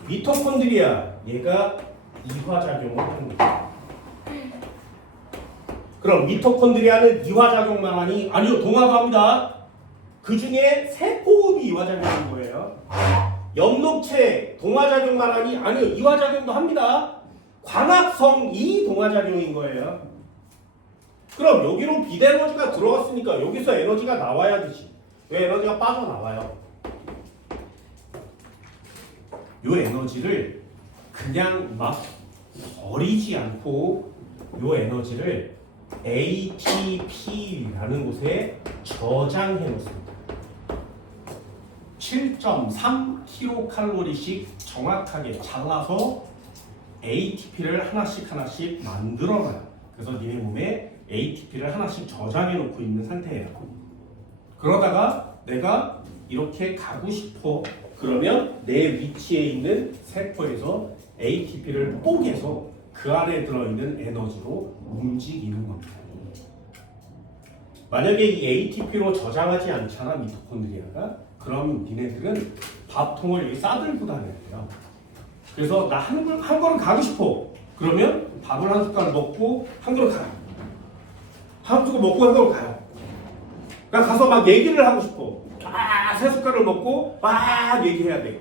미토콘드리아, 얘가 이화작용을 하는 거예요. 그럼 미토콘드리아는 이화작용만 하니? 아니요, 동화도 합니다. 그 중에 세포흡이 이화작용인 거예요. 엽록체 동화작용만 하니? 아니요, 이화작용도 합니다. 광합성이 동화작용인 거예요. 그럼 여기로 빛에너지가 들어갔으니까 여기서 에너지가 나와야 되지. 왜 에너지가 빠져나와요? 요 에너지를 그냥 막 버리지 않고 요 에너지를 ATP라는 곳에 저장해 놓습니다. 7.3kcal씩 정확하게 잘라서 ATP를 하나씩 만들어놔요. 그래서 니네 몸에 ATP를 하나씩 저장해 놓고 있는 상태예요. 그러다가 내가 이렇게 가고 싶어. 그러면 내 위치에 있는 세포에서 ATP를 뽀개서 그 안에 들어있는 에너지로 움직이는 겁니다. 만약에 이 ATP로 저장하지 않잖아, 미토콘드리아가. 그럼 니네들은 밥통을 여기 싸들고 다녀야 돼요. 그래서 나 한 그릇 가고 싶어. 그러면 밥을 한 숟갈 먹고 한 그릇 가요. 한 숟갈 먹고 한 그릇 가요. 그러니까 가서 막 얘기를 하고 싶어. 세 숟갈을 먹고 막 얘기해야 돼.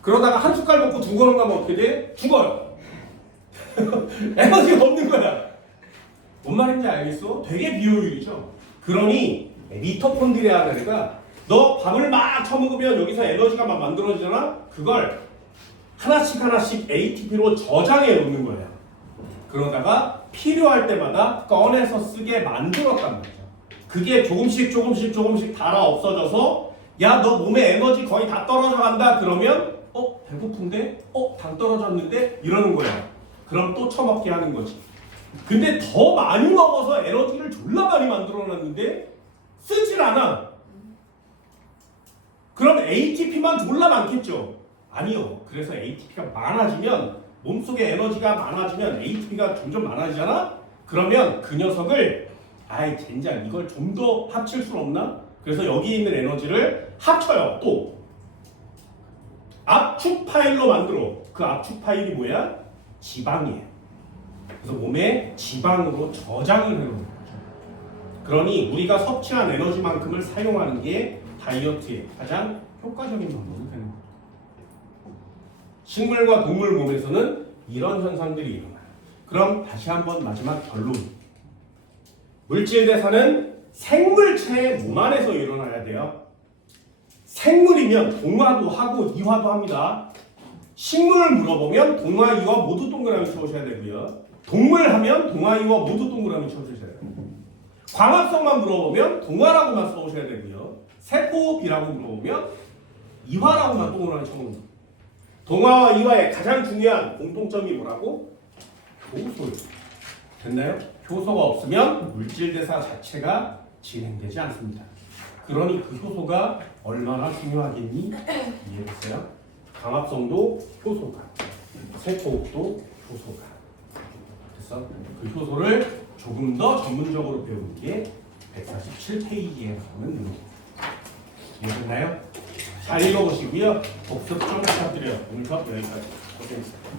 그러다가 한 숟갈 먹고 두 그릇 가면 어떻게 돼? 죽어요. 에너지가 없는 거야. 뭔 말인지 알겠어? 되게 비효율이죠. 그러니 미토콘드리아가 너 밥을 막 처먹으면 여기서 에너지가 막 만들어지잖아? 그걸 하나씩 ATP로 저장해 놓는 거예요. 그러다가 필요할 때마다 꺼내서 쓰게 만들었단 말이죠. 그게 조금씩 닳아 없어져서 야, 너 몸에 에너지 거의 다 떨어져 간다 그러면 배고픈데? 당 떨어졌는데? 이러는 거야. 그럼 또 처먹게 하는 거지. 근데 더 많이 먹어서 에너지를 졸라 많이 만들어놨는데 쓰질 않아. 그럼 ATP만 졸라 많겠죠? 아니요. 그래서 ATP가 많아지면 몸속에 에너지가 많아지면 ATP가 점점 많아지잖아? 그러면 그 녀석을 젠장 이걸 좀 더 합칠 수 없나? 그래서 여기 있는 에너지를 합쳐요. 또 압축 파일로 만들어. 그 압축 파일이 뭐야? 지방이에요. 그래서 몸에 지방으로 저장을 해놓는 거죠. 그러니 우리가 섭취한 에너지만큼을 사용하는 게 다이어트의 가장 효과적인 방법이 되는 거죠. 식물과 동물 몸에서는 이런 현상들이 일어나요. 그럼 다시 한번 마지막 결론. 물질 대사는 생물체의 몸 안에서 일어나야 돼요. 생물이면 동화도 하고 이화도 합니다. 식물을 물어보면 동화, 이화 모두 동그라미 쳐오셔야 되고요. 동물 하면 동화, 이화 모두 동그라미 쳐주셔야 돼요. 광합성만 물어보면 동화라고만 써오셔야 되고요. 세포비라고 물어보면 이화라고만 동그라미 쳐놓는 거예요. 동화와 이화의 가장 중요한 공통점이 뭐라고? 효소요. 됐나요? 효소가 없으면 물질 대사 자체가 진행되지 않습니다. 그러니 그 효소가 얼마나 중요하겠니? 이해했어요? 광합성도 효소가, 세포도 효소가. 그래서 그 효소를 조금 더 전문적으로 배우는 게 147페이지에 나오는 내용입니다. 이해됐나요? 잘 읽어보시고요. 복습 좀 부탁드려요. 오늘 수업 여기까지. 고생했습니다.